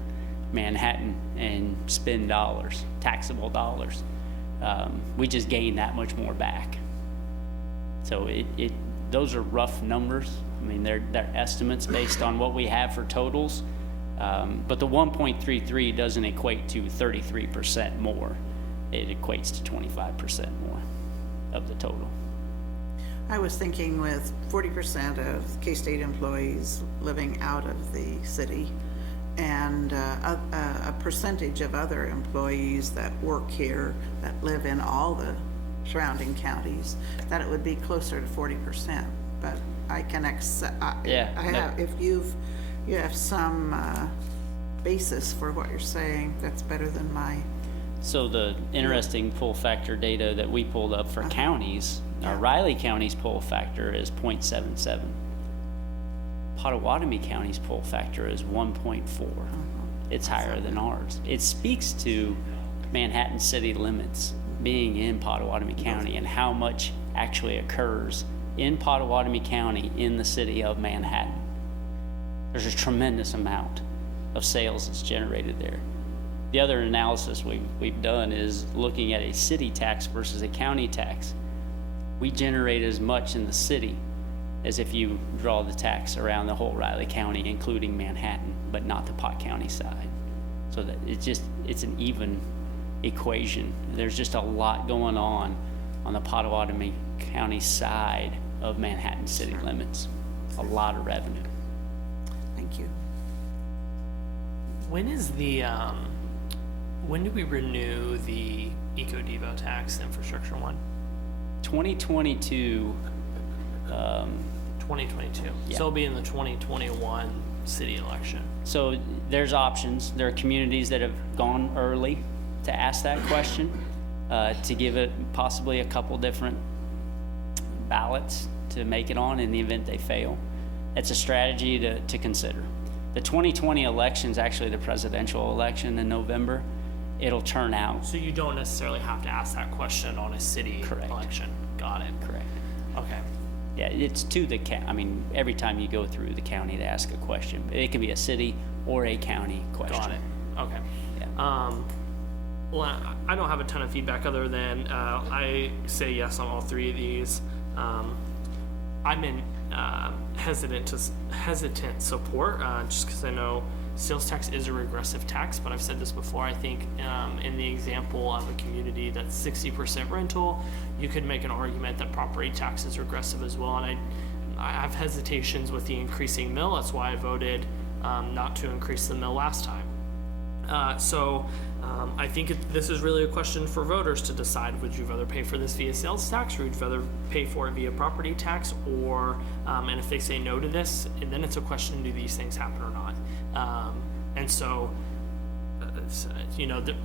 Manhattan and spend dollars, taxable dollars. We just gain that much more back. So those are rough numbers. I mean, they're estimates based on what we have for totals. But the 1.33 doesn't equate to 33% more. It equates to 25% more of the total. I was thinking with 40% of K-State employees living out of the city and a percentage of other employees that work here that live in all the surrounding counties, that it would be closer to 40%. But I can accept, if you have some basis for what you're saying, that's better than my. So the interesting pull factor data that we pulled up for counties, Riley County's pull factor is 0.77. Potawatomi County's pull factor is 1.4. It's higher than ours. It speaks to Manhattan city limits being in Potawatomi County and how much actually occurs in Potawatomi County in the city of Manhattan. There's a tremendous amount of sales that's generated there. The other analysis we've done is looking at a city tax versus a county tax. We generate as much in the city as if you draw the tax around the whole Riley County, including Manhattan, but not the Pot County side. So that it's an even equation. There's just a lot going on the Potawatomi County side of Manhattan city limits. A lot of revenue. Thank you. When is when do we renew the EcoDevo tax, infrastructure one? 2022. 2022. Yeah. So it'll be in the 2021 city election. So there's options. There are communities that have gone early to ask that question, to give it possibly a couple different ballots to make it on in the event they fail. It's a strategy to consider. The 2020 election is actually the presidential election in November. It'll turn out. So you don't necessarily have to ask that question on a city election. Got it. Correct. Okay. Yeah, it's to the county. I mean, every time you go through the county to ask a question, it can be a city or a county question. Got it. Okay. Yeah. Well, I don't have a ton of feedback other than I say yes on all three of these. I'm in hesitant support just because I know sales tax is a regressive tax, but I've said this before. I think in the example of a community that's 60% rental, you could make an argument that property tax is regressive as well. And I have hesitations with the increasing mill. That's why I voted not to increase the mill last time. I think this is really a question for voters to decide. Would you rather pay for this via sales tax, or would you rather pay for it via property tax? Or, and if they say no to this, then it's a question, do these things happen or not?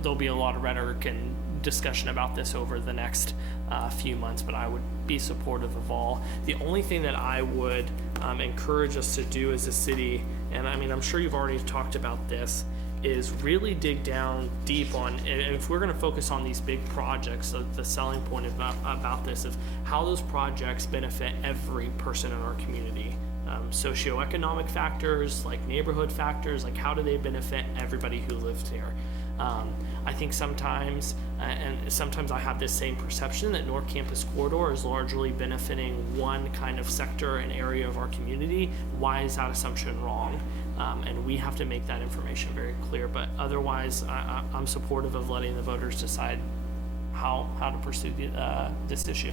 There'll be a lot of rhetoric and discussion about this over the next few months, but I would be supportive of all. The only thing that I would encourage us to do as a city, and I mean, I'm sure you've already talked about this, is really dig down deep on, and if we're going to focus on these big projects, the selling point about this is how those projects benefit every person in our community. Socioeconomic factors, like neighborhood factors, like how do they benefit everybody who lives here? I think sometimes, and sometimes I have this same perception that North Campus Corridor is largely benefiting one kind of sector and area of our community. Why is that assumption wrong? And we have to make that information very clear, but otherwise I'm supportive of letting the voters decide how to pursue this issue.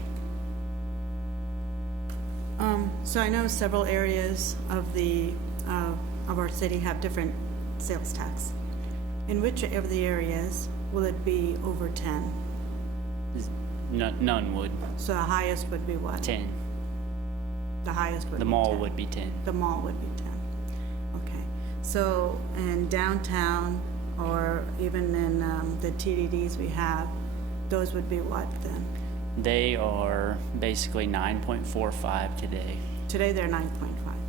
So I know several areas of our city have different sales tax. In which of the areas will it be over 10? None would. So the highest would be what? 10. The highest would be 10. The mall would be 10. The mall would be 10. Okay. So in downtown or even in the TDDs we have, those would be what then? They are basically 9.45 today. Today they're 9.5.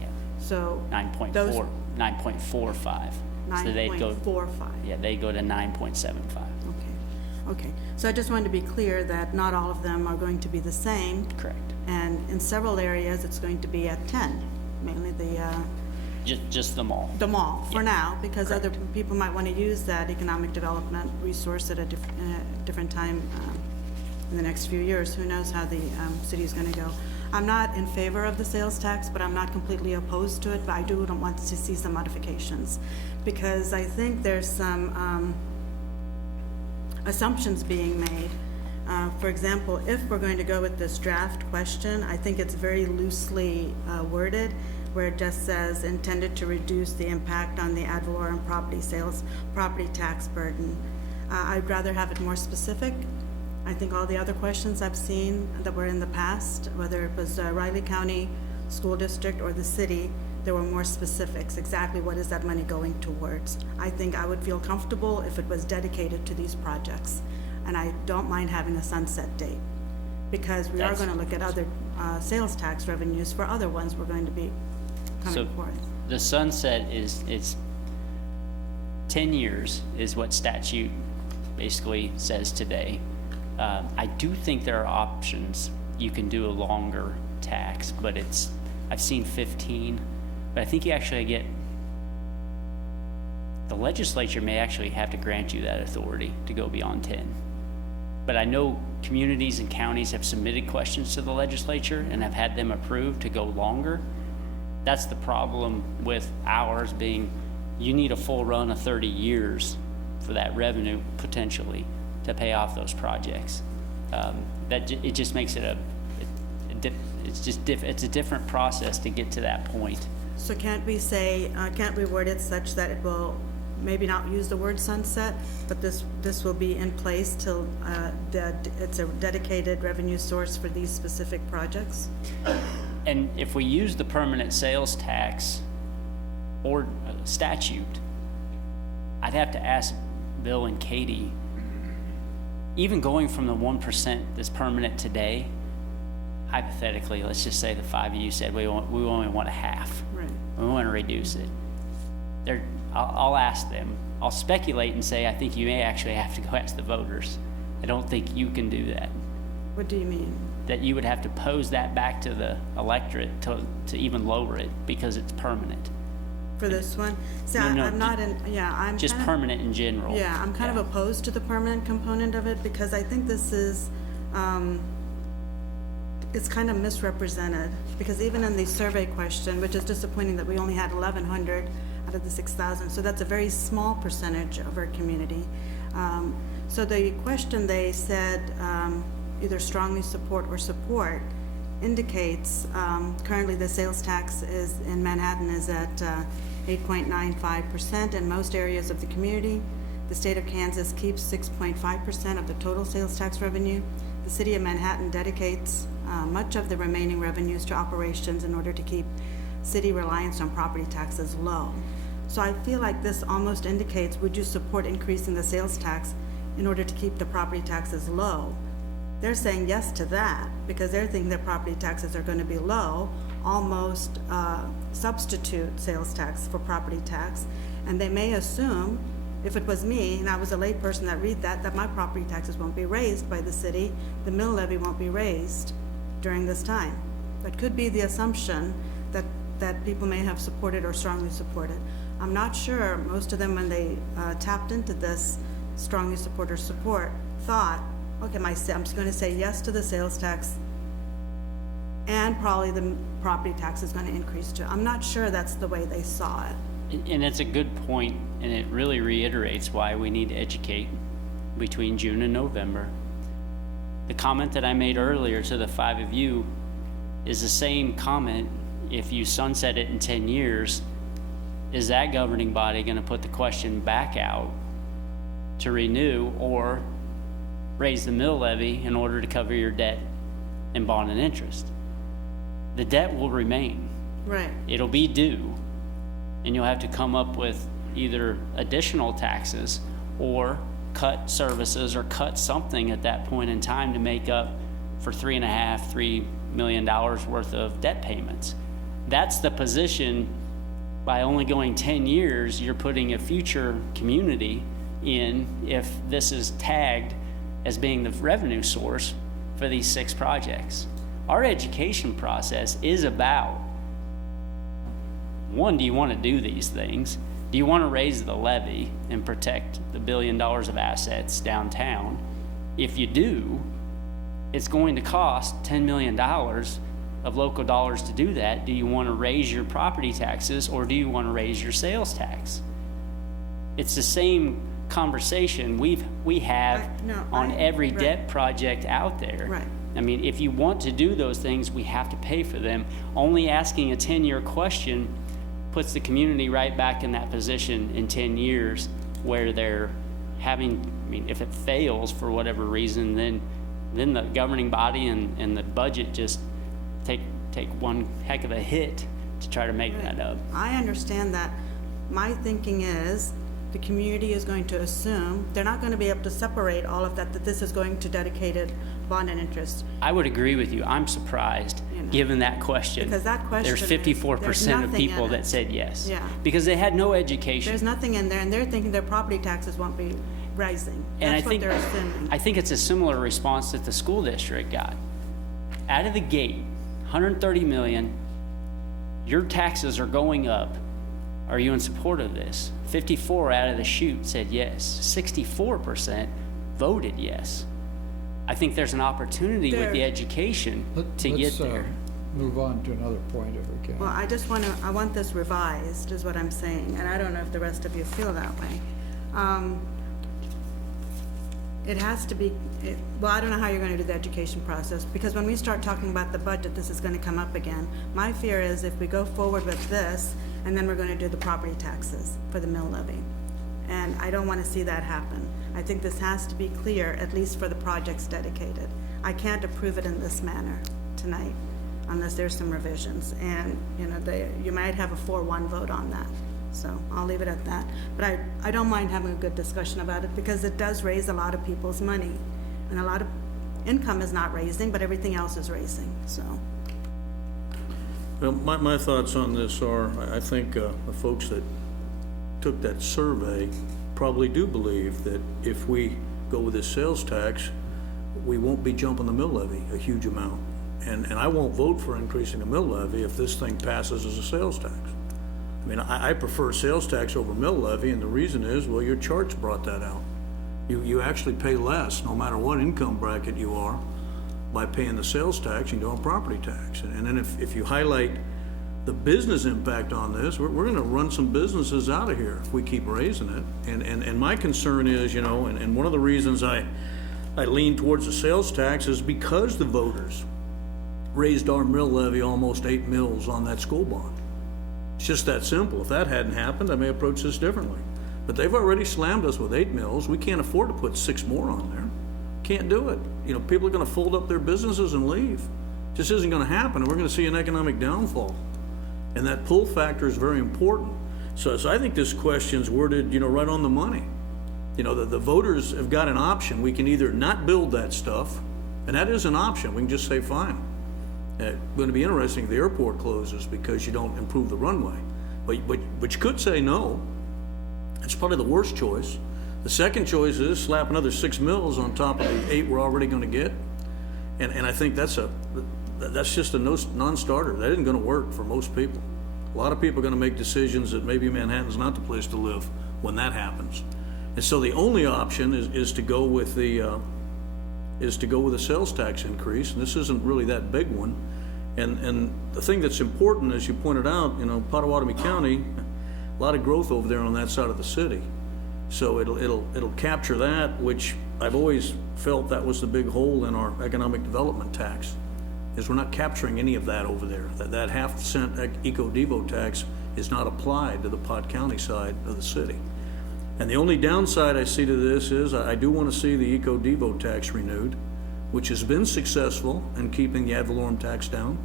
Yeah. So 9.4, those 9.45. So they'd go, 9.45. yeah, they go to 9.75. Okay. So I just wanted to be clear that not all of them are going to be the same. Correct. And in several areas, it's going to be at 10, mainly Just the mall. the mall for Yeah. now, because other people might want to use that economic development resource at a different time in the next few years. Who knows how the city is going to go. I'm not in favor of the sales tax, but I'm not completely opposed to it, but I do want to see some modifications, because I think there's some assumptions being made. For example, if we're going to go with this draft question, I think it's very loosely worded, where it just says intended to reduce the impact on the ad valorem property tax burden. I'd rather have it more specific. I think all the other questions I've seen that were in the past, whether it was Riley County School District or the city, there were more specifics, exactly what is that money going towards. I think I would feel comfortable if it was dedicated to these projects. And I don't mind having a sunset date, because we are going to look at other sales tax revenues for other ones we're going to be coming forth. The sunset it's 10 years is what statute basically says today. I do think there are options. You can do a longer tax, but I've seen 15, but I think you actually the legislature may actually have to grant you that authority to go beyond 10. But I know communities and counties have submitted questions to the legislature and have had them approved to go longer. That's the problem with ours being, you need a full run of 30 years for that revenue potentially to pay off those projects. It just makes it it's a different process to get to that point. So can't we word it such that it will maybe not use the word sunset, but this will be in place till it's a dedicated revenue source for these specific projects? And if we use the permanent sales tax or statute, I'd have to ask Bill and Katie, even going from the 1% that's permanent today, hypothetically, let's just say the five of you said we only want a half. Right. We want to reduce it. I'll ask them. I'll speculate and say I think you may actually have to go ask the voters. I don't think you can do that. What do you mean? That you would have to pose that back to the electorate to even lower it because it's permanent. For this one? See, No, I'm not in, I'm Just kind of- permanent in general. Yeah, I'm kind of opposed to the permanent component of it, because I think this is, it's kind of misrepresented. Because even in the survey question, which is disappointing that we only had 1,100 out of the 6,000, so that's a very small percentage of our community. So the question, they said either strongly support or support, indicates currently the sales tax in Manhattan is at 8.95% in most areas of the community. The state of Kansas keeps 6.5% of the total sales tax revenue. The city of Manhattan dedicates much of the remaining revenues to operations in order to keep city reliance on property taxes low. So I feel like this almost indicates, would you support increasing the sales tax in order to keep the property taxes low. They're saying yes to that because they're thinking their property taxes are going to be low, almost substitute sales tax for property tax. And they may assume, if it was me and I was a layperson that read that my property taxes won't be raised by the city, the mill levy won't be raised during this time. That could be the assumption that people may have supported or strongly supported. I'm not sure, most of them when they tapped into this strongly support or support, thought, okay, I'm just going to say yes to the sales tax and probably the property tax is going to increase too. I'm not sure that's the way they saw it. And it's a good point, and it really reiterates why we need to educate between June and November. The comment that I made earlier to the 5 of you is the same comment if you sunset it in 10 years. Is that governing body going to put the question back out to renew or raise the mill levy in order to cover your debt and bond and interest? The debt will remain. Right. It'll be due, and you'll have to come up with either additional taxes or cut services or cut something at that point in time to make up for $3 million worth of debt payments. That's the position. By only going 10 years, you're putting a future community in if this is tagged as being the revenue source for these 6 projects. Our education process is about, one, do you want to do these things? Do you want to raise the levy and protect the $1 billion of assets downtown? If you do, it's going to cost $10 million of local dollars to do that. Do you want to raise your property taxes or do you want to raise your sales tax? It's the same conversation we have on every debt project out there. Right. I mean, if you want to do those things, we have to pay for them. Only asking a 10-year question puts the community right back in that position in 10 years where they're having, I mean, if it fails for whatever reason, then the governing body and the budget just take one heck of a hit to try to make that up. I understand that. My thinking is the community is going to assume they're not going to be able to separate all of that this is going to dedicated bond and interest. I would agree with you. I'm surprised, given that question. Because that question there's is- 54% there's of nothing people in that it. said yes. Yeah. Because they had no education. There's nothing in there, and they're thinking their property taxes won't be rising. And That's what they're I assuming. think it's a similar response that the school district got. Out of the gate, 130 million, your taxes are going up. Are you in support of this? 54 out of the chute said yes. 64% voted yes. I think there's an opportunity with the education to get there. Move on to another point if we can. Well, I want this revised, is what I'm saying, and I don't know if the rest of you feel that way. It has to be, well, I don't know how you're gonna do the education process, because when we start talking about the budget, this is gonna come up again. My fear is if we go forward with this, and then we're gonna do the property taxes for the mill levy. And I don't wanna see that happen. I think this has to be clear, at least for the projects dedicated. I can't approve it in this manner tonight, unless there's some revisions. And, you might have a 4-1 vote on that. So I'll leave it at that. But I don't mind having a good discussion about it because it does raise a lot of people's money. And a lot of income is not raising, but everything else is raising, so. Well, my thoughts on this are, I think the folks that took that survey probably do believe that if we go with this sales tax, we won't be jumping the mill levy a huge amount. And I won't vote for increasing the mill levy if this thing passes as a sales tax. I mean, I prefer sales tax over mill levy, and the reason is, well, your charts brought that out. You actually pay less, no matter what income bracket you are, by paying the sales tax and doing property tax. And then if you highlight the business impact on this, we're gonna run some businesses out of here if we keep raising it. And my concern is, and one of the reasons I lean towards the sales tax is because the voters raised our mill levy almost 8 mills on that school bond. It's just that simple. If that hadn't happened, I may approach this differently. But they've already slammed us with 8 mills. We can't afford to put 6 more on there. Can't do it. People are gonna fold up their businesses and leave. Just isn't gonna happen, and we're gonna see an economic downfall. And that pull factor is very important. So I think this question's worded, right on the money. you know, the voters have got an option. We can either not build that stuff, and that is an option. We can just say, fine. It's going to be interesting if the airport closes because you don't improve the runway. But you could say no. It's probably the worst choice. The second choice is slap another 6 mills on top of the 8 we're already going to get. And I think that's just a non-starter. That isn't going to work for most people. A lot of people are going to make decisions that maybe Manhattan's not the place to live when that happens. And so the only option is to go with the sales tax increase, and this isn't really that big one. And the thing that's important, as you pointed out, you know, Potawatomi County, a lot of growth over there on that side of the city. So it'll capture that, which I've always felt that was the big hole in our economic development tax, is we're not capturing any of that over there. That half-cent eco-devo tax is not applied to the Pot County side of the city. And the only downside I see to this is I do want to see the eco-devo tax renewed, which has been successful in keeping the ad valorem tax down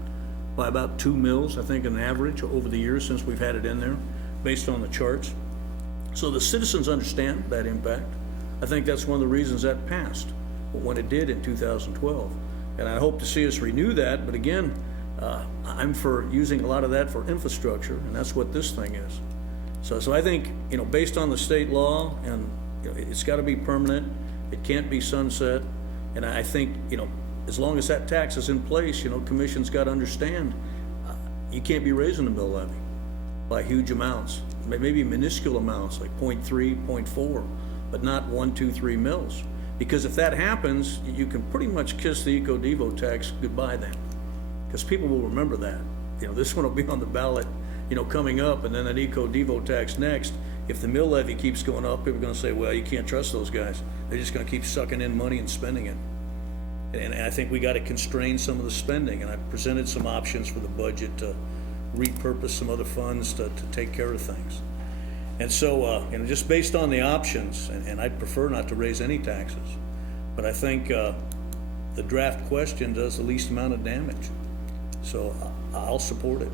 by about 2 mills, I think, on average over the years since we've had it in there, based on the charts. So the citizens understand that impact. I think that's one of the reasons that passed when it did in 2012. And I hope to see us renew that, but again, I'm for using a lot of that for infrastructure, and that's what this thing is. So I think, you know, based on the state law, and you know, it's got to be permanent, it can't be sunset, and I think, you know, as long as that tax is in place, you know, commission's got to understand, you can't be raising the mill levy by huge amounts, maybe minuscule amounts like 0.3, 0.4, but not 1, 2, 3 mills. Because if that happens, you can pretty much kiss the eco-devo tax goodbye then, because people will remember that. You know, this one will be on the ballot, you know, coming up, and then an eco-devo tax next. If the mill levy keeps going up, people are going to say, well, you can't trust those guys. They're just going to keep sucking in money and spending it. And I think we got to constrain some of the spending, and I presented some options for the budget to repurpose some other funds to take care of things. And so, you know, just based on the options, and I'd prefer not to raise any taxes, but I think the draft question does the least amount of damage. So I'll support it.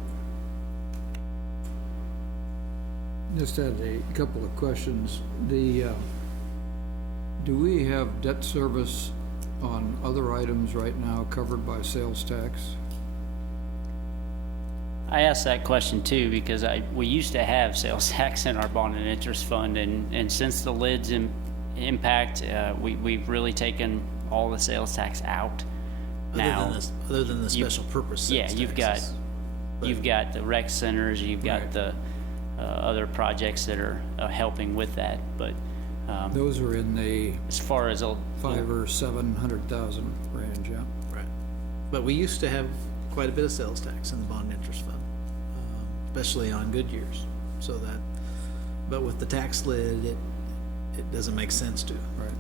Just had a couple of questions. Do we have debt service on other items right now covered by sales tax? I asked that question too because we used to have sales tax in our bond and interest fund, and since the LID's impact, we've really taken all the sales tax out. Other than the special purpose sales you've taxes. you've got the rec centers, you've got Right. the other projects that are helping with that, but Those are in the as far as 500,000 or 700,000 range, yeah. Right. But we used to have quite a bit of sales tax in the bond and interest fund, especially on good years. So that, but with the tax lid, it doesn't make sense to. Right.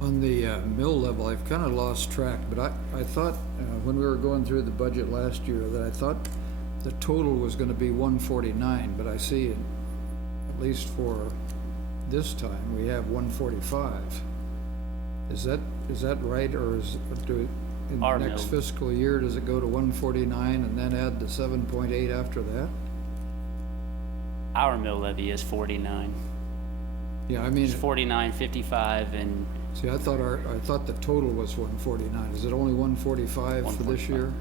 On the mill level, I've kind of lost track, but I thought when we were going through the budget last year that I thought the total was going to be 149, but I see it, at least for this time, we have 145. Is that right, or in the Our next mill. fiscal year, does it go to 149 and then add the 7.8 after that? our mill levy is 49. Yeah, I mean, It's 49.55, and see, I thought the total was 149. Is it only 145 for this 145. year?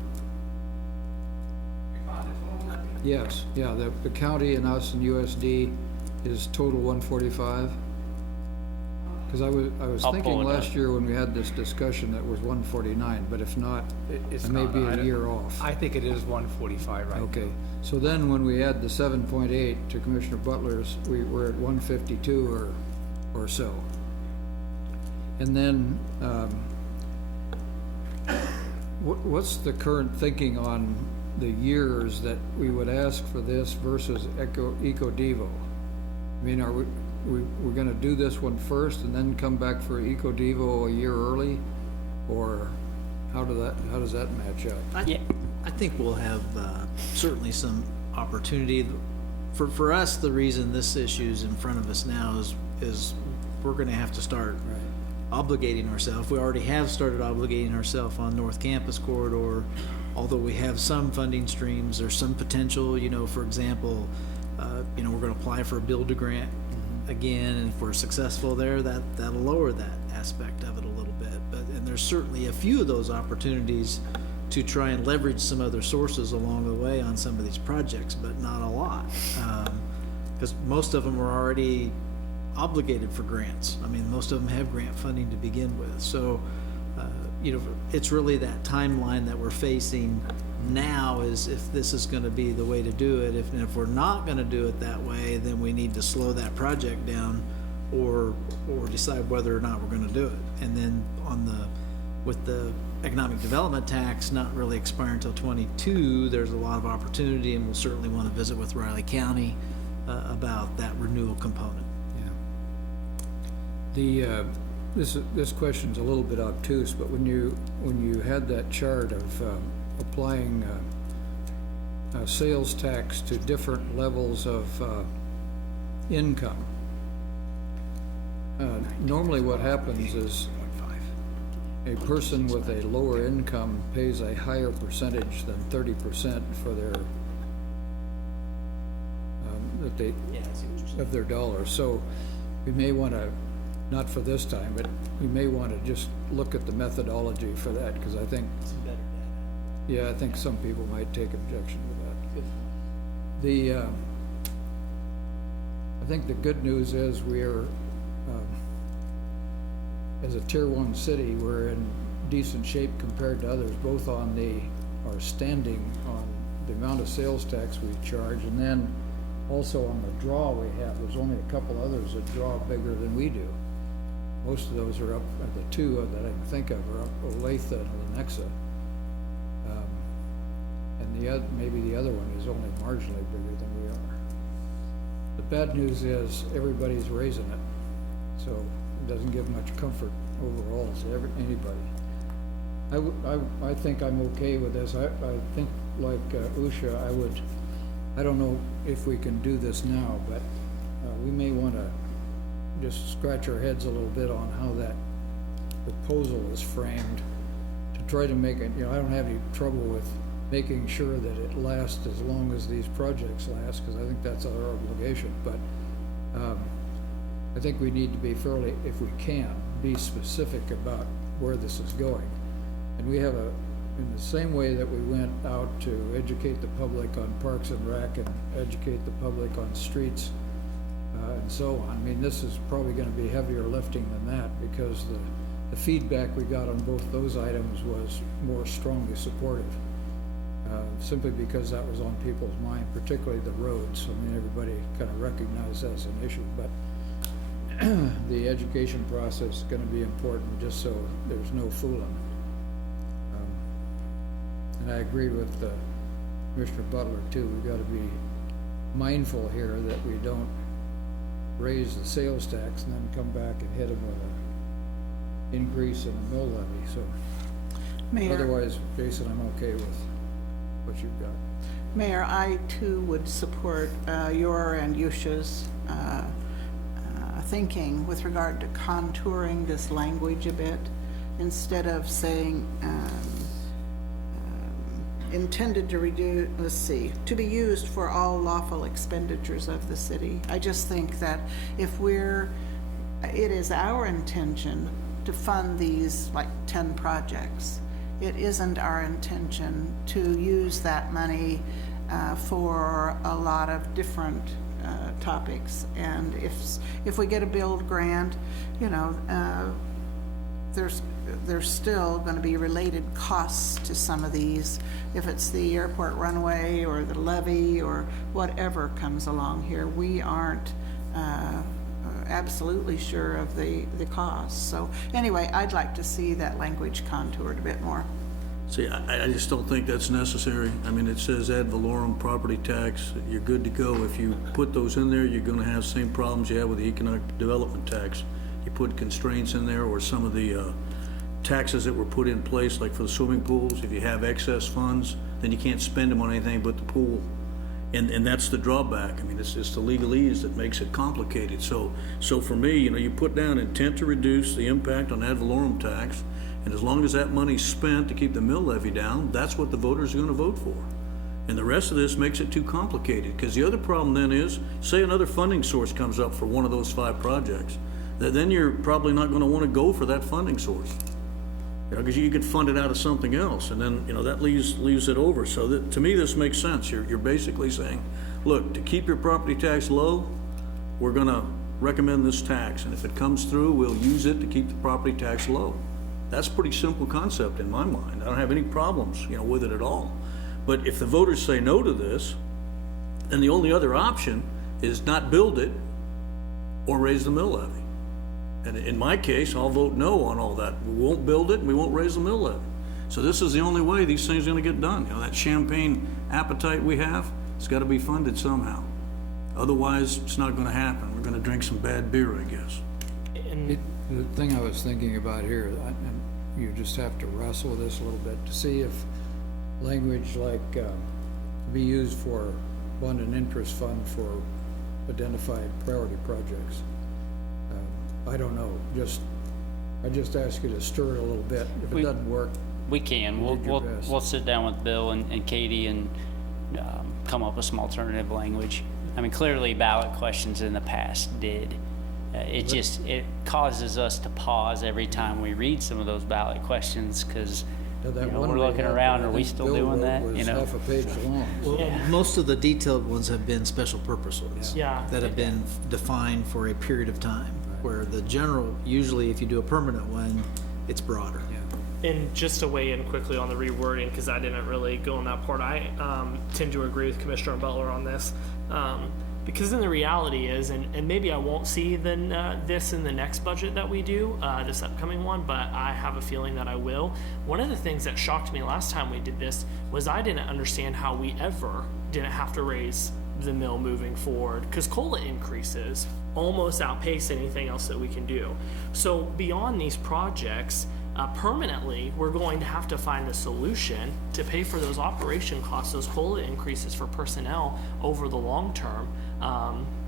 Yes, yeah, the county and us and USD is total 145? Because I was I'll thinking pull it last up. year when we had this discussion that was 149, but if not, It's I may not. be I a don't- year off. I think it is 145 right now. Okay, so then when we add the 7.8 to Commissioner Butler's, we're at 152 or so. And then, what's the current thinking on the years that we would ask for this versus Eco-Devo? I mean, are we're gonna do this one first and then come back for Eco-Devo a year early? Or how does that match up? yeah, I think we'll have certainly some opportunity. For us, the reason this issue's in front of us now is we're gonna have to start obligating ourselves. We already have started obligating ourselves on North Campus Corridor, although we have some funding streams or some potential, for example, we're gonna apply for a build-to-grant again, and if we're successful there, that'll lower that aspect of it a little bit. And there's certainly a few of those opportunities to try and leverage some other sources along the way on some of these projects, but not a lot. Because most of them are already obligated for grants. I mean, most of them have grant funding to begin with. So, it's really that timeline that we're facing now is if this is gonna be the way to do it. If we're not gonna do it that way, then we need to slow that project down or decide whether or not we're gonna do it. And then with the economic development tax not really expiring until 22, there's a lot of opportunity, and we'll certainly wanna visit with Riley County about that renewal component. The, this question's a little bit obtuse, but when you had that chart of applying sales tax to different levels of income, normally what happens is a person with a lower income pays a higher percentage than 30% for their of their dollars. So we may want to, not for this time, but we may want to just look at the methodology for that, because I think, yeah, I think some people might take objection to that. I think the good news is we're, as a tier 1 city, we're in decent shape compared to others, both on our standing on the amount of sales tax we charge, and then also on the draw we have. There's only a couple others that draw bigger than we do. Most of those are up, the two that I can think of are up Olathe and Lenexa. And maybe the other one is only marginally bigger than we are. The bad news is everybody's raising it, so it doesn't give much comfort overall to anybody. I think I'm okay with this. I think like Usha, I don't know if we can do this now, but we may want to just scratch our heads a little bit on how that proposal is framed to try to make it, I don't have any trouble with making sure that it lasts as long as these projects last, because I think that's our obligation, but I think we need to be fairly, if we can, be specific about where this is going. And we have in the same way that we went out to educate the public on Parks and Rec and educate the public on streets and so on. I mean, this is probably going to be heavier lifting than that, because the feedback we got on both those items was more strongly supportive, simply because that was on people's mind, particularly the roads. I mean, everybody kind of recognized that's an issue, but the education process is going to be important, just so there's no fooling. And I agree with Commissioner Butler too. We've got to be mindful here that we don't raise the sales tax and then come back and hit them with an increase in the mill levy. So Mayor, otherwise, Jason, I'm okay with what you've got. Mayor, I too would support your and Yusha's thinking with regard to contouring this language a bit, instead of saying intended to reduce, to be used for all lawful expenditures of the city. I just think that if it is our intention to fund these like 10 projects, it isn't our intention to use that money for a lot of different topics. And if we get a build grant, there's still going to be related costs to some of these. If it's the airport runway or the levee or whatever comes along here, we aren't absolutely sure of the costs. So anyway, I'd like to see that language contoured a bit more. See, I just don't think that's necessary. I mean, it says ad valorem property tax, you're good to go. If you put those in there, you're gonna have the same problems you have with the economic development tax. You put constraints in there, or some of the taxes that were put in place, like for the swimming pools, if you have excess funds, then you can't spend them on anything but the pool. And that's the drawback. I mean, it's the legalese that makes it complicated. So for me, you put down intent to reduce the impact on ad valorem tax, and as long as that money's spent to keep the mill levy down, that's what the voters are gonna vote for. And the rest of this makes it too complicated, because the other problem then is, say another funding source comes up for one of those 5 projects, then you're probably not gonna wanna go for that funding source. Because you could fund it out of something else, and then, that leaves it over. So that, to me, this makes sense. You're basically saying, look, to keep your property tax low, we're gonna recommend this tax, and if it comes through, we'll use it to keep the property tax low. That's a pretty simple concept in my mind. I don't have any problems, with it at all. But if the voters say no to this, then the only other option is not build it or raise the mill levy. And in my case, I'll vote no on all that. We won't build it, and we won't raise the mill levy. So this is the only way these things are gonna get done. That champagne appetite we have, it's gotta be funded somehow. Otherwise, it's not gonna happen. We're gonna drink some bad beer, I guess. The thing I was thinking about here, and you just have to wrestle with this a little bit to see if language like be used for abundant interest fund for identified priority projects. I don't know, I just ask you to stir it a little bit. If it doesn't work, We can. We'll sit down with Bill and Katie and come up with some alternative language. I mean, clearly ballot questions in the past did. It causes us to pause every time we read some of those ballot questions, because we're looking around, are we still doing that? was half a page long. Well, most of the detailed ones have been special purpose ones. Yeah. That have been defined for a period of time, where the general, usually if you do a permanent one, it's broader. And just to weigh in quickly on the rewording, because I didn't really go on that part, I tend to agree with Commissioner Butler on this. Because then the reality is, and maybe I won't see this in the next budget that we do, this upcoming one, but I have a feeling that I will. One of the things that shocked me last time we did this was I didn't understand how we ever didn't have to raise the mill moving forward, because COLA increases almost outpace anything else that we can do. So beyond these projects, permanently, we're going to have to find a solution to pay for those operation costs, those COLA increases for personnel over the long term,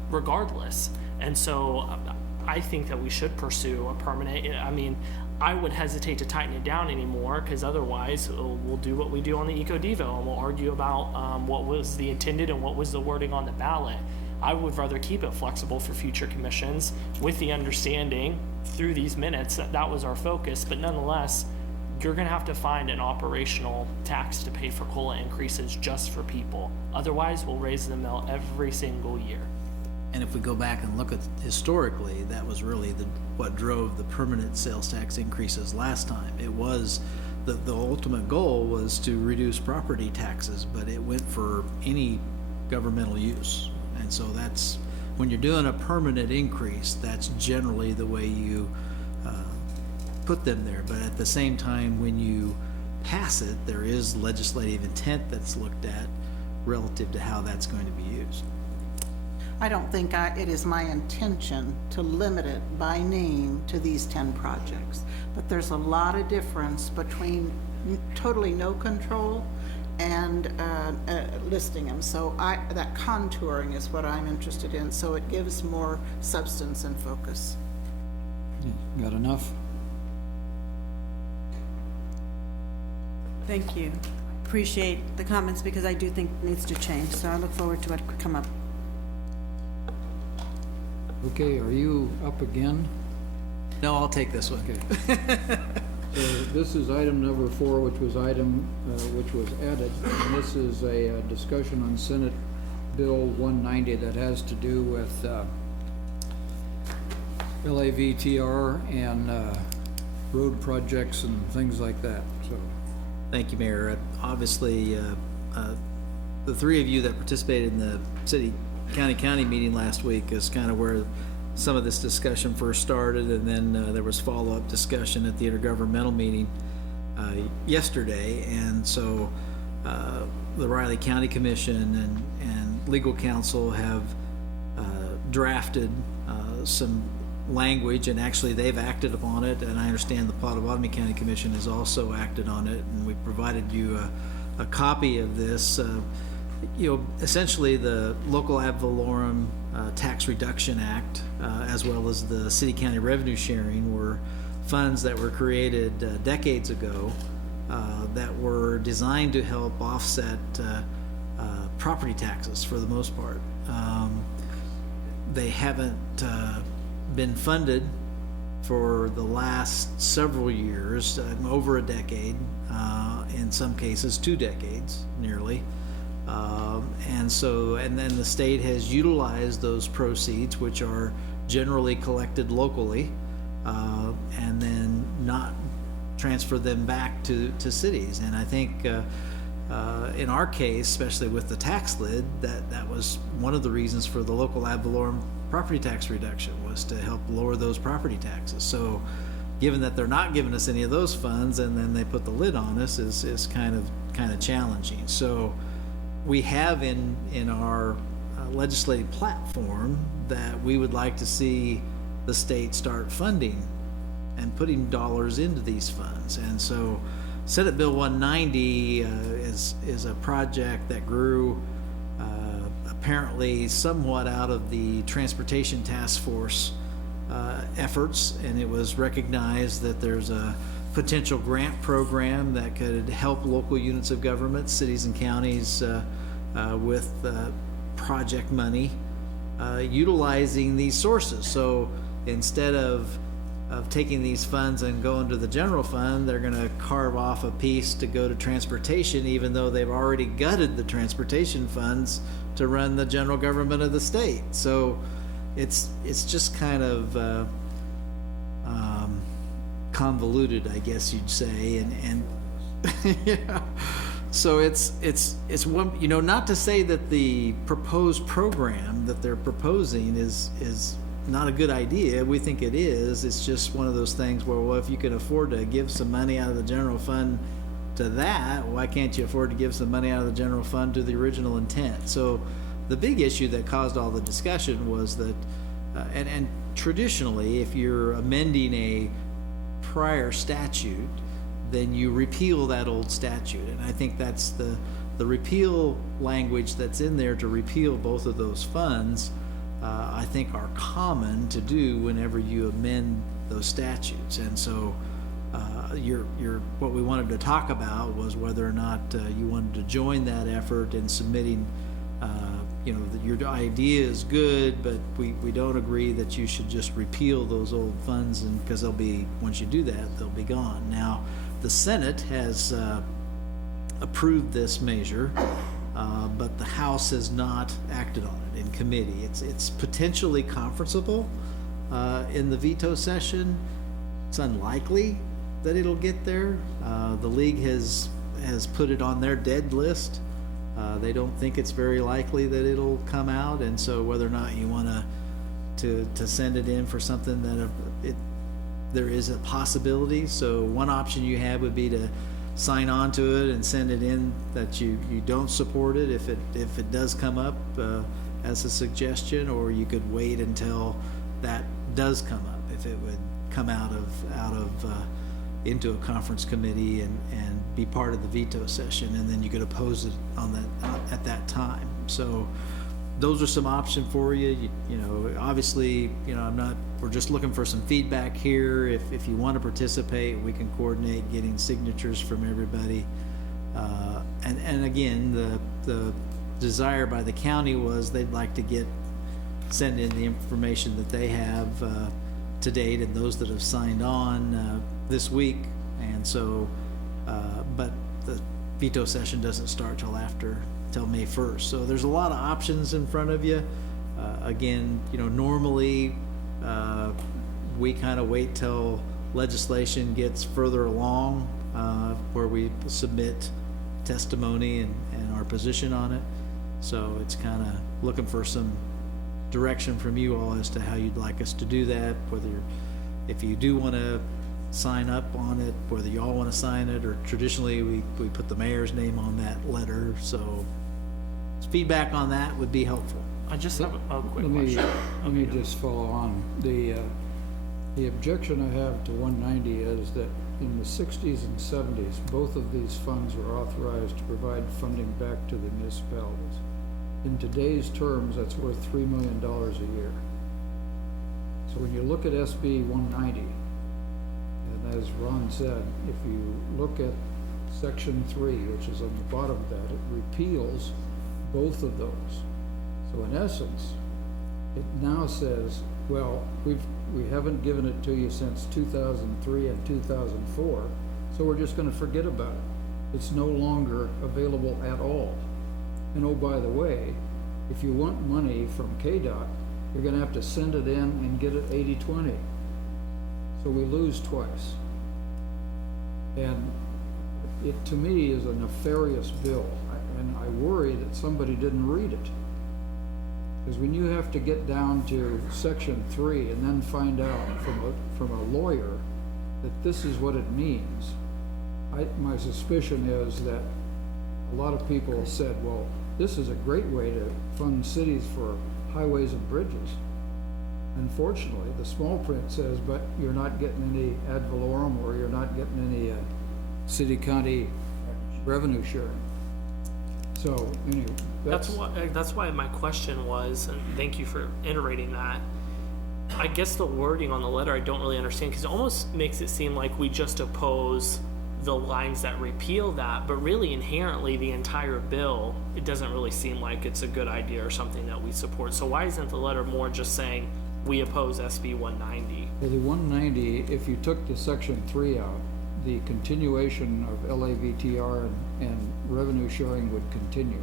regardless. And so I think that we should pursue a permanent, I would hesitate to tighten it down anymore, because otherwise we'll do what we do on the EcoDevo, and we'll argue about what was the intended and what was the wording on the ballot. I would rather keep it flexible for future commissions, with the understanding through these minutes that was our focus, but nonetheless, you're gonna have to find an operational tax to pay for COLA increases just for people. Otherwise, we'll raise the mill every single year. And if we go back and look at historically, that was really what drove the permanent sales tax increases last time. It was, the ultimate goal was to reduce property taxes, but it went for any governmental use. And so that's, when you're doing a permanent increase, that's generally the way you put them there. But at the same time, when you pass it, there is legislative intent that's looked at relative to how that's going to be used. I don't think it is my intention to limit it by name to these 10 projects, but there's a lot of difference between totally no control and listing them. So that contouring is what I'm interested in, so it gives more substance and focus. Got enough? Thank you. Appreciate the comments, because I do think it needs to change, so I look forward to what could come up. Okay, are you up again? No, I'll take this one. Okay. So this is item number 4, which was added, and this is a discussion on Senate Bill 190 that has to do with LAVTR and road projects and things like that, so. Thank you, Mayor. Obviously, the three of you that participated in the city county meeting last week is kind of where some of this discussion first started, and then there was follow-up discussion at the intergovernmental meeting yesterday. And so the Riley County Commission and legal counsel have drafted some language, and actually they've acted upon it, and I understand the Pottawatomie County Commission has also acted on it, and we provided you a copy of this. Essentially the Local Ad Valorem Tax Reduction Act, as well as the City County Revenue Sharing, were funds that were created decades ago that were designed to help offset property taxes for the most part. They haven't been funded for the last several years, over a decade, in some cases 2 decades nearly. And then the state has utilized those proceeds, which are generally collected locally, and then not transfer them back to cities. And I think in our case, especially with the tax lid, that was one of the reasons for the local ad valorem property tax reduction, was to help lower those property taxes. So given that they're not giving us any of those funds and then they put the lid on us is kind of challenging. So we have in our legislative platform that we would like to see the state start funding and putting dollars into these funds. And so Senate Bill 190 is a project that grew apparently somewhat out of the Transportation Task Force efforts, and it was recognized that there's a potential grant program that could help local units of government, cities and counties, with project money utilizing these sources. So instead of taking these funds and going to the general fund, they're going to carve off a piece to go to transportation, even though they've already gutted the transportation funds to run the general government of the state. So it's just kind of convoluted, I guess you'd say, and yeah. So it's one, you know, not to say that the proposed program that they're proposing is not a good idea. We think it is. It's just one of those things where, well, if you can afford to give some money out of the general fund to that, why can't you afford to give some money out of the general fund to the original intent? So the big issue that caused all the discussion was that, and traditionally, if you're amending a prior statute, then you repeal that old statute. And I think that's the repeal language that's in there to repeal both of those funds, I think are common to do whenever you amend those statutes. And so what we wanted to talk about was whether or not you wanted to join that effort in submitting, that your idea is good, but we don't agree that you should just repeal those old funds, and because they'll be, once you do that, they'll be gone. Now, the Senate has approved this measure, but the House has not acted on it in committee. It's potentially conferenceable in the veto session. It's unlikely that it'll get there. The league has put it on their dead list. They don't think it's very likely that it'll come out, and so whether or not you want to send it in for something that there is a possibility. So one option you have would be to sign on to it and send it in that you don't support it if it does come up as a suggestion, or you could wait until that does come up, if it would come out of into a conference committee and be part of the veto session, and then you could oppose it on that at that time. So those are some options for you. You know, obviously, we're just looking for some feedback here. If you want to participate, we can coordinate getting signatures from everybody. And again, the desire by the county was they'd like to send in the information that they have to date, and those that have signed on this week. And so, but the veto session doesn't start till May 1st. So there's a lot of options in front of you. Again, normally we kind of wait till legislation gets further along where we submit testimony and our position on it. So it's kind of looking for some direction from you all as to how you'd like us to do that, if you do want to sign up on it, whether you all want to sign it, or traditionally we put the mayor's name on that letter. So feedback on that would be helpful. I just have a quick Let me question. just follow on. The objection I have to 190 is that in the 60s and 70s, both of these funds were authorized to provide funding back to the municipalities. In today's terms, that's worth $3 million a year. So when you look at SB 190, and as Ron said, if you look at Section 3, which is on the bottom of that, it repeals both of those. So in essence, it now says, well, we haven't given it to you since 2003 and 2004, so we're just gonna forget about it. It's no longer available at all. And oh, by the way, if you want money from KDOT, you're gonna have to send it in and get it 80/20. So we lose twice. And it, to me, is a nefarious bill, and I worry that somebody didn't read it. Because when you have to get down to section 3 and then find out from a lawyer that this is what it means, my suspicion is that a lot of people have said, well, this is a great way to fund cities for highways and bridges. Unfortunately, the small print says, but you're not getting any ad valorem, or you're not getting any city-county revenue sharing. So, anyway, That's why my question was, and thank you for iterating that. I guess the wording on the letter I don't really understand, because it almost makes it seem like we just oppose the lines that repeal that, but really inherently the entire bill, it doesn't really seem like it's a good idea or something that we support. So why isn't the letter more just saying we oppose SB 190? well, the 190, if you took the section 3 out, the continuation of LAVTR and revenue sharing would continue.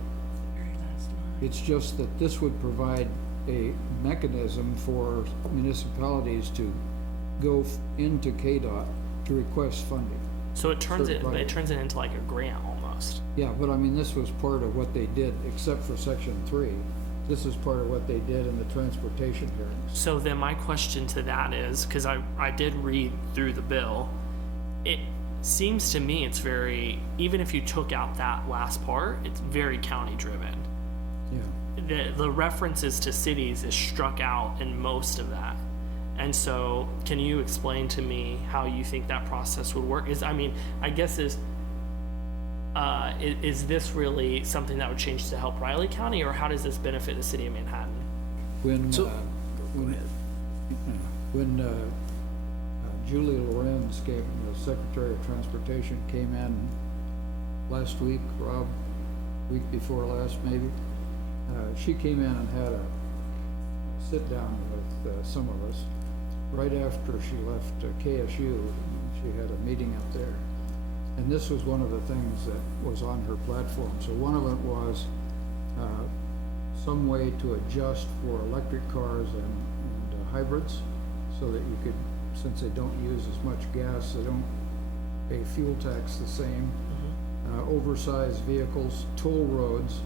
It's just that this would provide a mechanism for municipalities to go into KDOT to request funding. So it turns it into like a grant almost. Yeah, but I mean, this was part of what they did, except for section 3. This is part of what they did in the transportation hearings. So then my question to that is, because I did read through the bill, it seems to me it's very, even if you took out that last part, it's very county driven. Yeah. The references to cities is struck out in most of that. And so can you explain to me how you think that process would work? Is this really something that would change to help Riley County, or how does this benefit the city of Manhattan? When Julie Lorenz the Secretary of Transportation, came in last week, Rob, week before last maybe, she came in and had a sit down with some of us right after she left KSU. She had a meeting up there, and this was one of the things that was on her platform. So one of it was some way to adjust for electric cars and hybrids, so that you could, since they don't use as much gas, they don't pay fuel tax the same. Oversized vehicles, toll roads.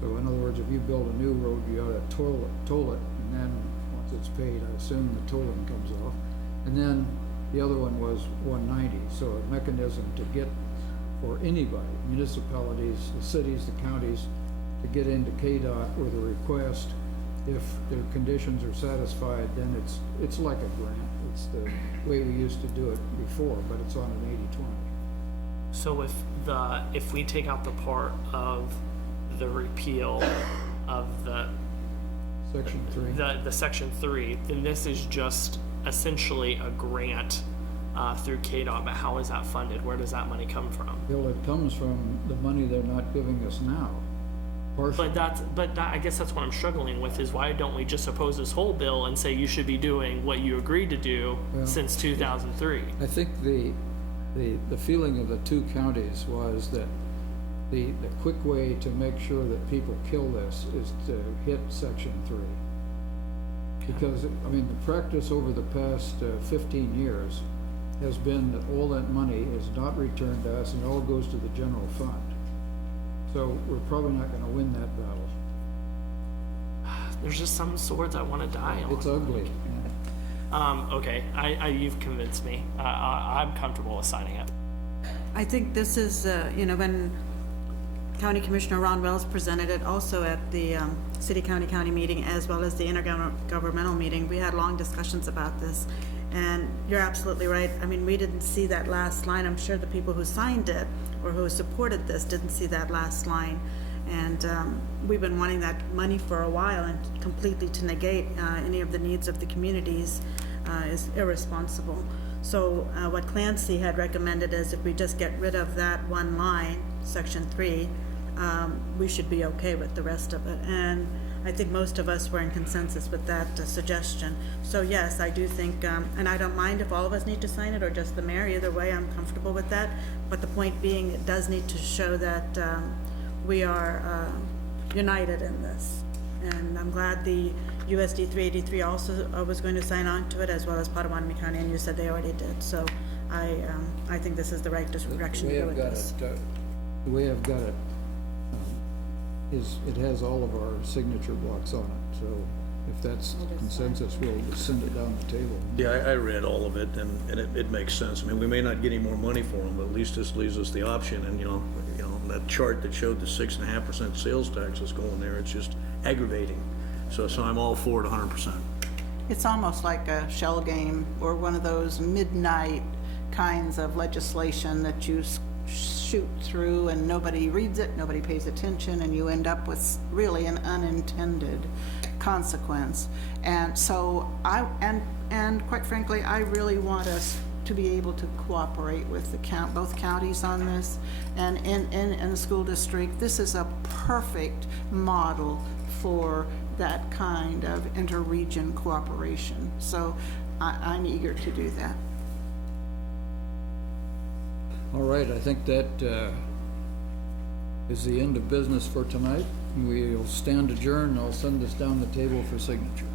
So in other words, if you build a new road, you ought to toll it, and then once it's paid, I assume the tolling comes off. And then the other one was 190, so a mechanism to get, for anybody, municipalities, the cities, the counties, to get into KDOT with a request. If their conditions are satisfied, then it's like a grant. It's the way we used to do it before, but it's on an 80/20. So if we take out the part of the repeal of the Section 3. the section 3, then this is just essentially a grant through KDOT. But how is that funded? Where does that money come from? Well, it comes from the money they're not giving us now. Partially. But I guess that's what I'm struggling with, is why don't we just oppose this whole bill and say you should be doing what you agreed to do since 2003? I think the feeling of the two counties was that the quick way to make sure that people kill this is to hit section 3. Because, I mean, the practice over the past 15 years has been that all that money is not returned to us and it all goes to the general fund. So we're probably not gonna win that battle. There's just some swords I want to die on. It's ugly. Okay, you've convinced me. I'm comfortable with signing it. I think this is, when County Commissioner Ron Wells presented it also at the city-county meeting, as well as the intergovernmental meeting, we had long discussions about this. And you're absolutely right. I mean, we didn't see that last line. I'm sure the people who signed it or who supported this didn't see that last line. And we've been wanting that money for a while, and completely to negate any of the needs of the communities is irresponsible. So what Clancy had recommended is if we just get rid of that one line, section 3, we should be okay with the rest of it. And I think most of us were in consensus with that suggestion. So yes, I do think, and I don't mind if all of us need to sign it or just the mayor. Either way, I'm comfortable with that. But the point being, it does need to show that we are united in this. And I'm glad the USD 383 also was going to sign on to it, as well as Potawatomi County, and you said they already did. So I think this is the right direction to go with this. The way I've got it, is it has all of our signature blocks on it, so if that's consensus, we'll just send it down the table. Yeah, I read all of it, and it makes sense. I mean, we may not get any more money for them, but at least this leaves us the option, and, you know, that chart that showed the 6.5% sales taxes going there, it's just aggravating. So I'm all for it 100%. It's almost like a shell game or one of those midnight kinds of legislation that you shoot through and nobody reads it, nobody pays attention, and you end up with really an unintended consequence. And so and quite frankly, I really want us to be able to cooperate with both counties on this, and in the school district. This is a perfect model for that kind of inter-region cooperation. So I'm eager to do that. All right, I think that is the end of business for tonight. We'll stand adjourned. I'll send this down the table for signature.